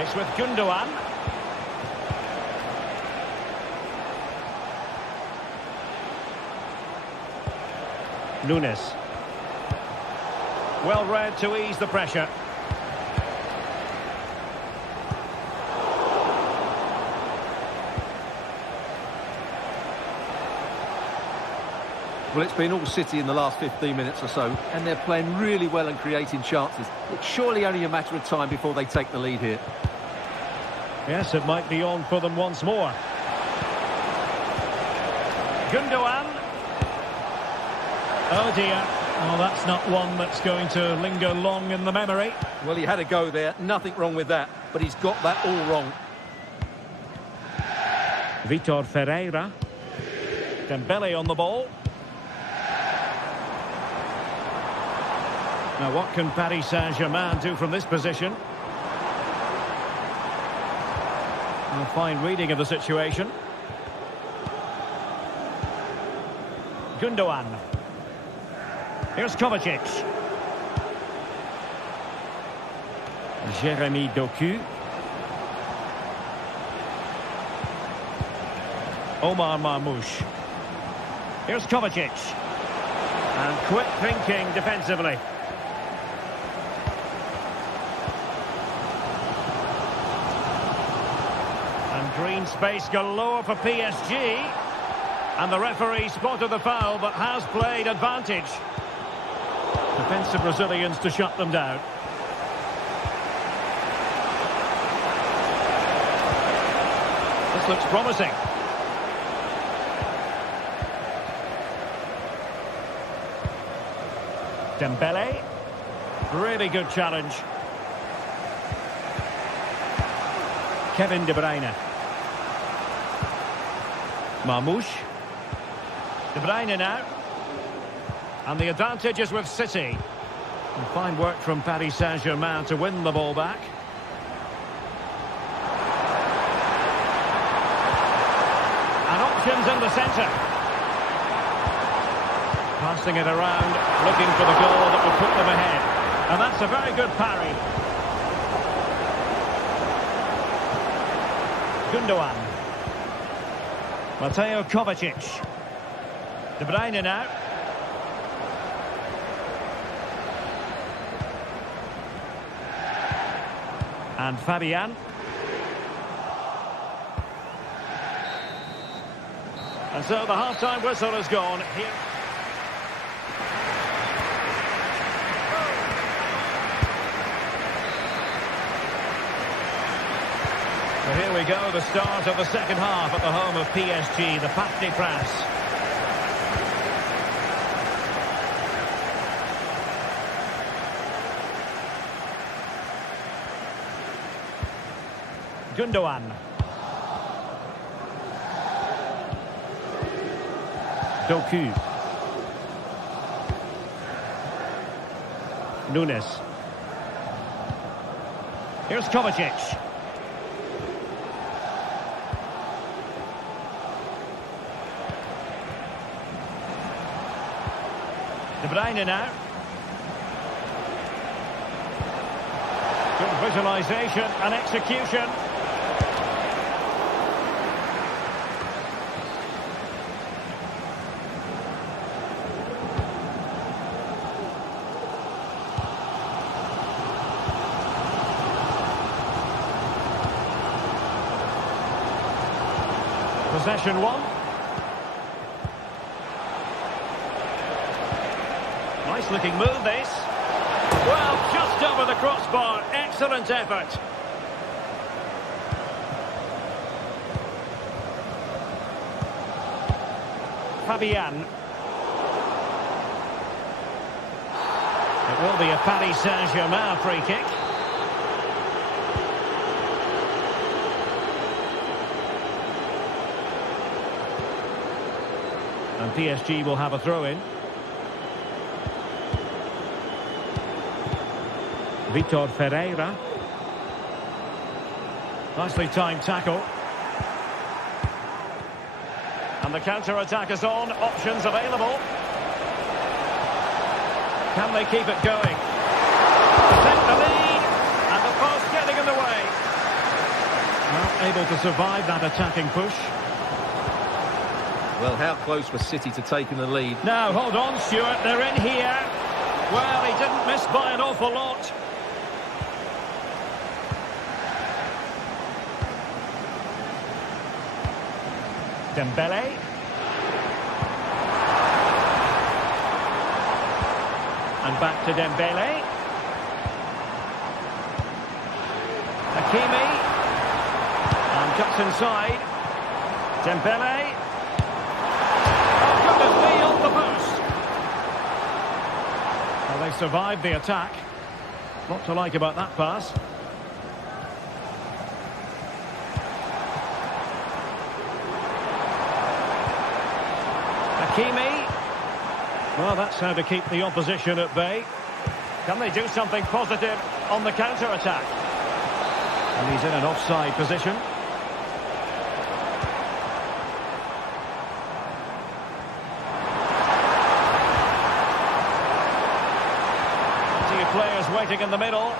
It's with Gundogan. Nunes. Well read to ease the pressure. Well, it's been all City in the last 15 minutes or so, and they're playing really well and creating chances. It's surely only a matter of time before they take the lead here. Yes, it might be on for them once more. Gundogan. Oh dear. Well, that's not one that's going to linger long in the memory. Well, he had a go there. Nothing wrong with that, but he's got that all wrong. Vitor Ferreira. Dembele on the ball. Now, what can Paris Saint-Germain do from this position? A fine reading of the situation. Gundogan. Here's Kovacic. Jeremy Doku. Omar Marmoush. Here's Kovacic. And quick thinking defensively. And green space galore for PSG. And the referee spotted the foul but has played advantage. Defensive Brazilians to shut them down. This looks promising. Dembele. Really good challenge. Kevin De Bruyne. Marmoush. De Bruyne now. And the advantage is with City. And fine work from Paris Saint-Germain to win the ball back. And options in the centre. Passing it around, looking for the goal that will put them ahead. And that's a very good parry. Gundogan. Mateo Kovacic. De Bruyne now. And Fabian. And so the half-time whistle has gone. Here we go, the start of the second half at the home of PSG, the Parc des Princes. Gundogan. Doku. Nunes. Here's Kovacic. De Bruyne now. Good visualisation and execution. Possession one. Nice looking move this. Well, just over the crossbar. Excellent effort. Fabian. It will be a Paris Saint-Germain free kick. And PSG will have a throw-in. Vitor Ferreira. Nicely timed tackle. And the counter-attack is on. Options available. Can they keep it going? Protect the lead. And the post getting in the way. Well, able to survive that attacking push. Well, how close was City to taking the lead? Now, hold on, Stuart. They're in here. Well, he didn't miss by an awful lot. Dembele. And back to Dembele. Hakimi. And cuts inside. Dembele. Oh, goodness me, off the post. Well, they survived the attack. Lot to like about that pass. Hakimi. Well, that's how to keep the opposition at bay. Can they do something positive on the counter-attack? And he's in an offside position. Plenty of players waiting in the middle.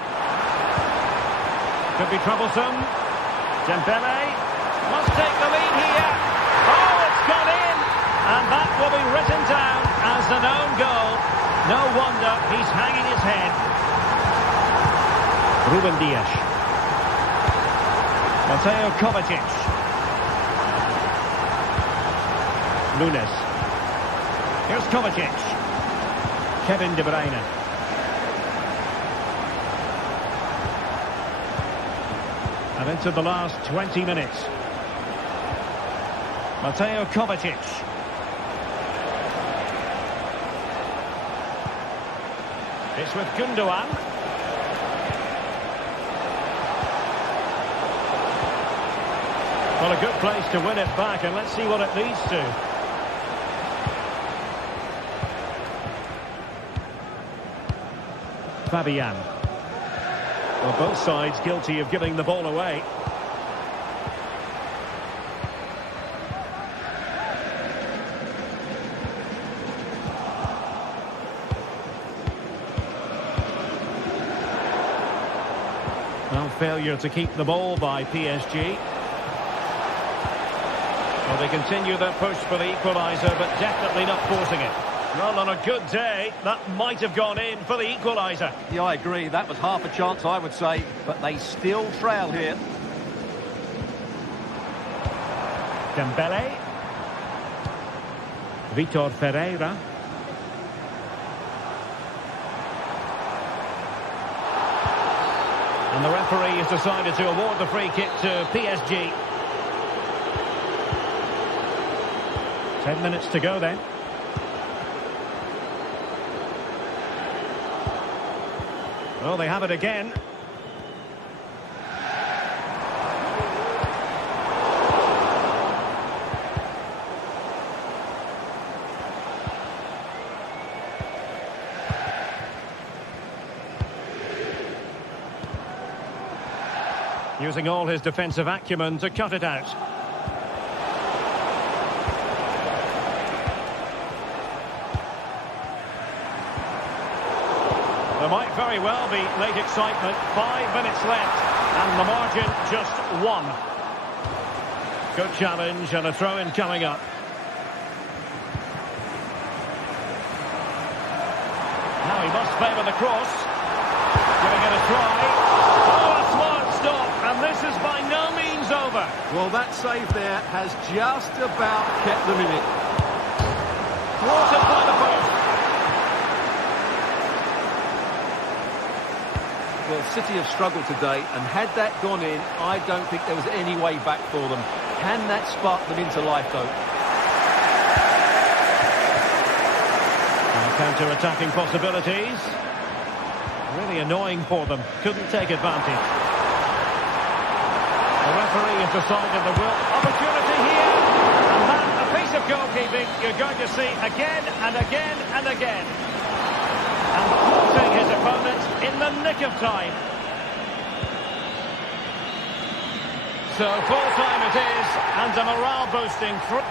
Could be troublesome. Dembele must take the lead here. Oh, it's gone in! And that will be written down as an own goal. No wonder he's hanging his head. Ruben Dias. Mateo Kovacic. Nunes. Here's Kovacic. Kevin De Bruyne. And into the last 20 minutes. Mateo Kovacic. It's with Gundogan. Well, a good place to win it back, and let's see what it leads to. Fabian. Well, both sides guilty of giving the ball away. Well, failure to keep the ball by PSG. Well, they continue their push for the equaliser, but definitely not forcing it. Well, on a good day, that might have gone in for the equaliser. Yeah, I agree. That was half a chance, I would say. But they still trail here. Dembele. Vitor Ferreira. And the referee has decided to award the free kick to PSG. 10 minutes to go then. Well, they have it again. Using all his defensive acumen to cut it out. There might very well be late excitement. 5 minutes left, and the margin just 1. Good challenge, and a throw-in coming up. Now he must favour the cross. Giving it a try. Oh, a smart stop, and this is by no means over. Well, that save there has just about kept them in it. Thwarted by the post. Well, City have struggled today, and had that gone in, I don't think there was any way back for them. Can that spark them into life, though? Counter-attacking possibilities. Really annoying for them. Couldn't take advantage. The referee has decided there will opportunity here. And that, a piece of goalkeeping you're going to see again and again and again. And thwarting his opponent in the nick of time. So full time it is, and a morale-boosting throw.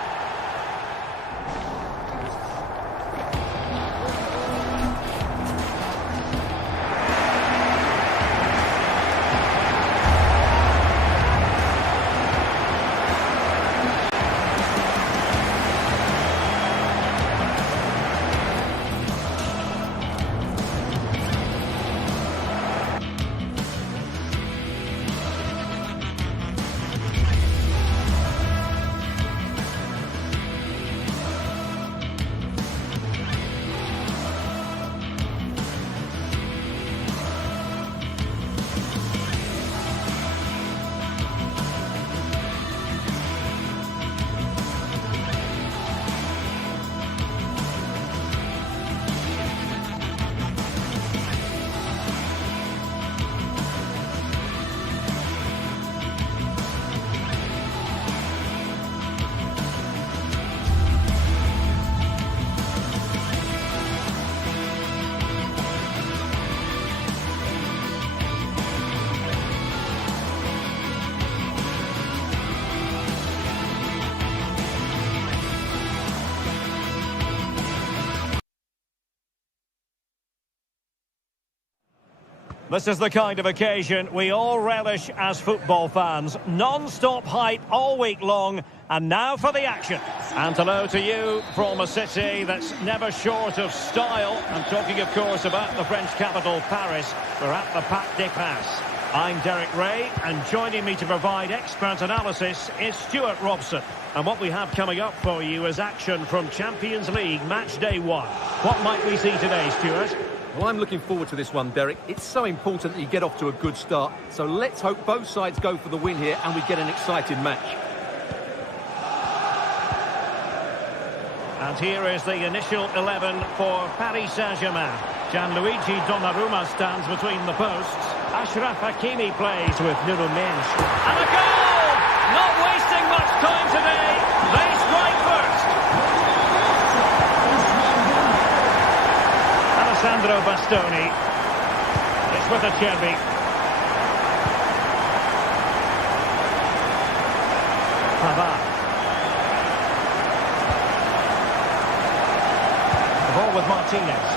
This is the kind of occasion we all relish as football fans. Non-stop hype all week long, and now for the action. And hello to you from a city that's never short of style. I'm talking, of course, about the French capital, Paris. We're at the Parc des Princes. I'm Derek Ray, and joining me to provide expert analysis is Stuart Robson. And what we have coming up for you is action from Champions League Match Day 1. What might we see today, Stuart? Well, I'm looking forward to this one, Derek. It's so important that you get off to a good start. So let's hope both sides go for the win here and we get an exciting match. And here is the initial 11 for Paris Saint-Germain. Gianluigi Donnarumma stands between the posts. Achraf Hakimi plays with Nuno Mendes. And a goal! Not wasting much time today. They strike first. Alessandro Bastoni. It's with Acerbi. Pavard. The ball with Martinez.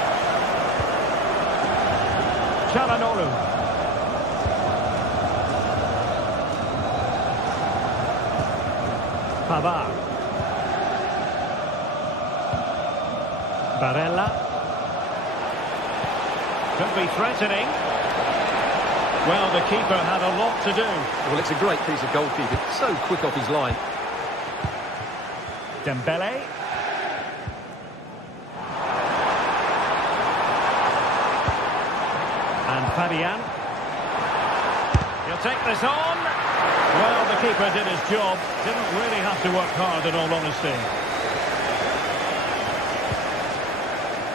Çalhanoğlu. Pavard. Barella. Could be threatening. Well, the keeper had a lot to do. Well, it's a great piece of goalkeeping. So quick off his line. Dembele. And Fabian. He'll take this on. Well, the keeper did his job. Didn't really have to work hard, in all honesty.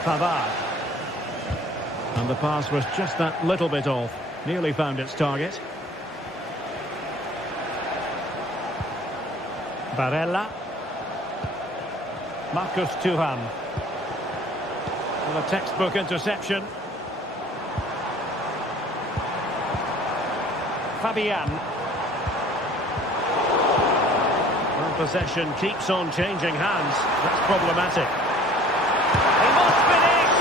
Pavard. And the pass was just that little bit off. Nearly found its target. Barella. Marcus Thuram. Well, a textbook interception. Fabian. Well, possession keeps on changing hands. That's problematic. He must finish!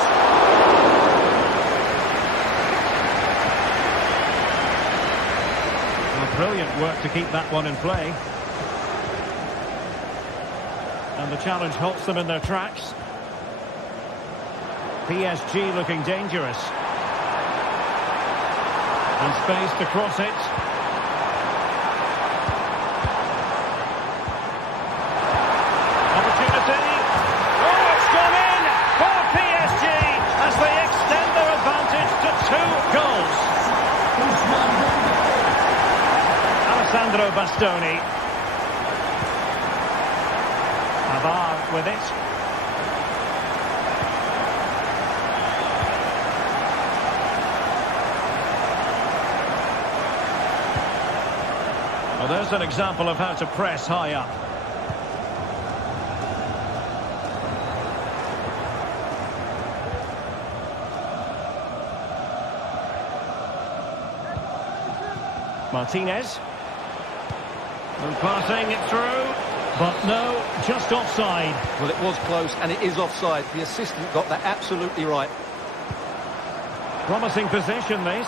Well, brilliant work to keep that one in play. And the challenge halts them in their tracks. PSG looking dangerous. And space to cross it. Opportunity. Oh, it's gone in for PSG as they extend their advantage to 2 goals. Alessandro Bastoni. Pavard with it. Well, there's an example of how to press high up. Martinez. And passing it through. But no, just offside. Well, it was close and it is offside. The assistant got that absolutely right. Promising position, this.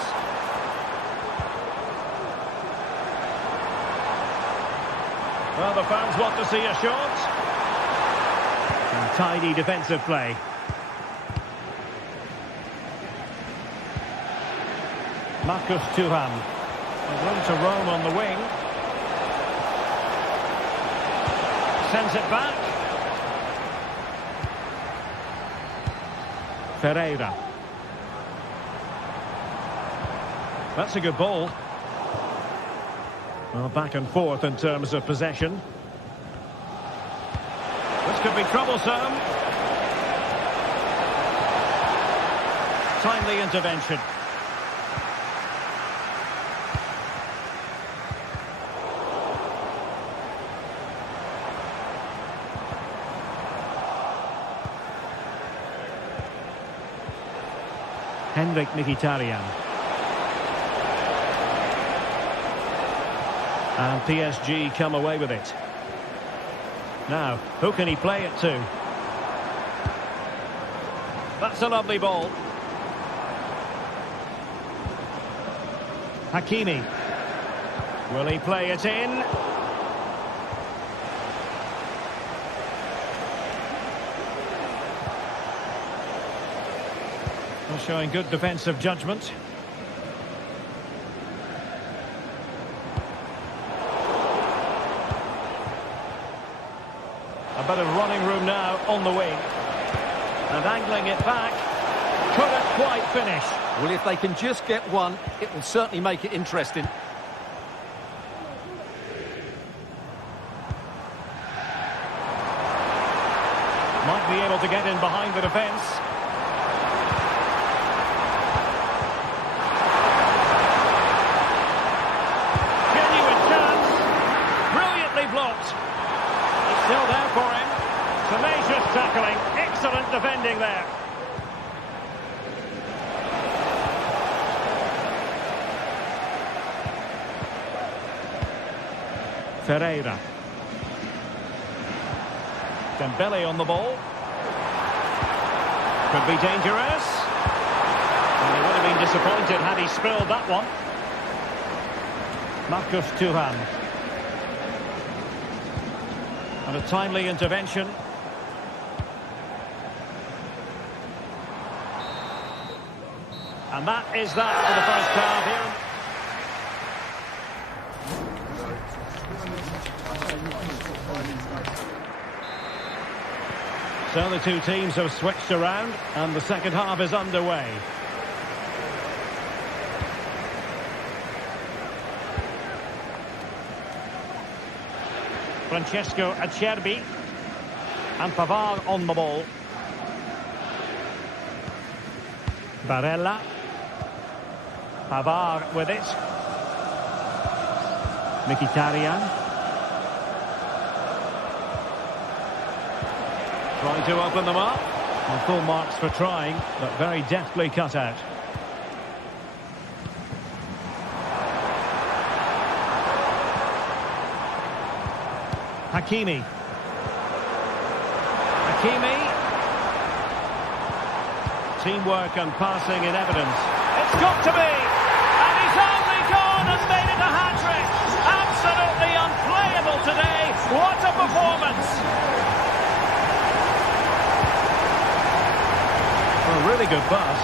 Well, the fans want to see a shot. And tidy defensive play. Marcus Thuram. Room to roam on the wing. Sends it back. Ferreira. That's a good ball. Well, back and forth in terms of possession. This could be troublesome. Timely intervention. Henrik Mkhitaryan. And PSG come away with it. Now, who can he play it to? That's a lovely ball. Hakimi. Will he play it in? Well, showing good defensive judgment. A bit of running room now on the wing. And angling it back. Couldn't quite finish. Well, if they can just get one, it will certainly make it interesting. Might be able to get in behind the defence. Genuine chance. Brilliantly blocked. It's still there for him. Tenacious tackling. Excellent defending there. Ferreira. Dembele on the ball. Could be dangerous. And he would have been disappointed had he spilled that one. Marcus Thuram. And a timely intervention. And that is that for the first half here. So the two teams have switched around and the second half is underway. Francesco Acerbi and Pavard on the ball. Barella. Pavard with it. Mkhitaryan. Trying to open them up. And full marks for trying, but very deftly cut out. Hakimi. Teamwork and passing in evidence. It's got to be! And he's only gone and made it a hat-trick! Absolutely unplayable today! What a performance! A really good pass.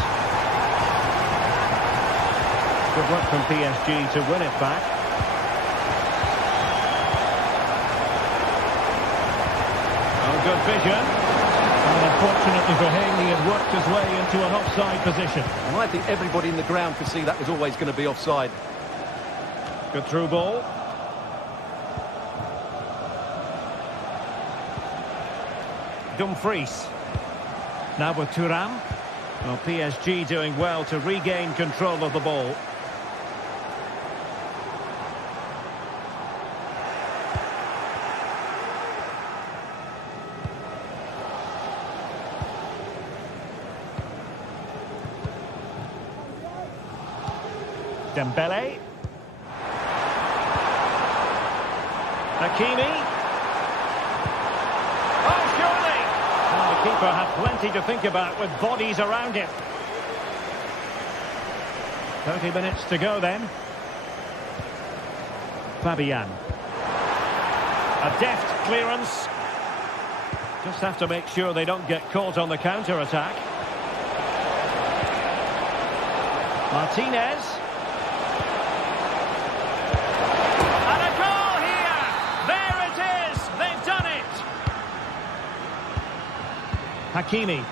Good work from PSG to win it back. Oh, good vision. And unfortunately for him, he had worked his way into an offside position. And I think everybody in the ground could see that was always going to be offside. Good through ball. Dumfries. Now with Thuram. Well, PSG doing well to regain control of the ball. Dembele. Hakimi. Oh, surely! Well, the keeper had plenty to think about with bodies around him. 30 minutes to go then. Fabian. A deft clearance. Just have to make sure they don't get caught on the counter-attack. Martinez. And a goal here! There it is! They've done it! Hakimi.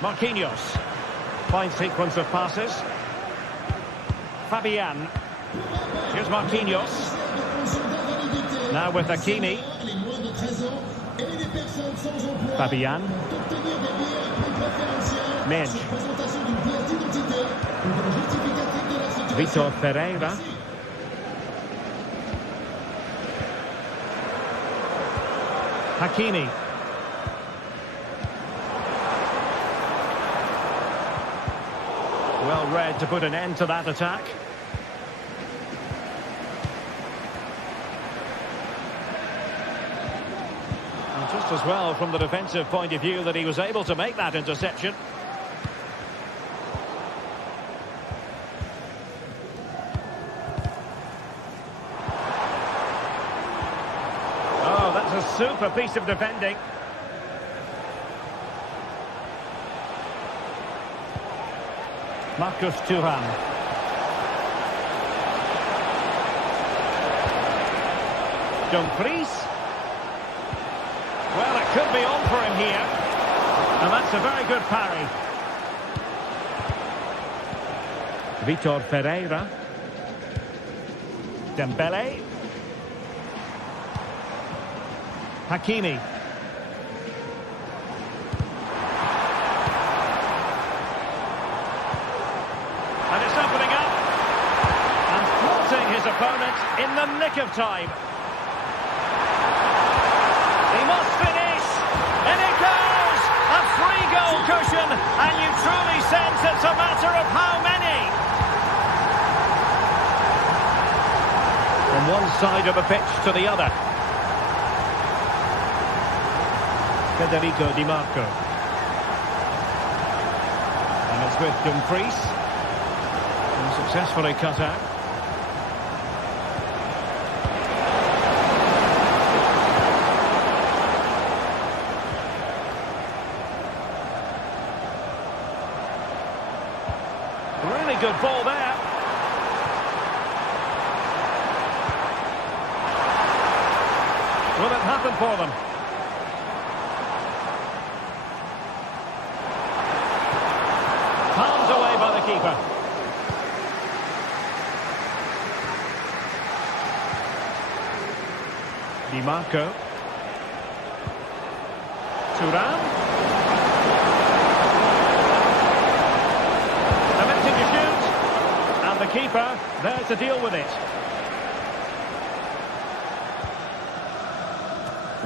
Marquinhos. Fine sequence of passes. Fabian. Here's Marquinhos. Now with Hakimi. Fabian. Menj. Vitor Ferreira. Hakimi. Well read to put an end to that attack. And just as well from the defensive point of view that he was able to make that interception. super piece of defending. Marcus Thuram. Dumfries. Well, it could be on for him here. And that's a very good parry. Vitor Ferreira. Dembele. Hakimi. And it's opening up. And thwarting his opponent in the nick of time. He must finish. And it goes! A three-goal cushion. And you truly sense it's a matter of how many. From one side of the pitch to the other. Federico Di Marco. And it's with Dumfries. And successfully cut out. Really good ball there. Will it happen for them? Palmed away by the keeper. Di Marco. Thuram. Attempting to shoot. And the keeper there to deal with it.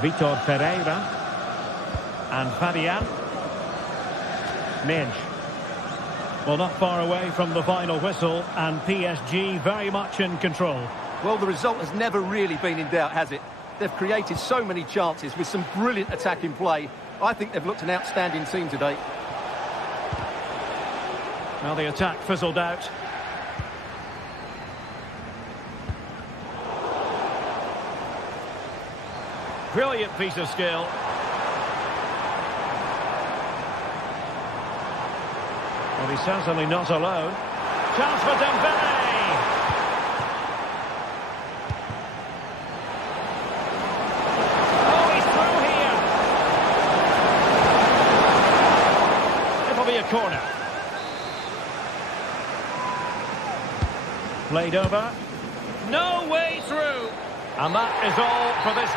Vitor Ferreira. And Fabian. Minge. Well, not far away from the final whistle, and PSG very much in control. Well, the result has never really been in doubt, has it? They've created so many chances with some brilliant attacking play. I think they've looked an outstanding team today. Well, the attack fizzled out. Brilliant piece of skill. Well, he's certainly not alone. Chance for Dembele! Oh, he's through here! It'll be a corner. Played over. No way through! And that is all for this.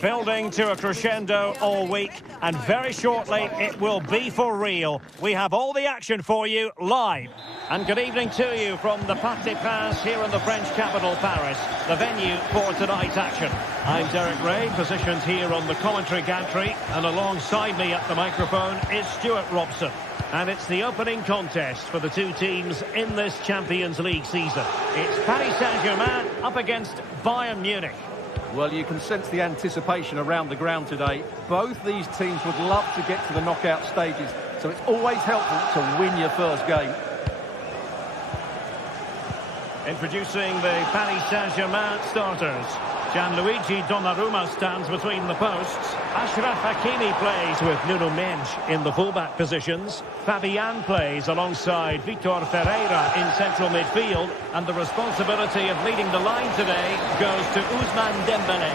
Building to a crescendo all week, and very shortly it will be for real. We have all the action for you live. And good evening to you from the Parc des Princes here in the French capital, Paris, the venue for tonight's action. I'm Derek Ray, positioned here on the commentary gantry, and alongside me at the microphone is Stuart Robson. And it's the opening contest for the two teams in this Champions League season. It's Paris Saint-Germain up against Bayern Munich. Well, you can sense the anticipation around the ground today. Both these teams would love to get to the knockout stages, so it's always helpful to win your first game. Introducing the Paris Saint-Germain starters. Gianluigi Donnarumma stands between the posts. Achraf Hakimi plays with Nuno Mendes in the fullback positions. Fabian plays alongside Vitor Ferreira in central midfield. And the responsibility of leading the line today goes to Ousmane Dembélé.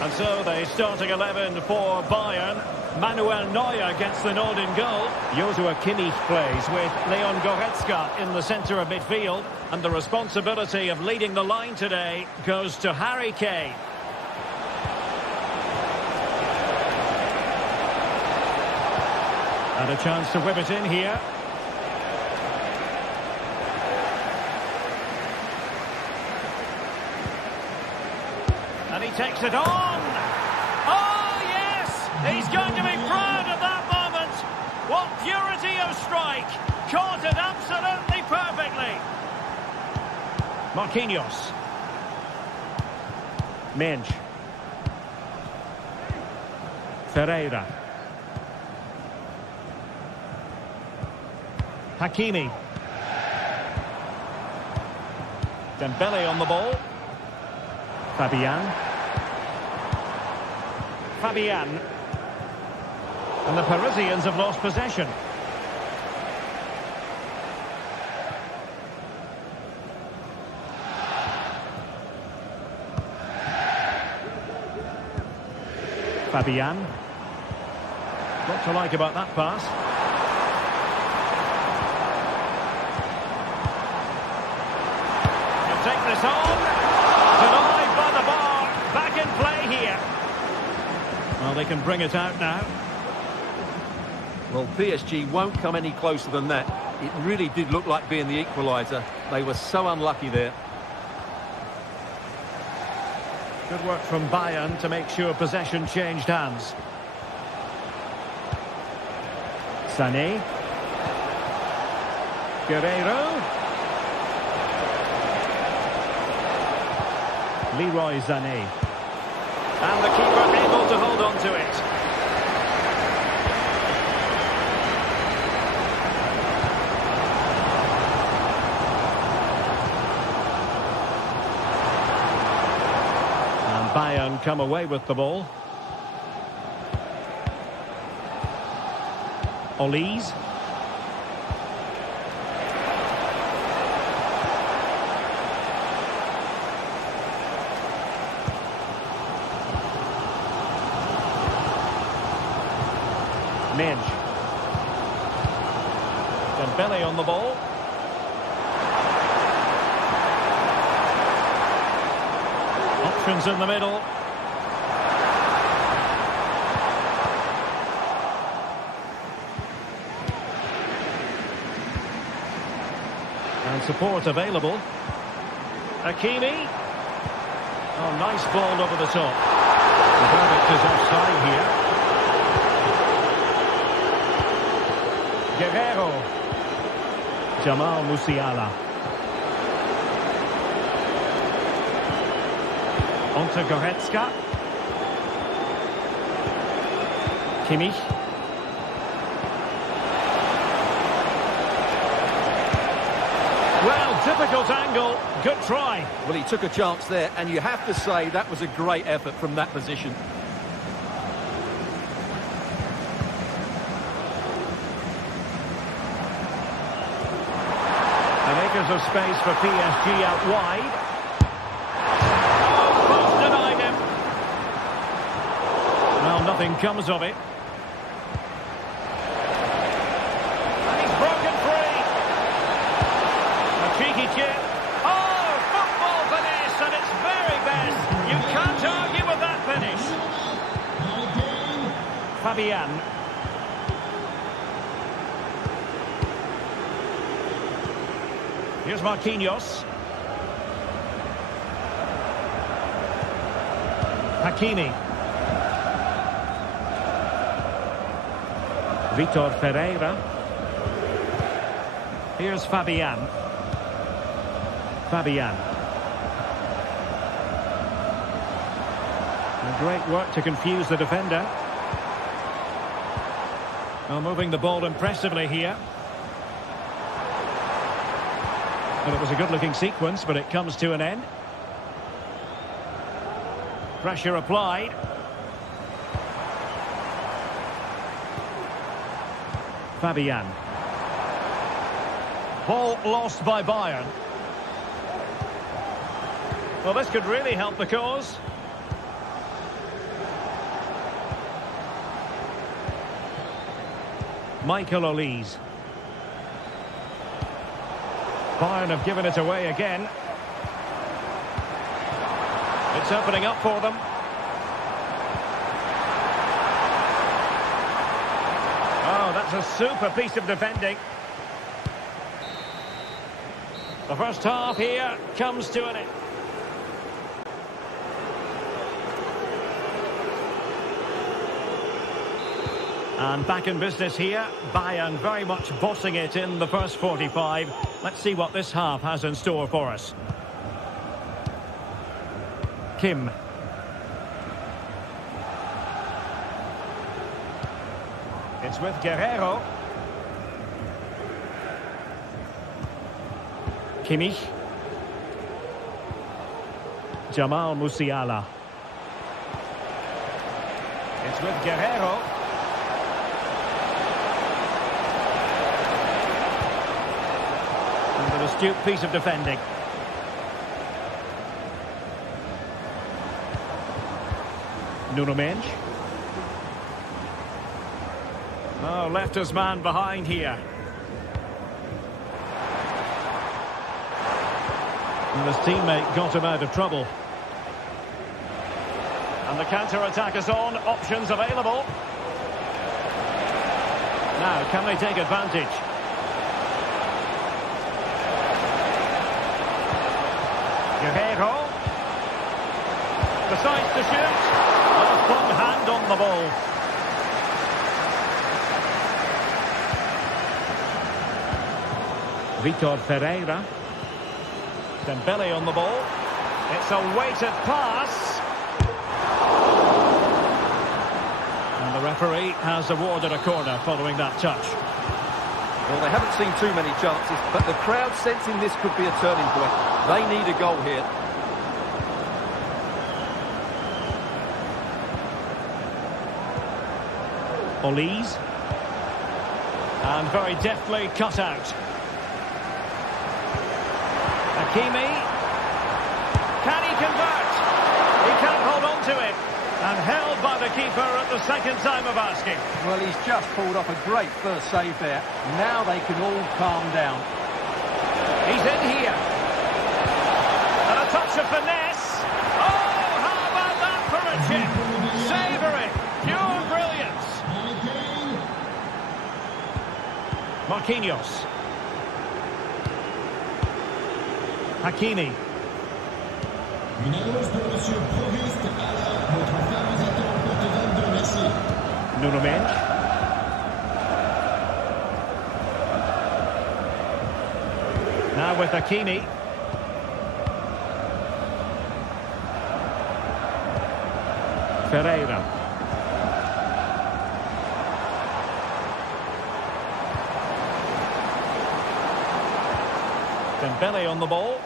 And so the starting 11 for Bayern. Manuel Neuer gets the nod in goal. Joshua Kimmich plays with Leon Goretzka in the centre of midfield. And the responsibility of leading the line today goes to Harry Kane. And a chance to whip it in here. And he takes it on. Oh, yes! He's going to be proud of that moment. What purity of strike. Caught it absolutely perfectly. Marquinhos. Mendes. Ferreira. Hakimi. Dembele on the ball. Fabian. And the Parisians have lost possession. Fabian. What to like about that pass? He'll take this on. Denied by the bar. Back in play here. Well, they can bring it out now. Well, PSG won't come any closer than that. It really did look like being the equaliser. They were so unlucky there. Good work from Bayern to make sure possession changed hands. Sané. Guerreiro. Leroy Sané. And the keeper able to hold on to it. And Bayern come away with the ball. Olise. Mendes. Dembele on the ball. Options in the middle. And support available. Hakimi. Oh, nice ball over the top. The verdict is offside here. Guerreiro. Jamal Musiala. Onto Goretzka. Kimmich. Well, difficult angle. Good try. Well, he took a chance there, and you have to say that was a great effort from that position. Acres of space for PSG out wide. Oh, cross denied him. Well, nothing comes of it. And he's broken free. A cheeky chip. Oh, football finesse at its very best. Fabian. Here's Marquinhos. Hakimi. Vitor Ferreira. Here's Fabian. Fabian. And great work to confuse the defender. Well, moving the ball impressively here. Well, it was a good-looking sequence, but it comes to an end. Pressure applied. Fabian. Ball lost by Bayern. Well, this could really help the cause. Michael Olise. Bayern have given it away again. It's opening up for them. Oh, that's a super piece of defending. The first half here comes to an end. And back in business here. Bayern very much bossing it in the first 45. Let's see what this half has in store for us. Kim. It's with Guerrero. Kimmich. Jamal Musiala. It's with Guerrero. And an astute piece of defending. Nuno Mendes. Oh, left his man behind here. And his teammate got him out of trouble. And the counter-attack is on. Options available. Now, can they take advantage? Guerrero. Decides to shoot. A firm hand on the ball. Vitor Ferreira. Dembele on the ball. It's a weighted pass. And the referee has awarded a corner following that touch. Well, they haven't seen too many chances, but the crowd sensing this could be a turning point. They need a goal here. Olise. And very deftly cut out. Hakimi. Can he convert? He can't hold on to it. And held by the keeper at the second time of asking. Well, he's just pulled off a great first save there. Now they can all calm down. He's in here. And a touch of finesse. Oh, how about that for a chip? Savoury. Pure brilliance. Marquinhos. Hakimi. Nuno Mendes. Now with Hakimi. Ferreira. Dembele on the ball.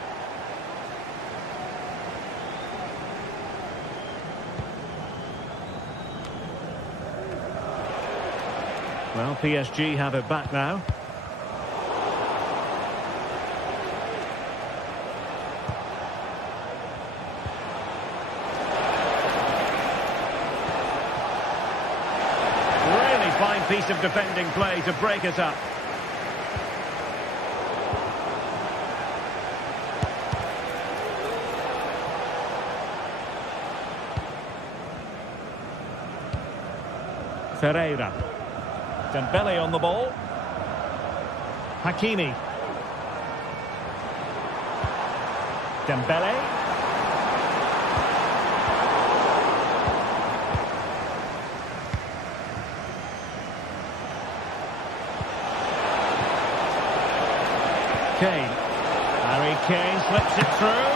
Well, PSG have it back now. Really fine piece of defending play to break it up. Ferreira. Dembele on the ball. Hakimi. Dembele. Kane. Harry Kane slips it through.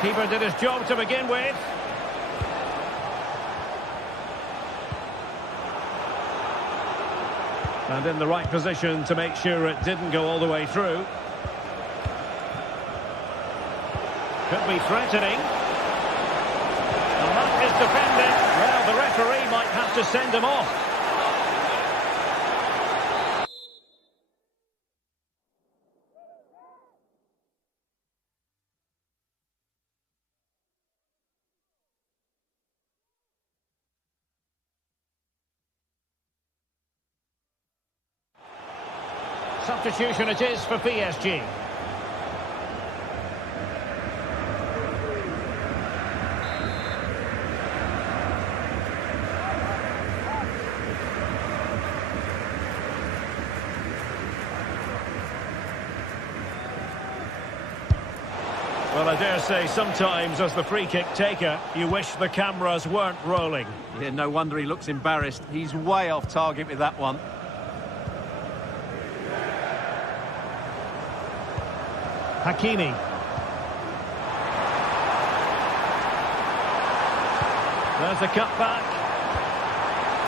Keeper did his job to begin with. And in the right position to make sure it didn't go all the way through. Could be threatening. And that is defending. Well, the referee might have to send him off. Substitution it is for PSG. Well, I dare say sometimes as the free kick taker, you wish the cameras weren't rolling. Yeah, no wonder he looks embarrassed. He's way off target with that one. Hakimi. There's the cutback.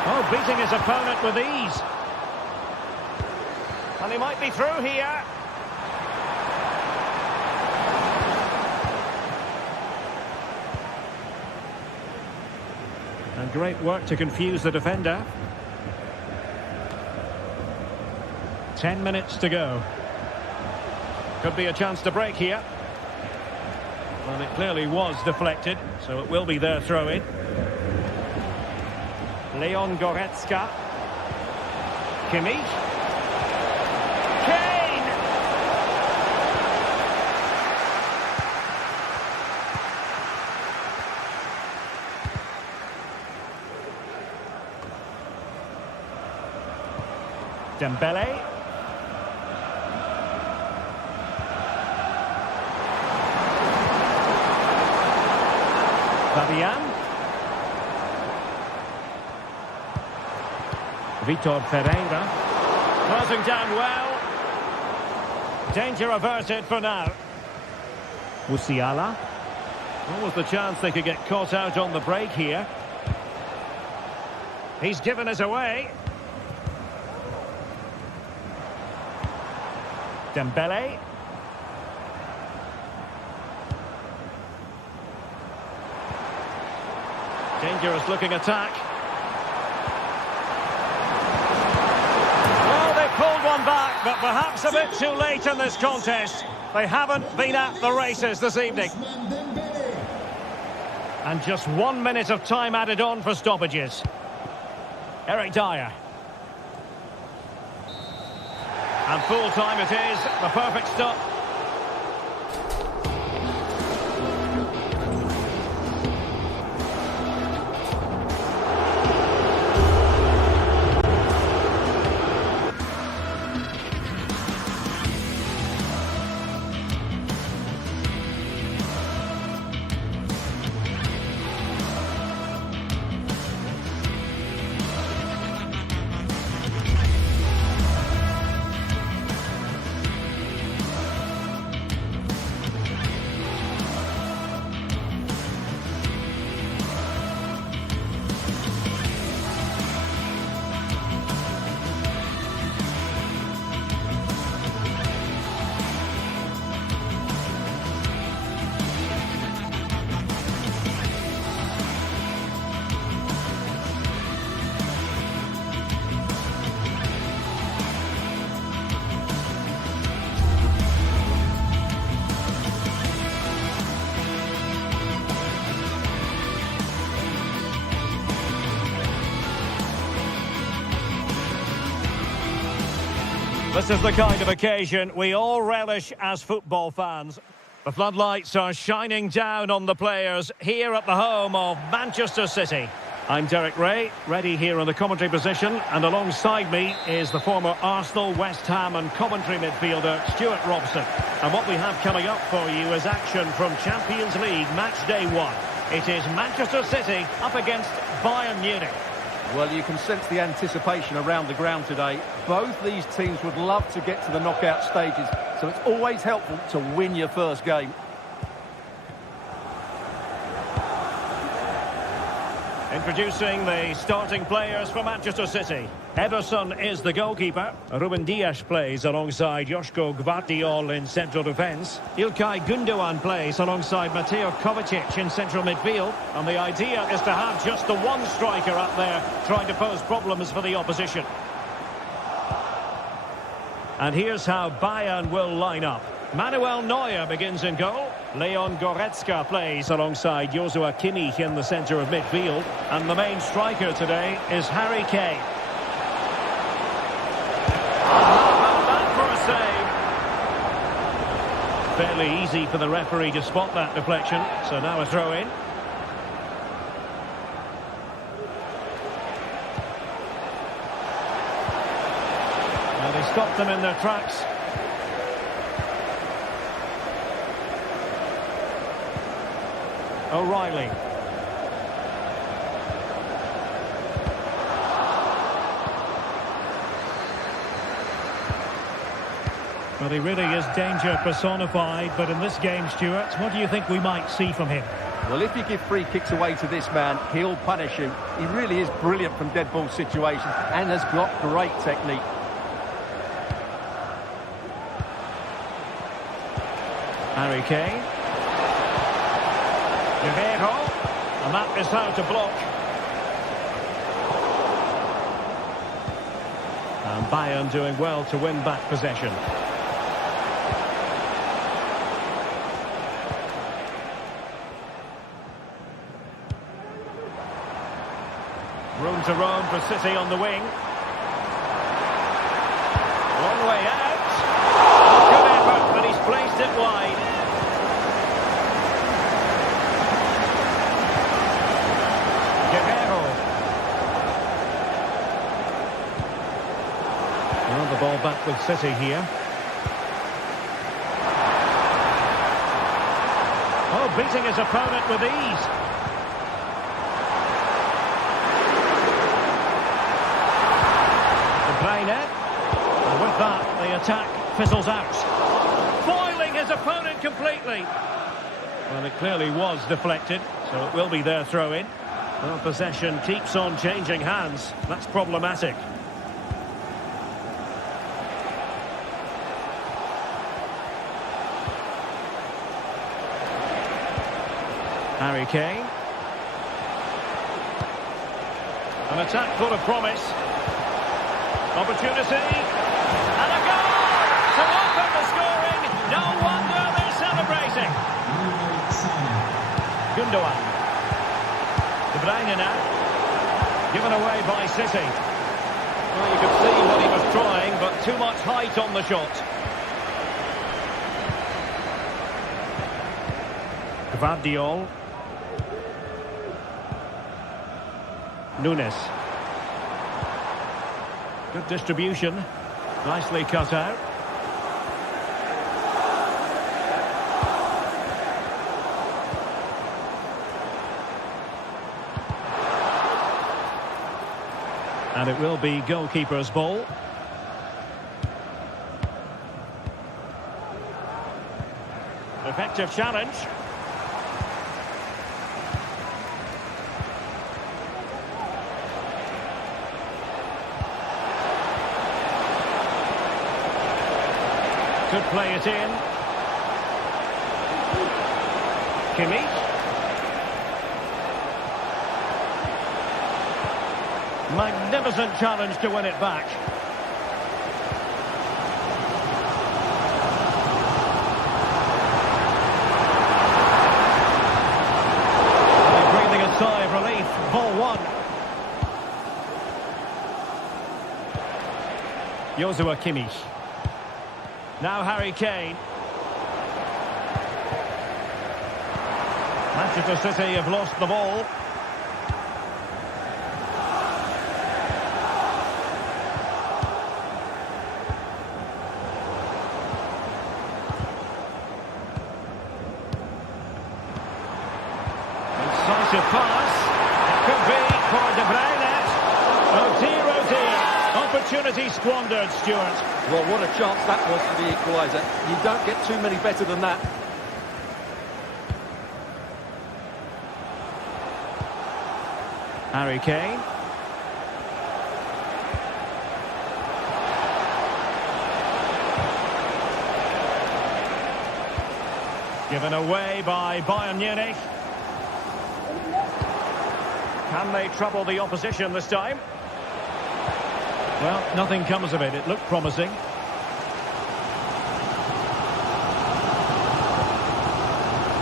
Oh, beating his opponent with ease. And he might be through here. And great work to confuse the defender. 10 minutes to go. Could be a chance to break here. Well, it clearly was deflected, so it will be their throw-in. Leon Goretzka. Kimmich. Kane! Dembele. Fabian. Vitor Ferreira. Closing down well. Danger averted for now. Musiala. What was the chance they could get caught out on the break here? He's given us away. Dembele. Dangerous looking attack. Well, they pulled one back, but perhaps a bit too late in this contest. They haven't been at the races this evening. And just 1 minute of time added on for stoppages. Eric Dyer. And full time it is, the perfect stop. This is the kind of occasion we all relish as football fans. The floodlights are shining down on the players here at the home of Manchester City. I'm Derek Ray, ready here in the commentary position, and alongside me is the former Arsenal, West Ham and Coventry midfielder Stuart Robson. And what we have coming up for you is action from Champions League match day 1. It is Manchester City up against Bayern Munich. Well, you can sense the anticipation around the ground today. Both these teams would love to get to the knockout stages, so it's always helpful to win your first game. Introducing the starting players for Manchester City. Ederson is the goalkeeper. Ruben Dias plays alongside Joško Gvardiol in central defence. İlkay Gündoğan plays alongside Mateo Kovacic in central midfield. And the idea is to have just the one striker up there trying to pose problems for the opposition. And here's how Bayern will line up. Manuel Neuer begins in goal. Leon Goretzka plays alongside Joshua Kimmich in the centre of midfield. And the main striker today is Harry Kane. How about that for a save? Fairly easy for the referee to spot that deflection. So now a throw in. Now they stopped them in their tracks. O'Reilly. Well, he really is danger personified, but in this game, Stuart, what do you think we might see from him? Well, if you give free kicks away to this man, he'll punish you. He really is brilliant from dead ball situations and has got great technique. Harry Kane. Guerrero, and that is how to block. And Bayern doing well to win back possession. Room to roam for City on the wing. Long way out. Good effort, but he's placed it wide. The ball back with City here. Oh, beating his opponent with ease. The play net. And with that, the attack fizzles out. Foiling his opponent completely. Well, it clearly was deflected, so it will be their throw-in. Well, possession keeps on changing hands. That's problematic. Harry Kane. An attack full of promise. Opportunity. And a goal! To open the scoring. No wonder they're celebrating. Gündoğan. De Bruyne now. Given away by City. Well, you could see what he was trying, but too much height on the shot. Gvardiol. Nunes. Good distribution. Nicely cut out. And it will be goalkeeper's ball. Effective challenge. Could play it in. Kimmich. Magnificent challenge to win it back. Breathing a sigh of relief. Ball one. Joshua Kimmich. Now Harry Kane. Manchester City have lost the ball. Effective pass. It could be for De Bruyne. Oh dear, oh dear. Opportunity squandered, Stuart. Well, what a chance that was for the equaliser. You don't get too many better than that. Harry Kane. Given away by Bayern Munich. Can they trouble the opposition this time? Well, nothing comes of it. It looked promising.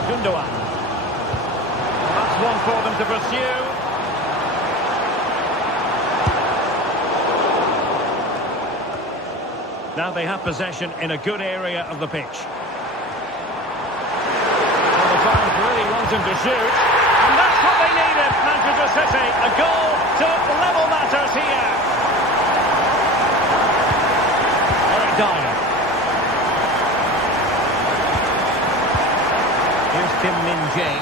Gundogan. That's one for them to pursue. Now they have possession in a good area of the pitch. Well, the fans really want him to shoot. And that's what they needed, Manchester City. A goal to level matters here. Eric Dyer. Here's Kim Min-jae.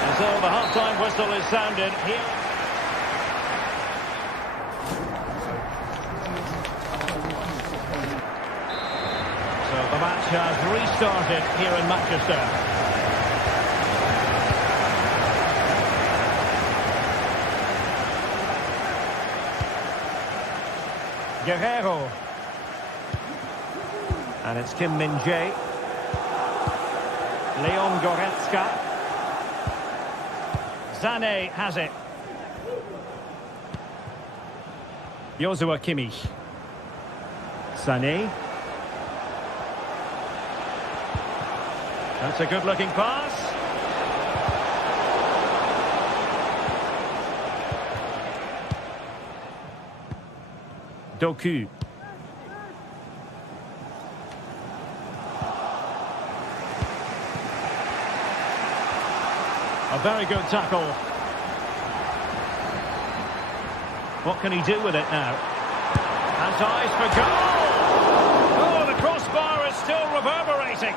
And so the half-time whistle is sounded here. The match has restarted here in Manchester. Guerrero. And it's Kim Min-jae. Leon Goretzka. Sané has it. Joshua Kimmich. Sané. That's a good-looking pass. Doku. A very good tackle. What can he do with it now? Has eyes for goal! Oh, the crossbar is still reverberating.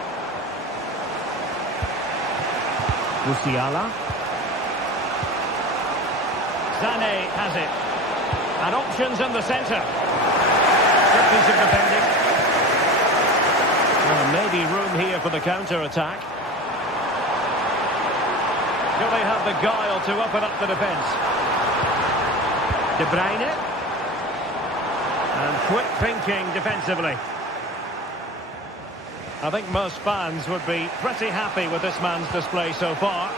Musiala. Sané has it. And options in the centre. Good piece of defending. Well, maybe room here for the counter-attack. Do they have the guile to open up the defence? De Bruyne. And quick thinking defensively. I think most fans would be pretty happy with this man's display so far.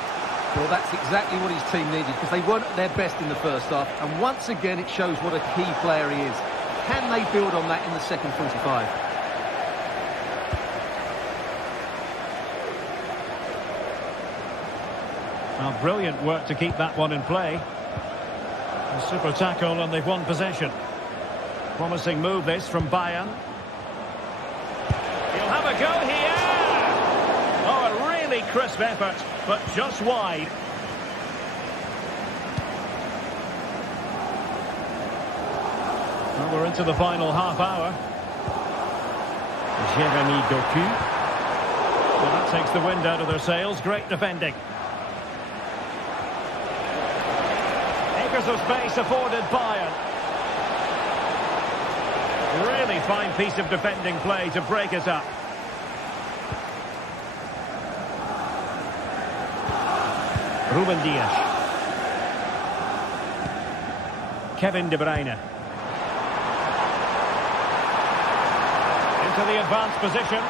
Well, that's exactly what his team needed, because they weren't at their best in the first half. And once again, it shows what a key player he is. Can they build on that in the second 45? Well, brilliant work to keep that one in play. A super tackle, and they've won possession. Promising move this from Bayern. He'll have a go here. Oh, a really crisp effort, but just wide. Well, we're into the final half hour. Jeremy Doku. Well, that takes the wind out of their sails. Great defending. Acres of space afforded Bayern. Really fine piece of defending play to break it up. Ruben Dias. Kevin De Bruyne. Into the advanced position.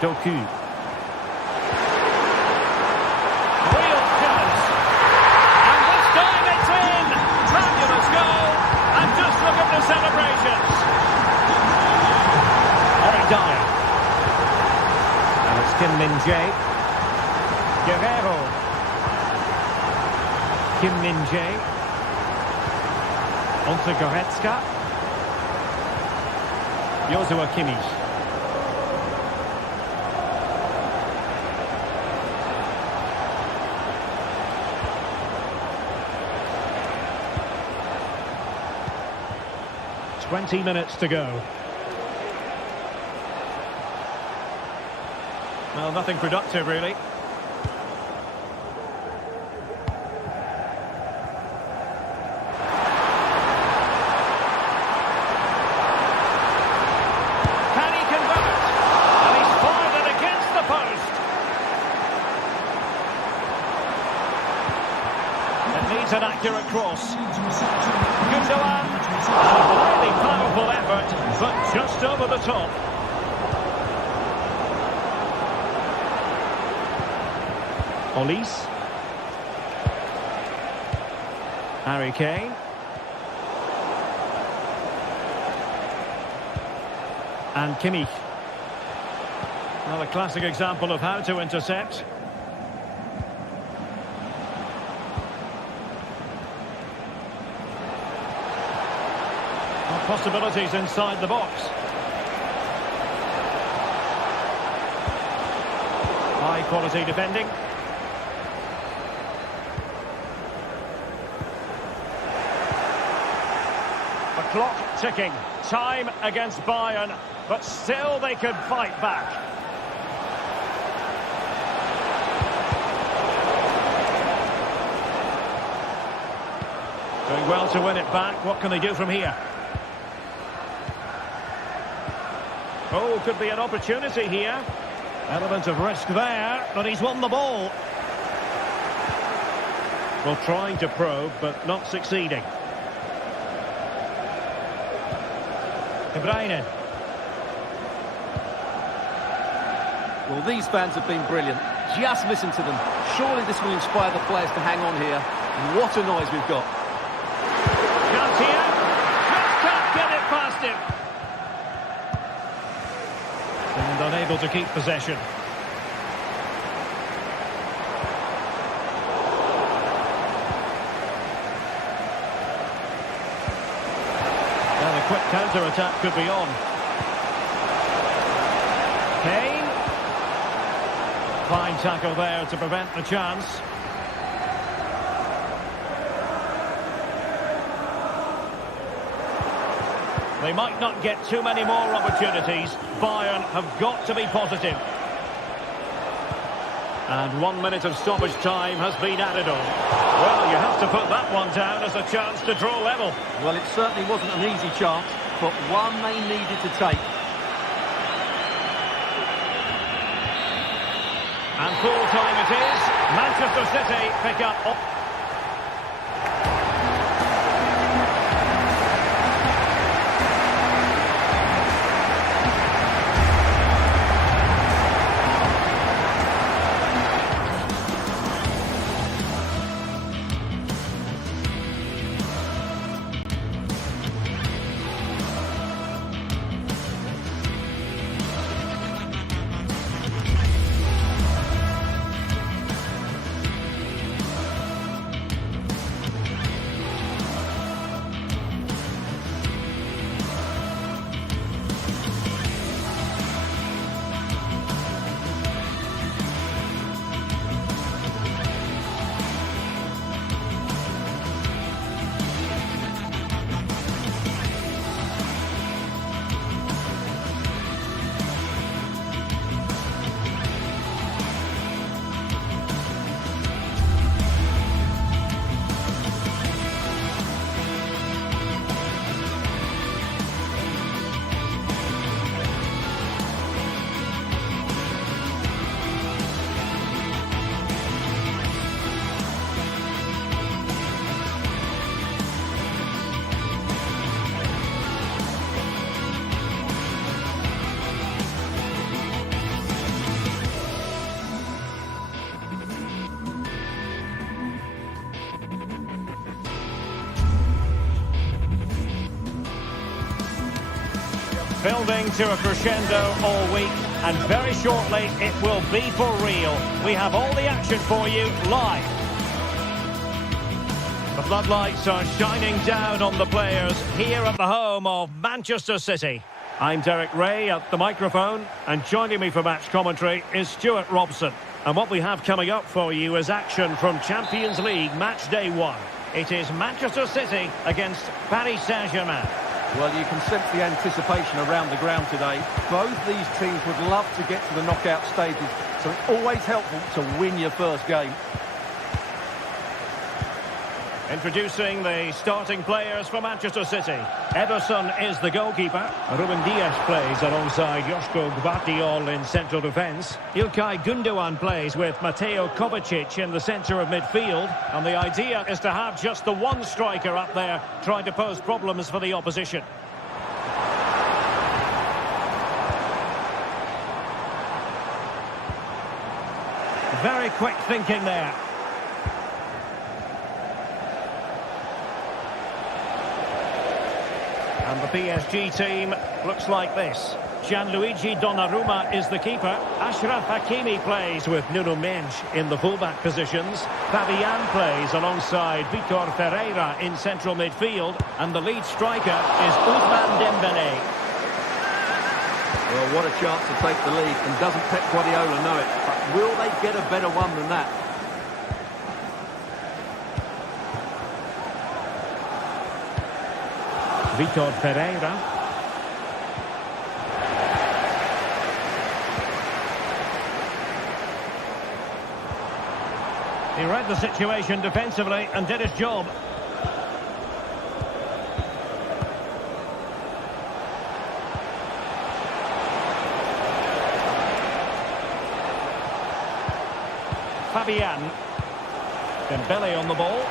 Doku. Celebrations. Eric Dyer. And it's Kim Min-jae. Guerrero. Kim Min-jae. Onto Goretzka. Joshua Kimmich. ...20 minutes to go. Well, nothing productive, really. Can he convert? And he's fired it against the post. It needs an accurate cross. Gundogan. A highly powerful effort, but just over the top. Olise. Harry Kane. And Kimmich. Another classic example of how to intercept. Possibilities inside the box. High quality defending. The clock ticking. Time against Bayern, but still they could fight back. Doing well to win it back. What can they do from here? Oh, could be an opportunity here. Element of risk there, but he's won the ball. Well, trying to probe, but not succeeding. De Bruyne. Well, these fans have been brilliant. Just listen to them. Surely this will inspire the players to hang on here. What a noise we've got. Chance here. Just can't get it past him. And unable to keep possession. And a quick counter-attack could be on. Kane. Fine tackle there to prevent the chance. They might not get too many more opportunities. Bayern have got to be positive. And 1 minute of stoppage time has been added on. Well, you have to put that one down as a chance to draw level. Well, it certainly wasn't an easy chance, but one they needed to take. And full time it is. Manchester City pick up. Building to a crescendo all week, and very shortly it will be for real. We have all the action for you live. The floodlights are shining down on the players here at the home of Manchester City. I'm Derek Ray at the microphone, and joining me for match commentary is Stuart Robson. And what we have coming up for you is action from Champions League match day 1. It is Manchester City against Paris Saint-Germain. Well, you can sense the anticipation around the ground today. Both these teams would love to get to the knockout stages, so it's always helpful to win your first game. Introducing the starting players for Manchester City. Ederson is the goalkeeper. Ruben Dias plays alongside Joško Gvardiol in central defence. İlkay Gündoğan plays with Mateo Kovacic in the centre of midfield. And the idea is to have just the one striker up there trying to pose problems for the opposition. Very quick thinking there. And the PSG team looks like this. Gianluigi Donnarumma is the keeper. Achraf Hakimi plays with Nuno Mendes in the fullback positions. Fabian plays alongside Vitor Ferreira in central midfield. And the lead striker is Ousmane Dembélé. Well, what a chance to take the lead, and doesn't Pep Guardiola know it? But will they get a better one than that? Vitor Ferreira. He read the situation defensively and did his job. Fabian. Dembélé on the ball.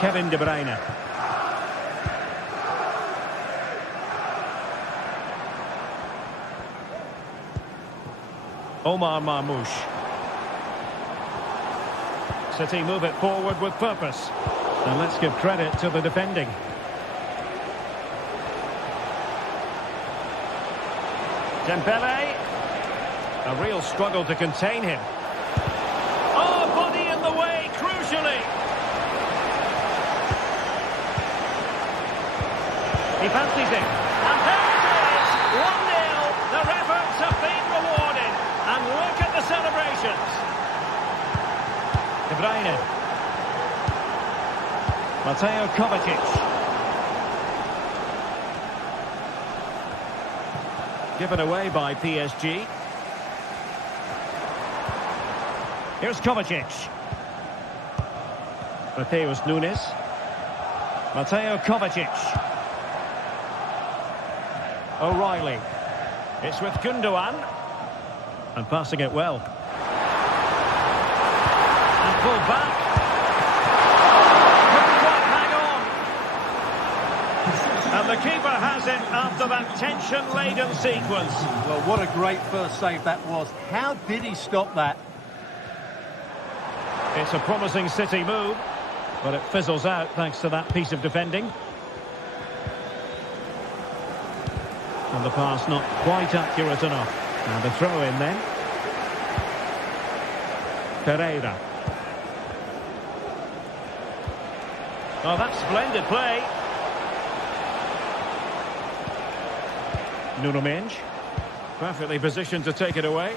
Kevin De Bruyne. Omar Marmoush. City move it forward with purpose. And let's give credit to the defending. Dembélé. A real struggle to contain him. Oh, body in the way, crucially. He fancies it. And there it is! 1-0. Their efforts have been rewarded. And look at the celebrations. De Bruyne. Mateo Kovacic. Given away by PSG. Here's Kovacic. Mateus Nunes. Mateo Kovacic. O'Reilly. It's with Gündoğan. And passing it well. And pulled back. Couldn't quite hang on. And the keeper has it after that tension-laden sequence. Well, what a great first save that was. How did he stop that? It's a promising City move, but it fizzles out thanks to that piece of defending. And the pass not quite accurate enough. And the throw in then. Ferreira. Oh, that's splendid play. Nuno Mendes. Perfectly positioned to take it away.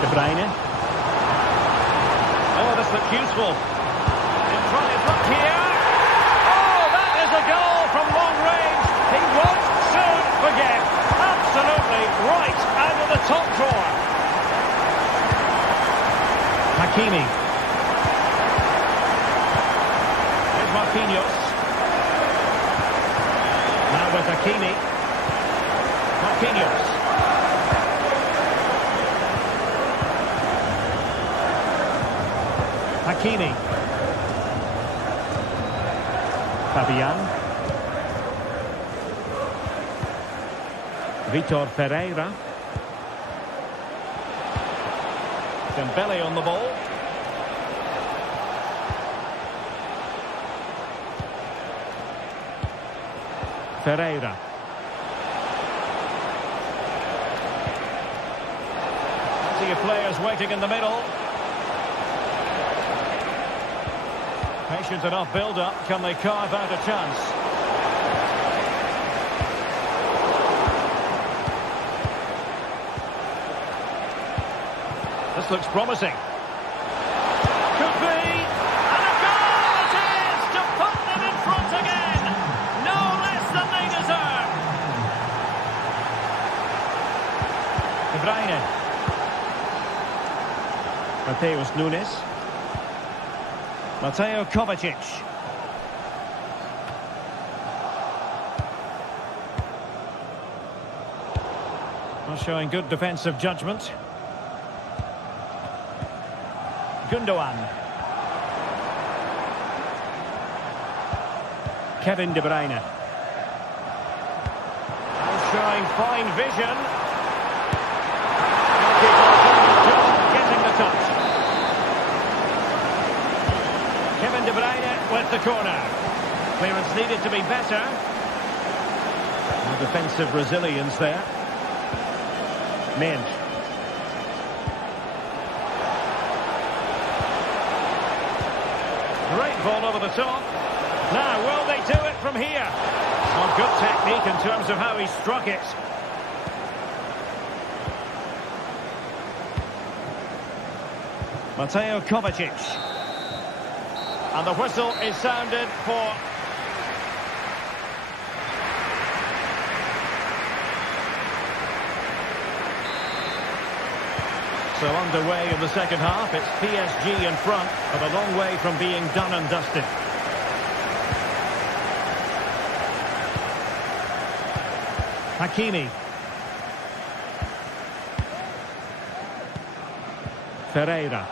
De Bruyne. Oh, this looks useful. In front is luck here. A goal from long range. He won't soon forget. Absolutely right out of the top drawer. Hakimi. Here's Marquinhos. Now with Hakimi. Marquinhos. Hakimi. Fabian. Vitor Ferreira. Dembélé on the ball. Ferreira. Plenty of players waiting in the middle. Patient enough build-up. Can they carve out a chance? This looks promising. Could be. And a goal it is to put them in front again. No less than they deserve. De Bruyne. Mateus Nunes. Mateo Kovacic. Not showing good defensive judgment. Gundogan. Kevin De Bruyne. Showing fine vision. Getting the touch. Kevin De Bruyne with the corner. Clearance needed to be better. Defensive resilience there. Mensch. Great ball over the top. Now, will they do it from here? Well, good technique in terms of how he struck it. Mateo Kovacic. And the whistle is sounded for... So underway in the second half, it's PSG in front, but a long way from being done and dusted. Hakimi. Ferreira.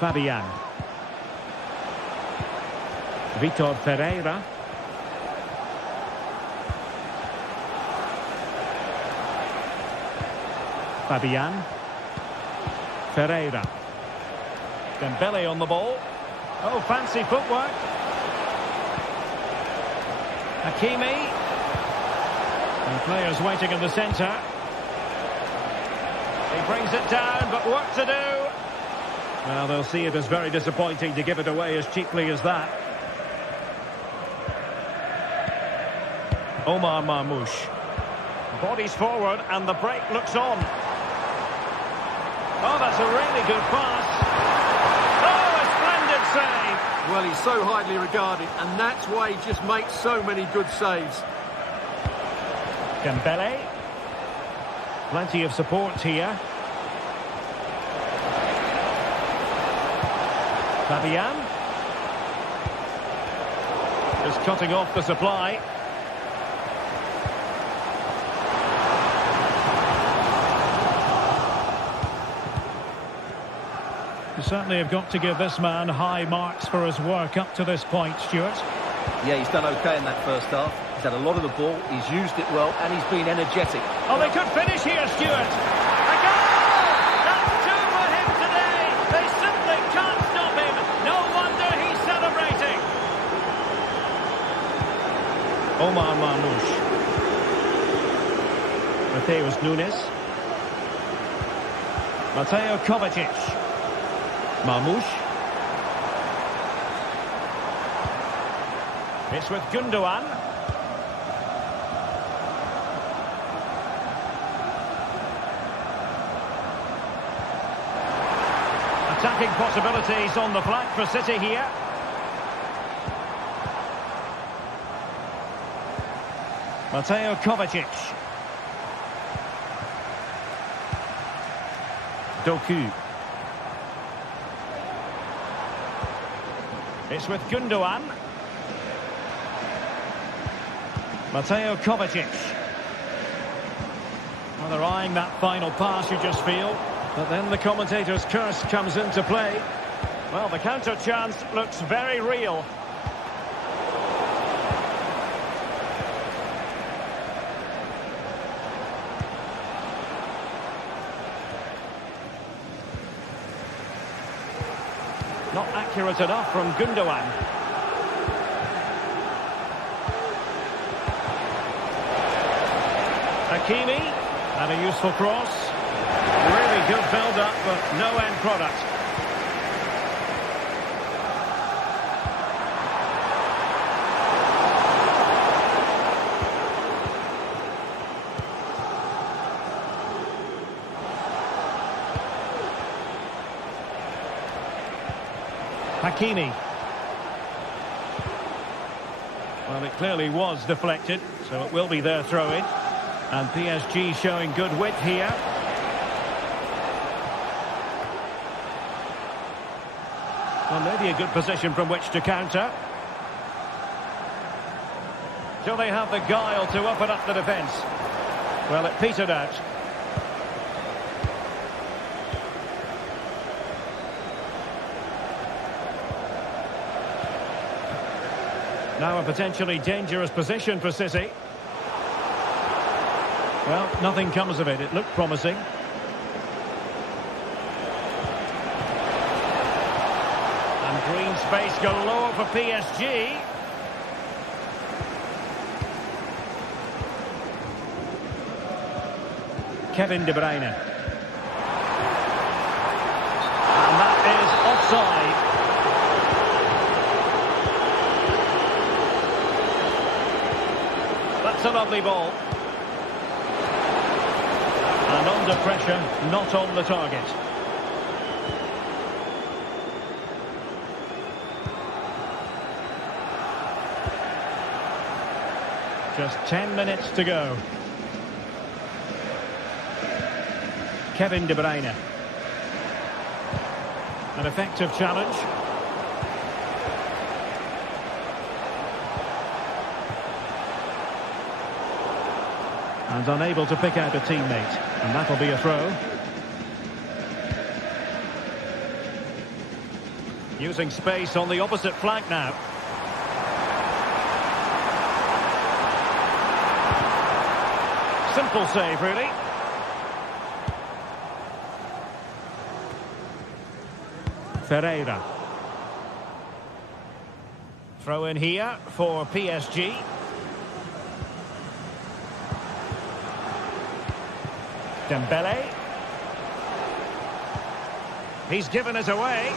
Fabian. Vitor Ferreira. Fabian. Ferreira. Dembele on the ball. Oh, fancy footwork. Hakimi. And players waiting in the centre. He brings it down, but work to do. Well, they'll see it as very disappointing to give it away as cheaply as that. Omar Marmoush. Bodies forward and the break looks on. Oh, that's a really good pass. Oh, a splendid save. Well, he's so highly regarded, and that's why he just makes so many good saves. Dembele. Plenty of support here. Fabian. Just cutting off the supply. You certainly have got to give this man high marks for his work up to this point, Stuart. Yeah, he's done okay in that first half. He's had a lot of the ball, he's used it well, and he's been energetic. Oh, they could finish here, Stuart. A goal! That's two for him today. They simply can't stop him. No wonder he's celebrating. Omar Marmoush. Mateus Nunes. Mateo Kovacic. Marmoush. It's with Gundogan. Attacking possibilities on the flank for City here. Mateo Kovacic. Doku. It's with Gundogan. Mateo Kovacic. Well, they're eyeing that final pass, you just feel. But then the commentator's curse comes into play. Well, the counter chance looks very real. Not accurate enough from Gundogan. Hakimi, and a useful cross. Really good build-up, but no end product. Hakimi. Well, it clearly was deflected, so it will be their throw-in. And PSG showing good width here. Well, maybe a good position from which to counter. Do they have the guile to open up the defence? Well, it petered out. Now a potentially dangerous position for City. Well, nothing comes of it. It looked promising. And green space galore for PSG. Kevin De Bruyne. And that is offside. That's a lovely ball. And under pressure, not on the target. Just 10 minutes to go. Kevin De Bruyne. An effective challenge. And unable to pick out a teammate. And that'll be a throw. Using space on the opposite flank now. Simple save, really. Ferreira. Throw in here for PSG. Dembele. He's given it away.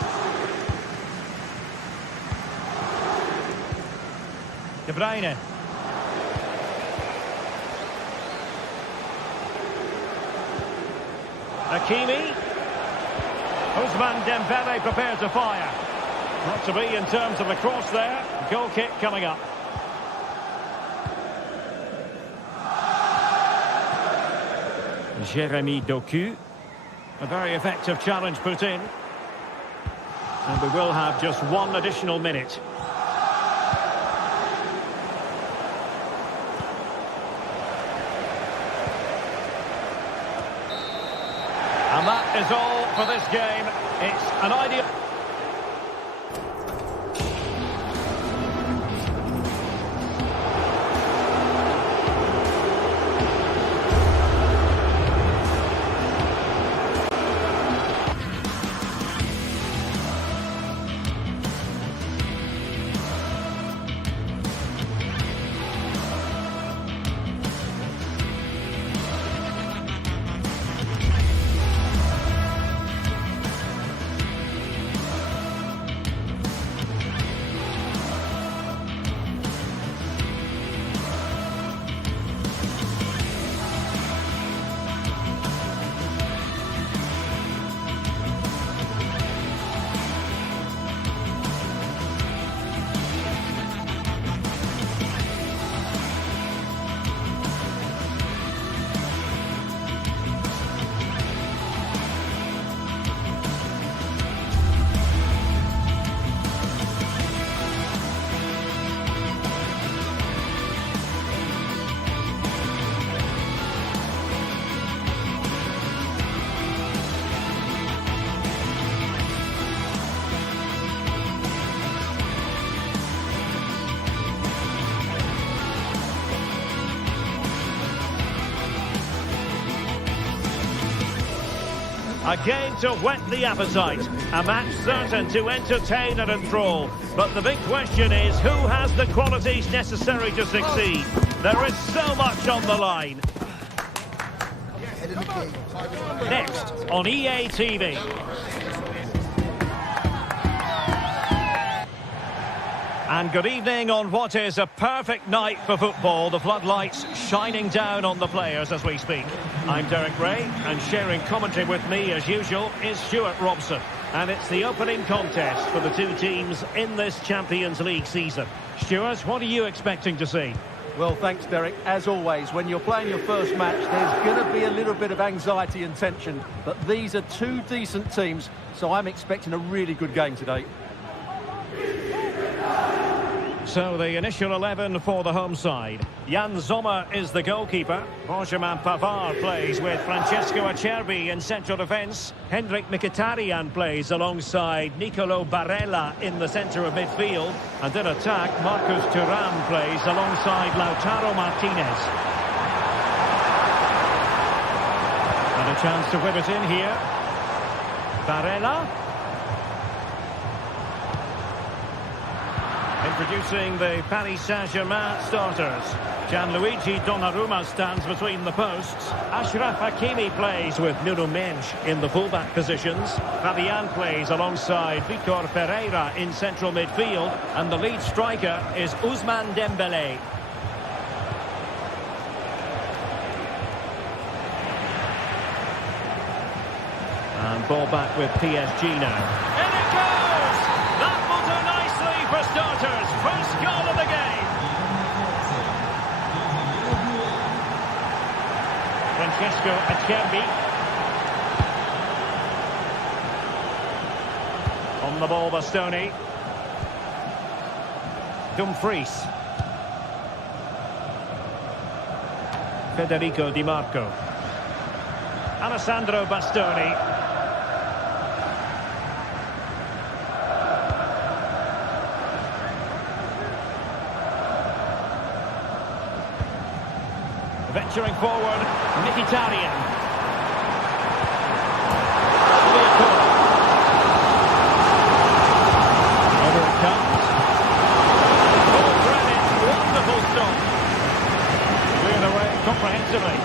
De Bruyne. Hakimi. Ousmane Dembele prepared to fire. Not to be in terms of the cross there. Goal kick coming up. Jeremy Doku. A very effective challenge put in. And we will have just one additional minute. And that is all for this game. It's an ideal... A game to whet the appetite. A match certain to entertain and enthrall. But the big question is, who has the qualities necessary to succeed? There is so much on the line. Next on EA TV. And good evening on what is a perfect night for football. The floodlights shining down on the players as we speak. I'm Derek Ray, and sharing commentary with me as usual is Stuart Robson. And it's the opening contest for the two teams in this Champions League season. Stuart, what are you expecting to see? Well, thanks, Derek. As always, when you're playing your first match, there's going to be a little bit of anxiety and tension. But these are two decent teams, so I'm expecting a really good game today. So the initial 11 for the home side. Jan Sommer is the goalkeeper. Benjamin Pavard plays with Francesco Acerbi in central defence. Hendrik Mkhitaryan plays alongside Nicolo Barella in the centre of midfield. And in attack, Marcus Thuram plays alongside Lautaro Martinez. And a chance to whip it in here. Barella. Introducing the Paris Saint-Germain starters. Gianluigi Donnarumma stands between the posts. Achraf Hakimi plays with Nuno Mendes in the fullback positions. Fabian plays alongside Vitor Pereira in central midfield. And the lead striker is Ousmane Dembélé. And ball back with PSG now. In it goes! That will do nicely for starters. First goal of the game. Francesco Acerbi. On the ball, Bastoni. Dumfries. Federico Di Marco. Alessandro Bastoni. Venturing forward, Mkhitaryan. Over it comes. Oh, brilliant, wonderful stop. Cleared away comprehensively.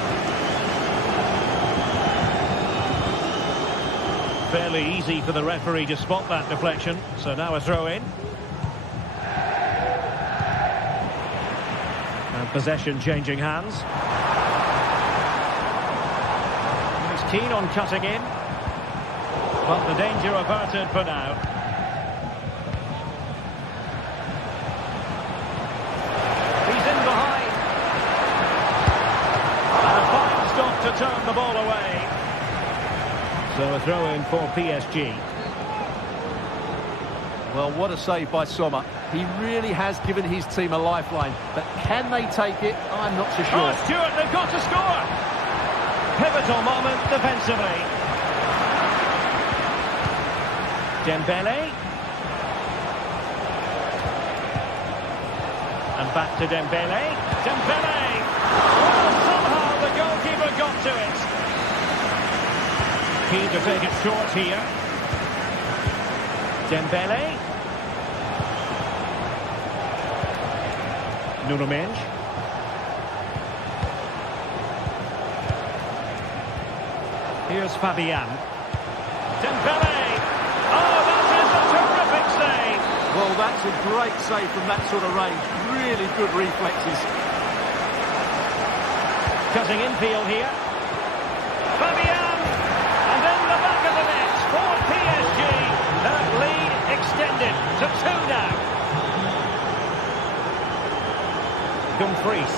Fairly easy for the referee to spot that deflection, so now a throw-in. And possession changing hands. Keen on cutting in, but the danger averted for now. He's in behind. And a fine stop to turn the ball away. So a throw-in for PSG. Well, what a save by Sommer. He really has given his team a lifeline, but can they take it? I'm not so sure. Oh, Stuart, they've got to score! Pivotal moment defensively. Dembélé. And back to Dembélé. Dembélé! Well, somehow the goalkeeper got to it. Keen to take it short here. Dembélé. Nuno Mendes. Here's Fabian. Dembélé! Oh, that is a terrific save! Well, that's a great save from that sort of range. Really good reflexes. Cutting infield here. Fabian! And in the back of the net for PSG. That lead extended to 2 now. Dumfries.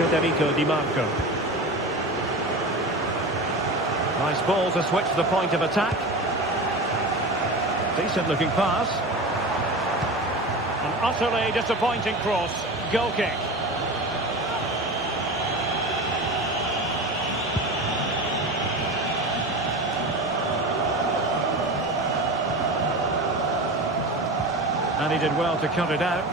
Federico Di Marco. Nice ball to switch the point of attack. Decent looking pass. An utterly disappointing cross. Goal kick. And he did well to cut it out.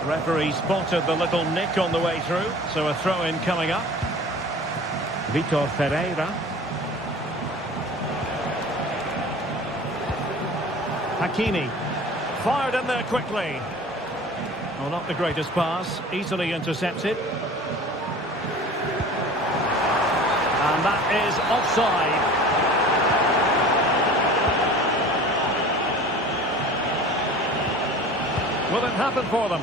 The referee spotted the little nick on the way through, so a throw-in coming up. Vitor Pereira. Hakimi. Fired in there quickly. Well, not the greatest pass. Easily intercepted. And that is offside. Will it happen for them?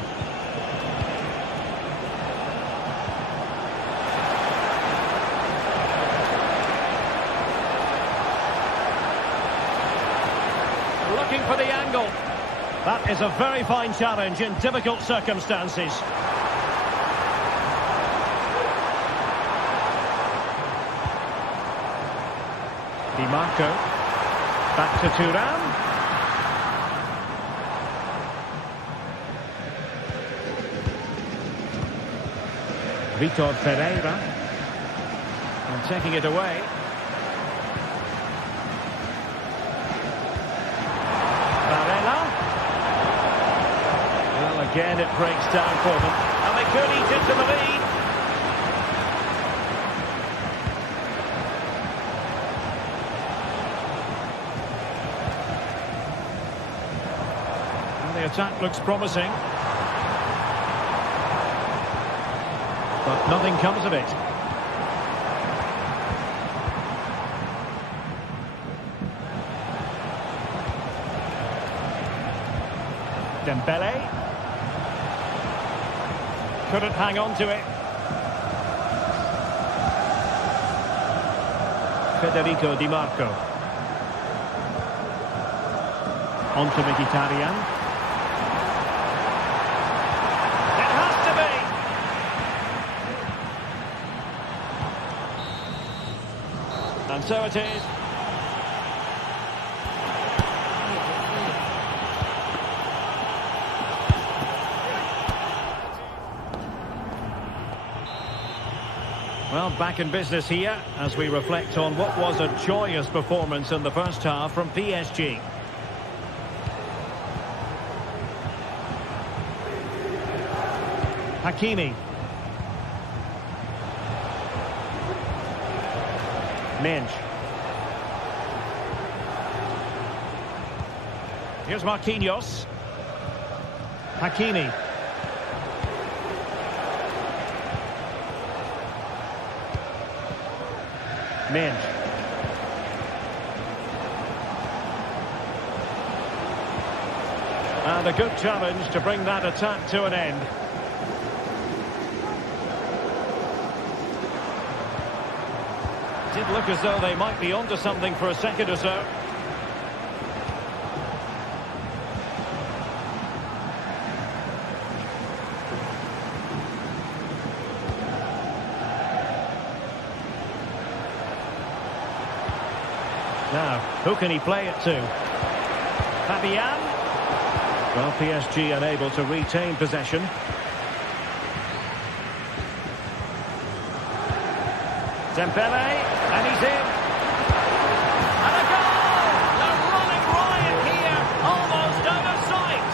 looking for the angle. That is a very fine challenge in difficult circumstances. Di Marco. Back to Thuram. Vitor Pereira. And taking it away. Again, it breaks down for them. And they could eat into the lead. And the attack looks promising. But nothing comes of it. Dembele. Couldn't hang on to it. Federico Di Marco. On to Mkhitaryan. It has to be. And so it is. Well, back in business here as we reflect on what was a joyous performance in the first half from PSG. Hakimi. Minch. Here's Marquinhos. Hakimi. Minch. And a good challenge to bring that attack to an end. Did look as though they might be onto something for a second or so. Now, who can he play it to? Fabian. Well, PSG unable to retain possession. Dembele, and he's in. And a goal! They're running riot here, almost out of sight.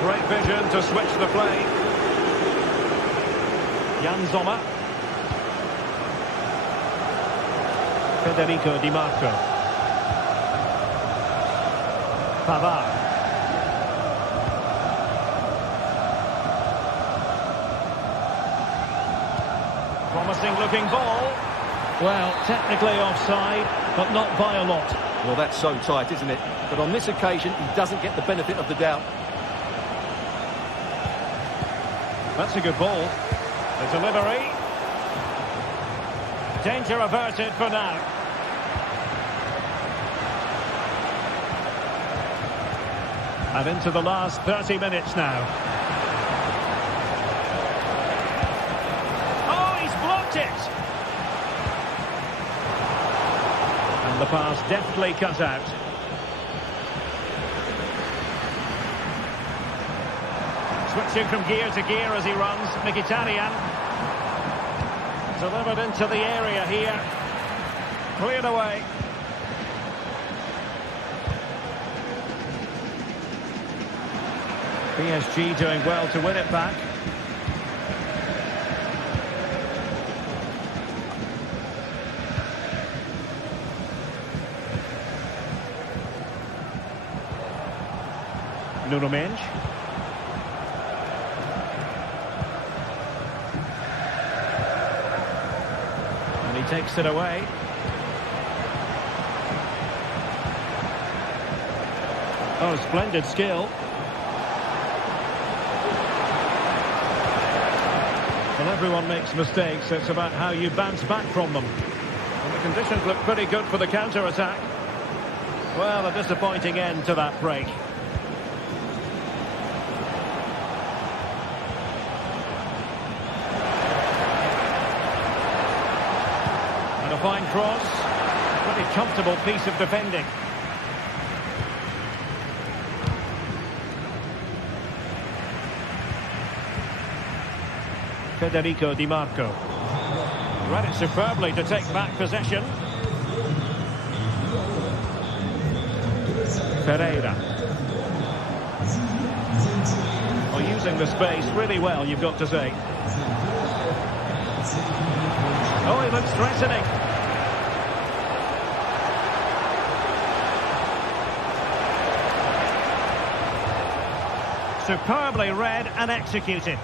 Great vision to switch the play. Jan Sommer. Federico Di Marco. Pavard. Promising looking ball. Well, technically offside, but not by a lot. Well, that's so tight, isn't it? But on this occasion, he doesn't get the benefit of the doubt. That's a good ball. The delivery. Danger averted for now. And into the last 30 minutes now. Oh, he's blocked it! And the pass deftly cut out. Switching from gear to gear as he runs, Mkhitaryan. Delivered into the area here. Cleared away. PSG doing well to win it back. Nuno Mendes. And he takes it away. Oh, splendid skill. Well, everyone makes mistakes. It's about how you bounce back from them. The conditions look pretty good for the counter-attack. Well, a disappointing end to that break. And a fine cross. Pretty comfortable piece of defending. Federico Di Marco. Read it superbly to take back possession. Pereira. Well, using the space really well, you've got to say. Oh, he looks threatening. Superbly read and executed.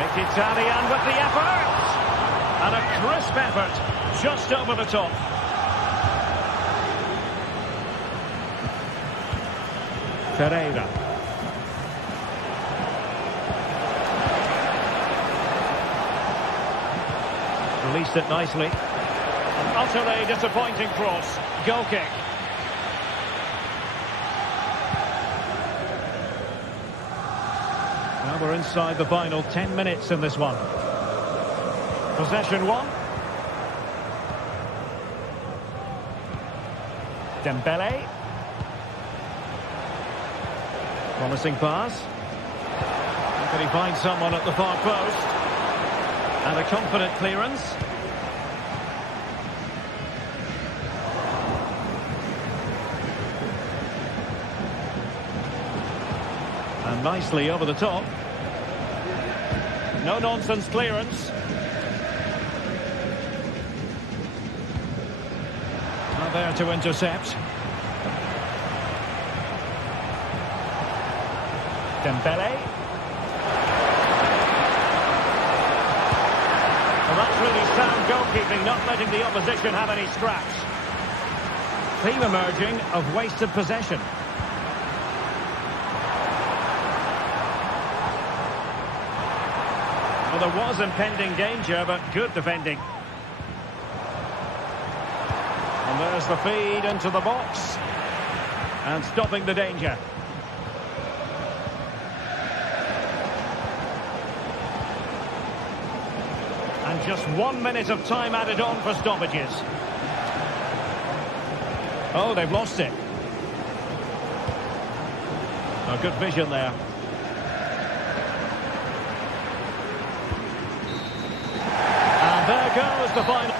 Mkhitaryan with the effort! And a crisp effort, just over the top. Pereira. Released it nicely. An utterly disappointing cross. Goal kick. Now we're inside the final 10 minutes in this one. Possession one. Dembele. Promising pass. Can he find someone at the far post? And a confident clearance. And nicely over the top. No-nonsense clearance. Not there to intercept. Dembele. Well, that's really sound goalkeeping, not letting the opposition have any scraps. Theme emerging of wasted possession. Well, there was impending danger, but good defending. And there's the feed into the box. And stopping the danger. And just 1 minute of time added on for stoppages. Oh, they've lost it. Oh, good vision there. And there goes the final.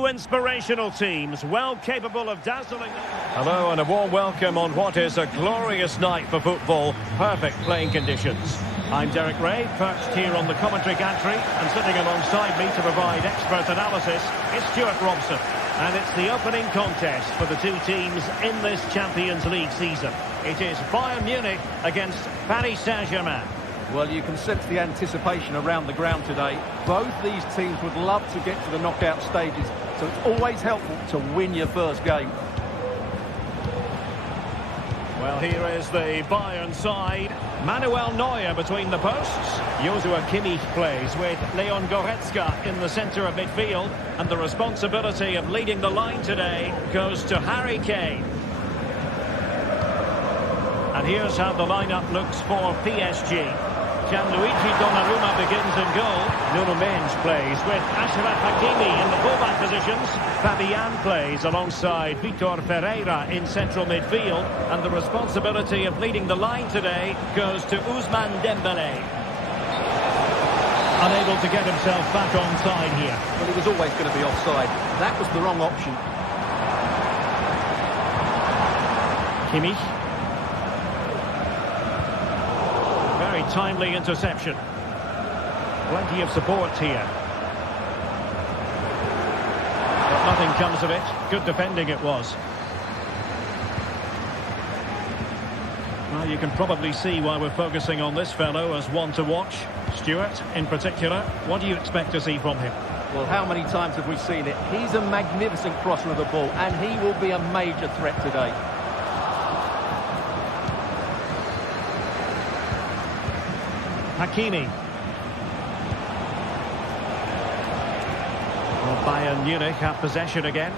Two inspirational teams, well capable of dazzling. Hello and a warm welcome on what is a glorious night for football. Perfect playing conditions. I'm Derek Ray, perched here on the commentary gantry, and sitting alongside me to provide expert analysis is Stuart Robson. And it's the opening contest for the two teams in this Champions League season. It is Bayern Munich against Paris Saint-Germain. Well, you can sense the anticipation around the ground today. Both these teams would love to get to the knockout stages, so it's always helpful to win your first game. Well, here is the Bayern side. Manuel Neuer between the posts. Joshua Kimmich plays with Leon Goretzka in the centre of midfield. And the responsibility of leading the line today goes to Harry Kane. And here's how the lineup looks for PSG. Gianluigi Donnarumma begins in goal. Nuno Mendes plays with Achraf Hakimi in the fullback positions. Fabian plays alongside Vitor Ferreira in central midfield. And the responsibility of leading the line today goes to Ousmane Dembélé. Unable to get himself back onside here. Well, he was always going to be offside. That was the wrong option. Kimmich. Very timely interception. Plenty of support here. But nothing comes of it. Good defending it was. Well, you can probably see why we're focusing on this fellow as one to watch. Stuart, in particular, what do you expect to see from him? Well, how many times have we seen it? He's a magnificent crosser of the ball, and he will be a major threat today. Hakimi. Well, Bayern Munich have possession again.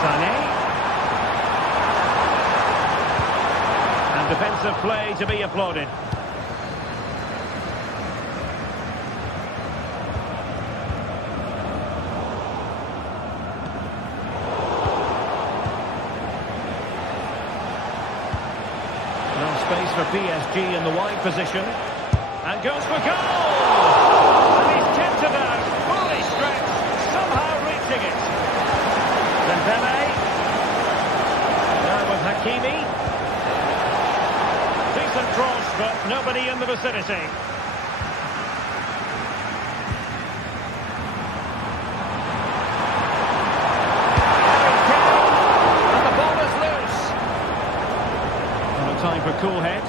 Sané. And defensive play to be applauded. Space for PSG in the wide position. And goes for goal! And he's kept it out, fully stretched, somehow reaching it. Dembélé. Now with Hakimi. Decent cross, but nobody in the vicinity. Time for cool heads.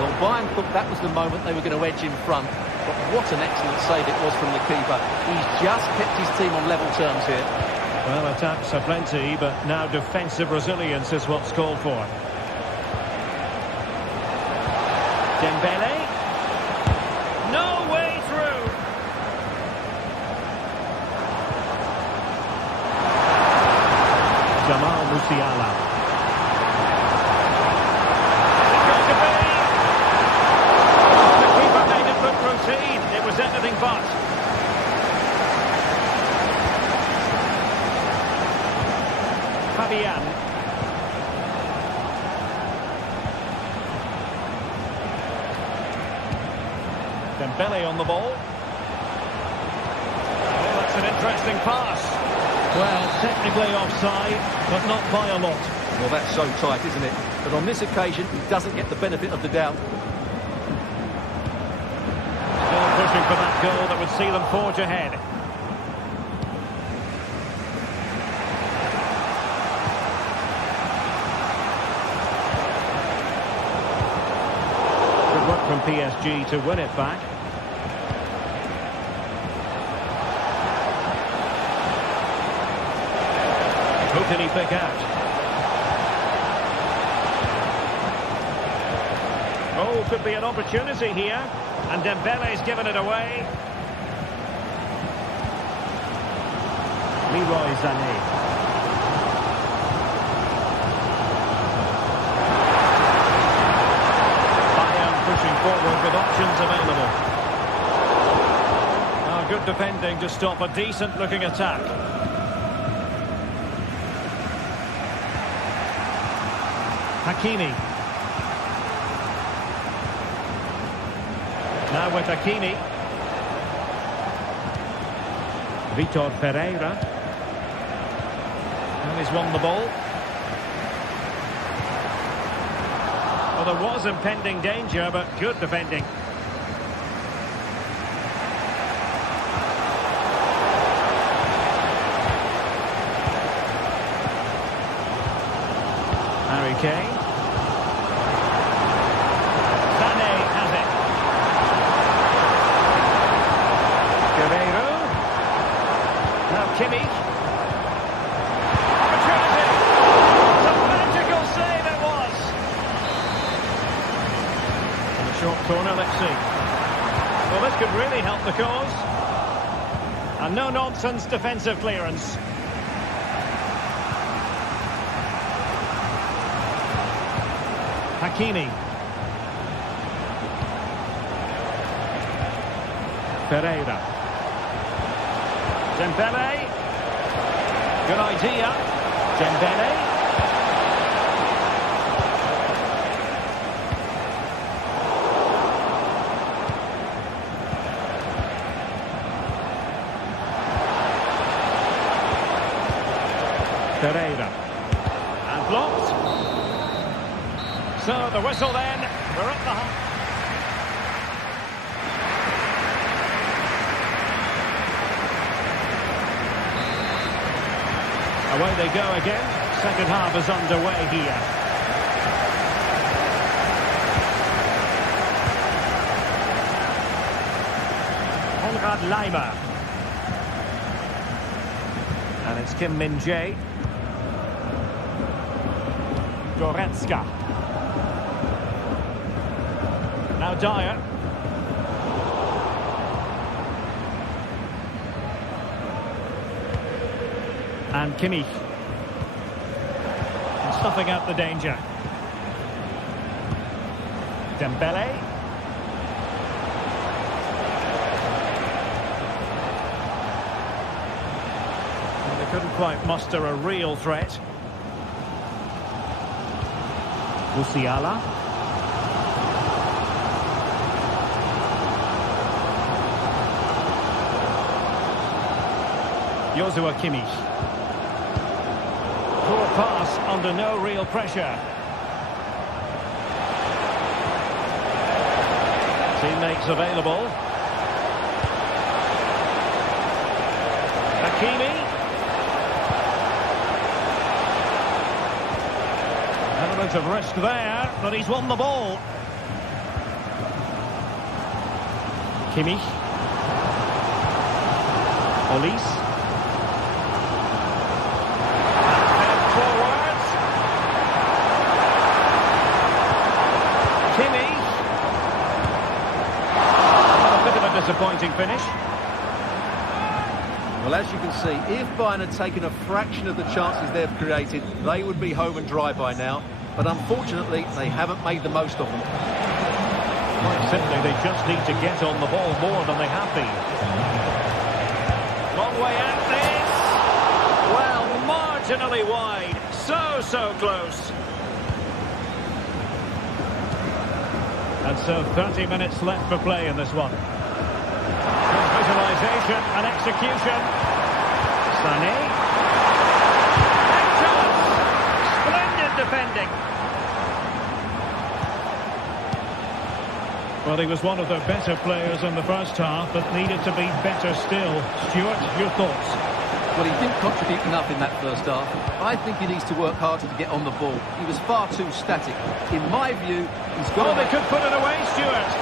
Well, Bayern thought that was the moment they were going to edge in front. But what an excellent save it was from the keeper. He's just kept his team on level terms here. Well, attacks are plenty, but now defensive resilience is what's called for. Dembélé. No way through. Jamal Musiala. It was anything but. Fabian. Dembélé on the ball. Oh, that's an interesting pass. Well, technically offside, but not by a lot. Well, that's so tight, isn't it? But on this occasion, he doesn't get the benefit of the doubt. Pushing for that goal that would see them forge ahead. Good work from PSG to win it back. Who can he pick out? Oh, could be an opportunity here. And Dembele's given it away. Leroy Sané. Bayern pushing forward with options available. Oh, good defending to stop a decent-looking attack. Hakimi. Now with Hakimi. Vitor Pereira. And he's won the ball. Well, there was impending danger, but good defending. Harry Kane. Sané has it. Guerreiro. Now Kimmich. Opportunity. It's a magical save it was. In the short corner, let's see. Well, this could really help the cause. A no-nonsense defensive clearance. Hakimi. Pereira. Dembele. Good idea. Dembele. Pereira. And blocked. So the whistle then, we're at the half. Away they go again. Second half is underway here. Konrad Laimer. And it's Kim Min-jae. Goretzka. Now Dyer. And Kimmich. And stuffing out the danger. Dembele. And they couldn't quite muster a real threat. Musiala. Joshua Kimmich. Poor pass under no real pressure. Teammates available. Hakimi. Element of risk there, but he's won the ball. Kimmich. Olise. Disappointing finish. Well, as you can see, if Bayern had taken a fraction of the chances they've created, they would be home and dry by now. But unfortunately, they haven't made the most of them. Quite simply, they just need to get on the ball more than they have been. Long way out this. Well, marginally wide. So close. And so 30 minutes left for play in this one. Visualisation and execution. Sané. Excellent! Splendid defending. Well, he was one of the better players in the first half, but needed to be better still. Stuart, your thoughts? Well, he didn't contribute enough in that first half. I think he needs to work harder to get on the ball. He was far too static. In my view, he's got... Oh, they could put it away, Stuart.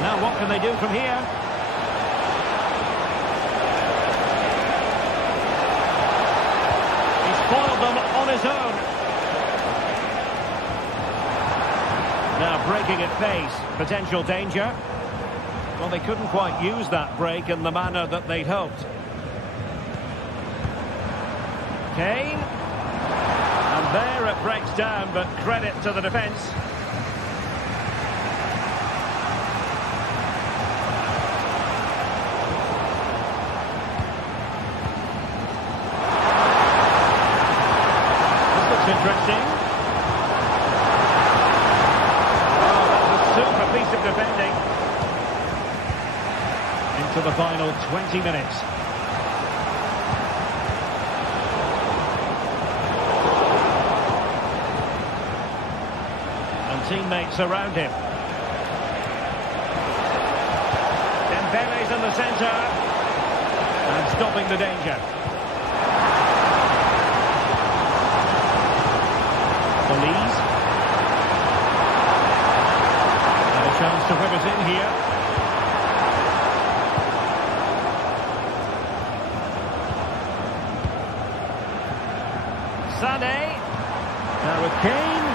Now, what can they do from here? He's foiled them on his own. Now, breaking at pace. Potential danger. Well, they couldn't quite use that break in the manner that they'd hoped. Kane. And there it breaks down, but credit to the defence. Interesting. Oh, that's a super piece of defending. the final 20 minutes. And teammates around him. Dembele's in the centre. And stopping the danger. Belize. And a chance to whip it in here. Sané. Now with Kane.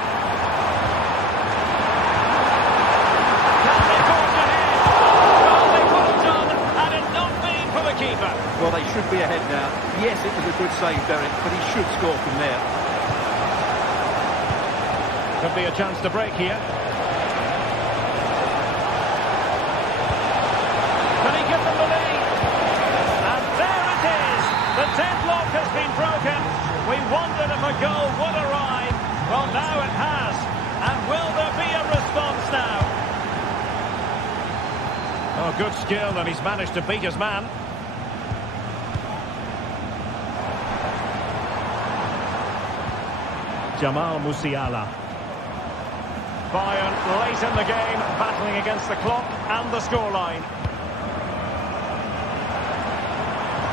Can they force ahead? Well, they would have done had it not been for the keeper. Well, they should be ahead now. Yes, it was a good save, Derek, but he should score from there. Could be a chance to break here. Can he give them the lead? And there it is! The deadlock has been broken. We wondered if a goal would arrive. Well, now it has. And will there be a response now? Oh, good skill, and he's managed to beat his man. Jamal Musiala. Bayern late in the game, battling against the clock and the scoreline.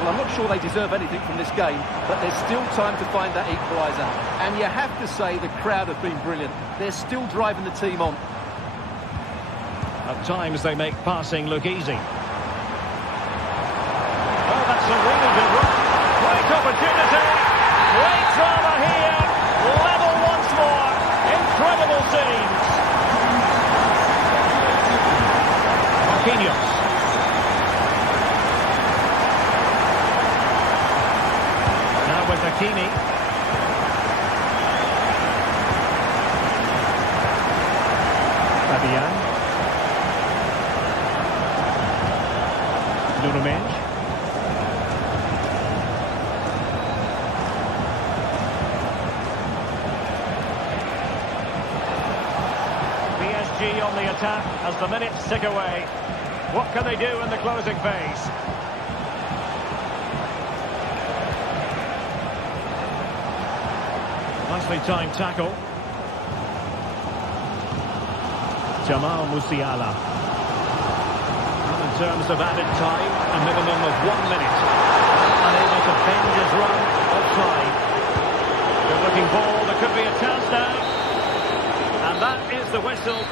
Well, I'm not sure they deserve anything from this game, but there's still time to find that equaliser. And you have to say the crowd have been brilliant. They're still driving the team on. At times they make passing look easy. Well, that's a really good run. Great opportunity. Great drama here. Level once more. Incredible scenes. Marquinhos. Now with Hakimi. Fabian. Nuno Mendes. PSG on the attack as the minutes tick away. What can they do in the closing phase? Nicely timed tackle. Jamal Musiala. And in terms of added time, a minimum of 1 minute. Unable to bend his run offside. Good looking ball, there could be a chance now. And that is the whistle.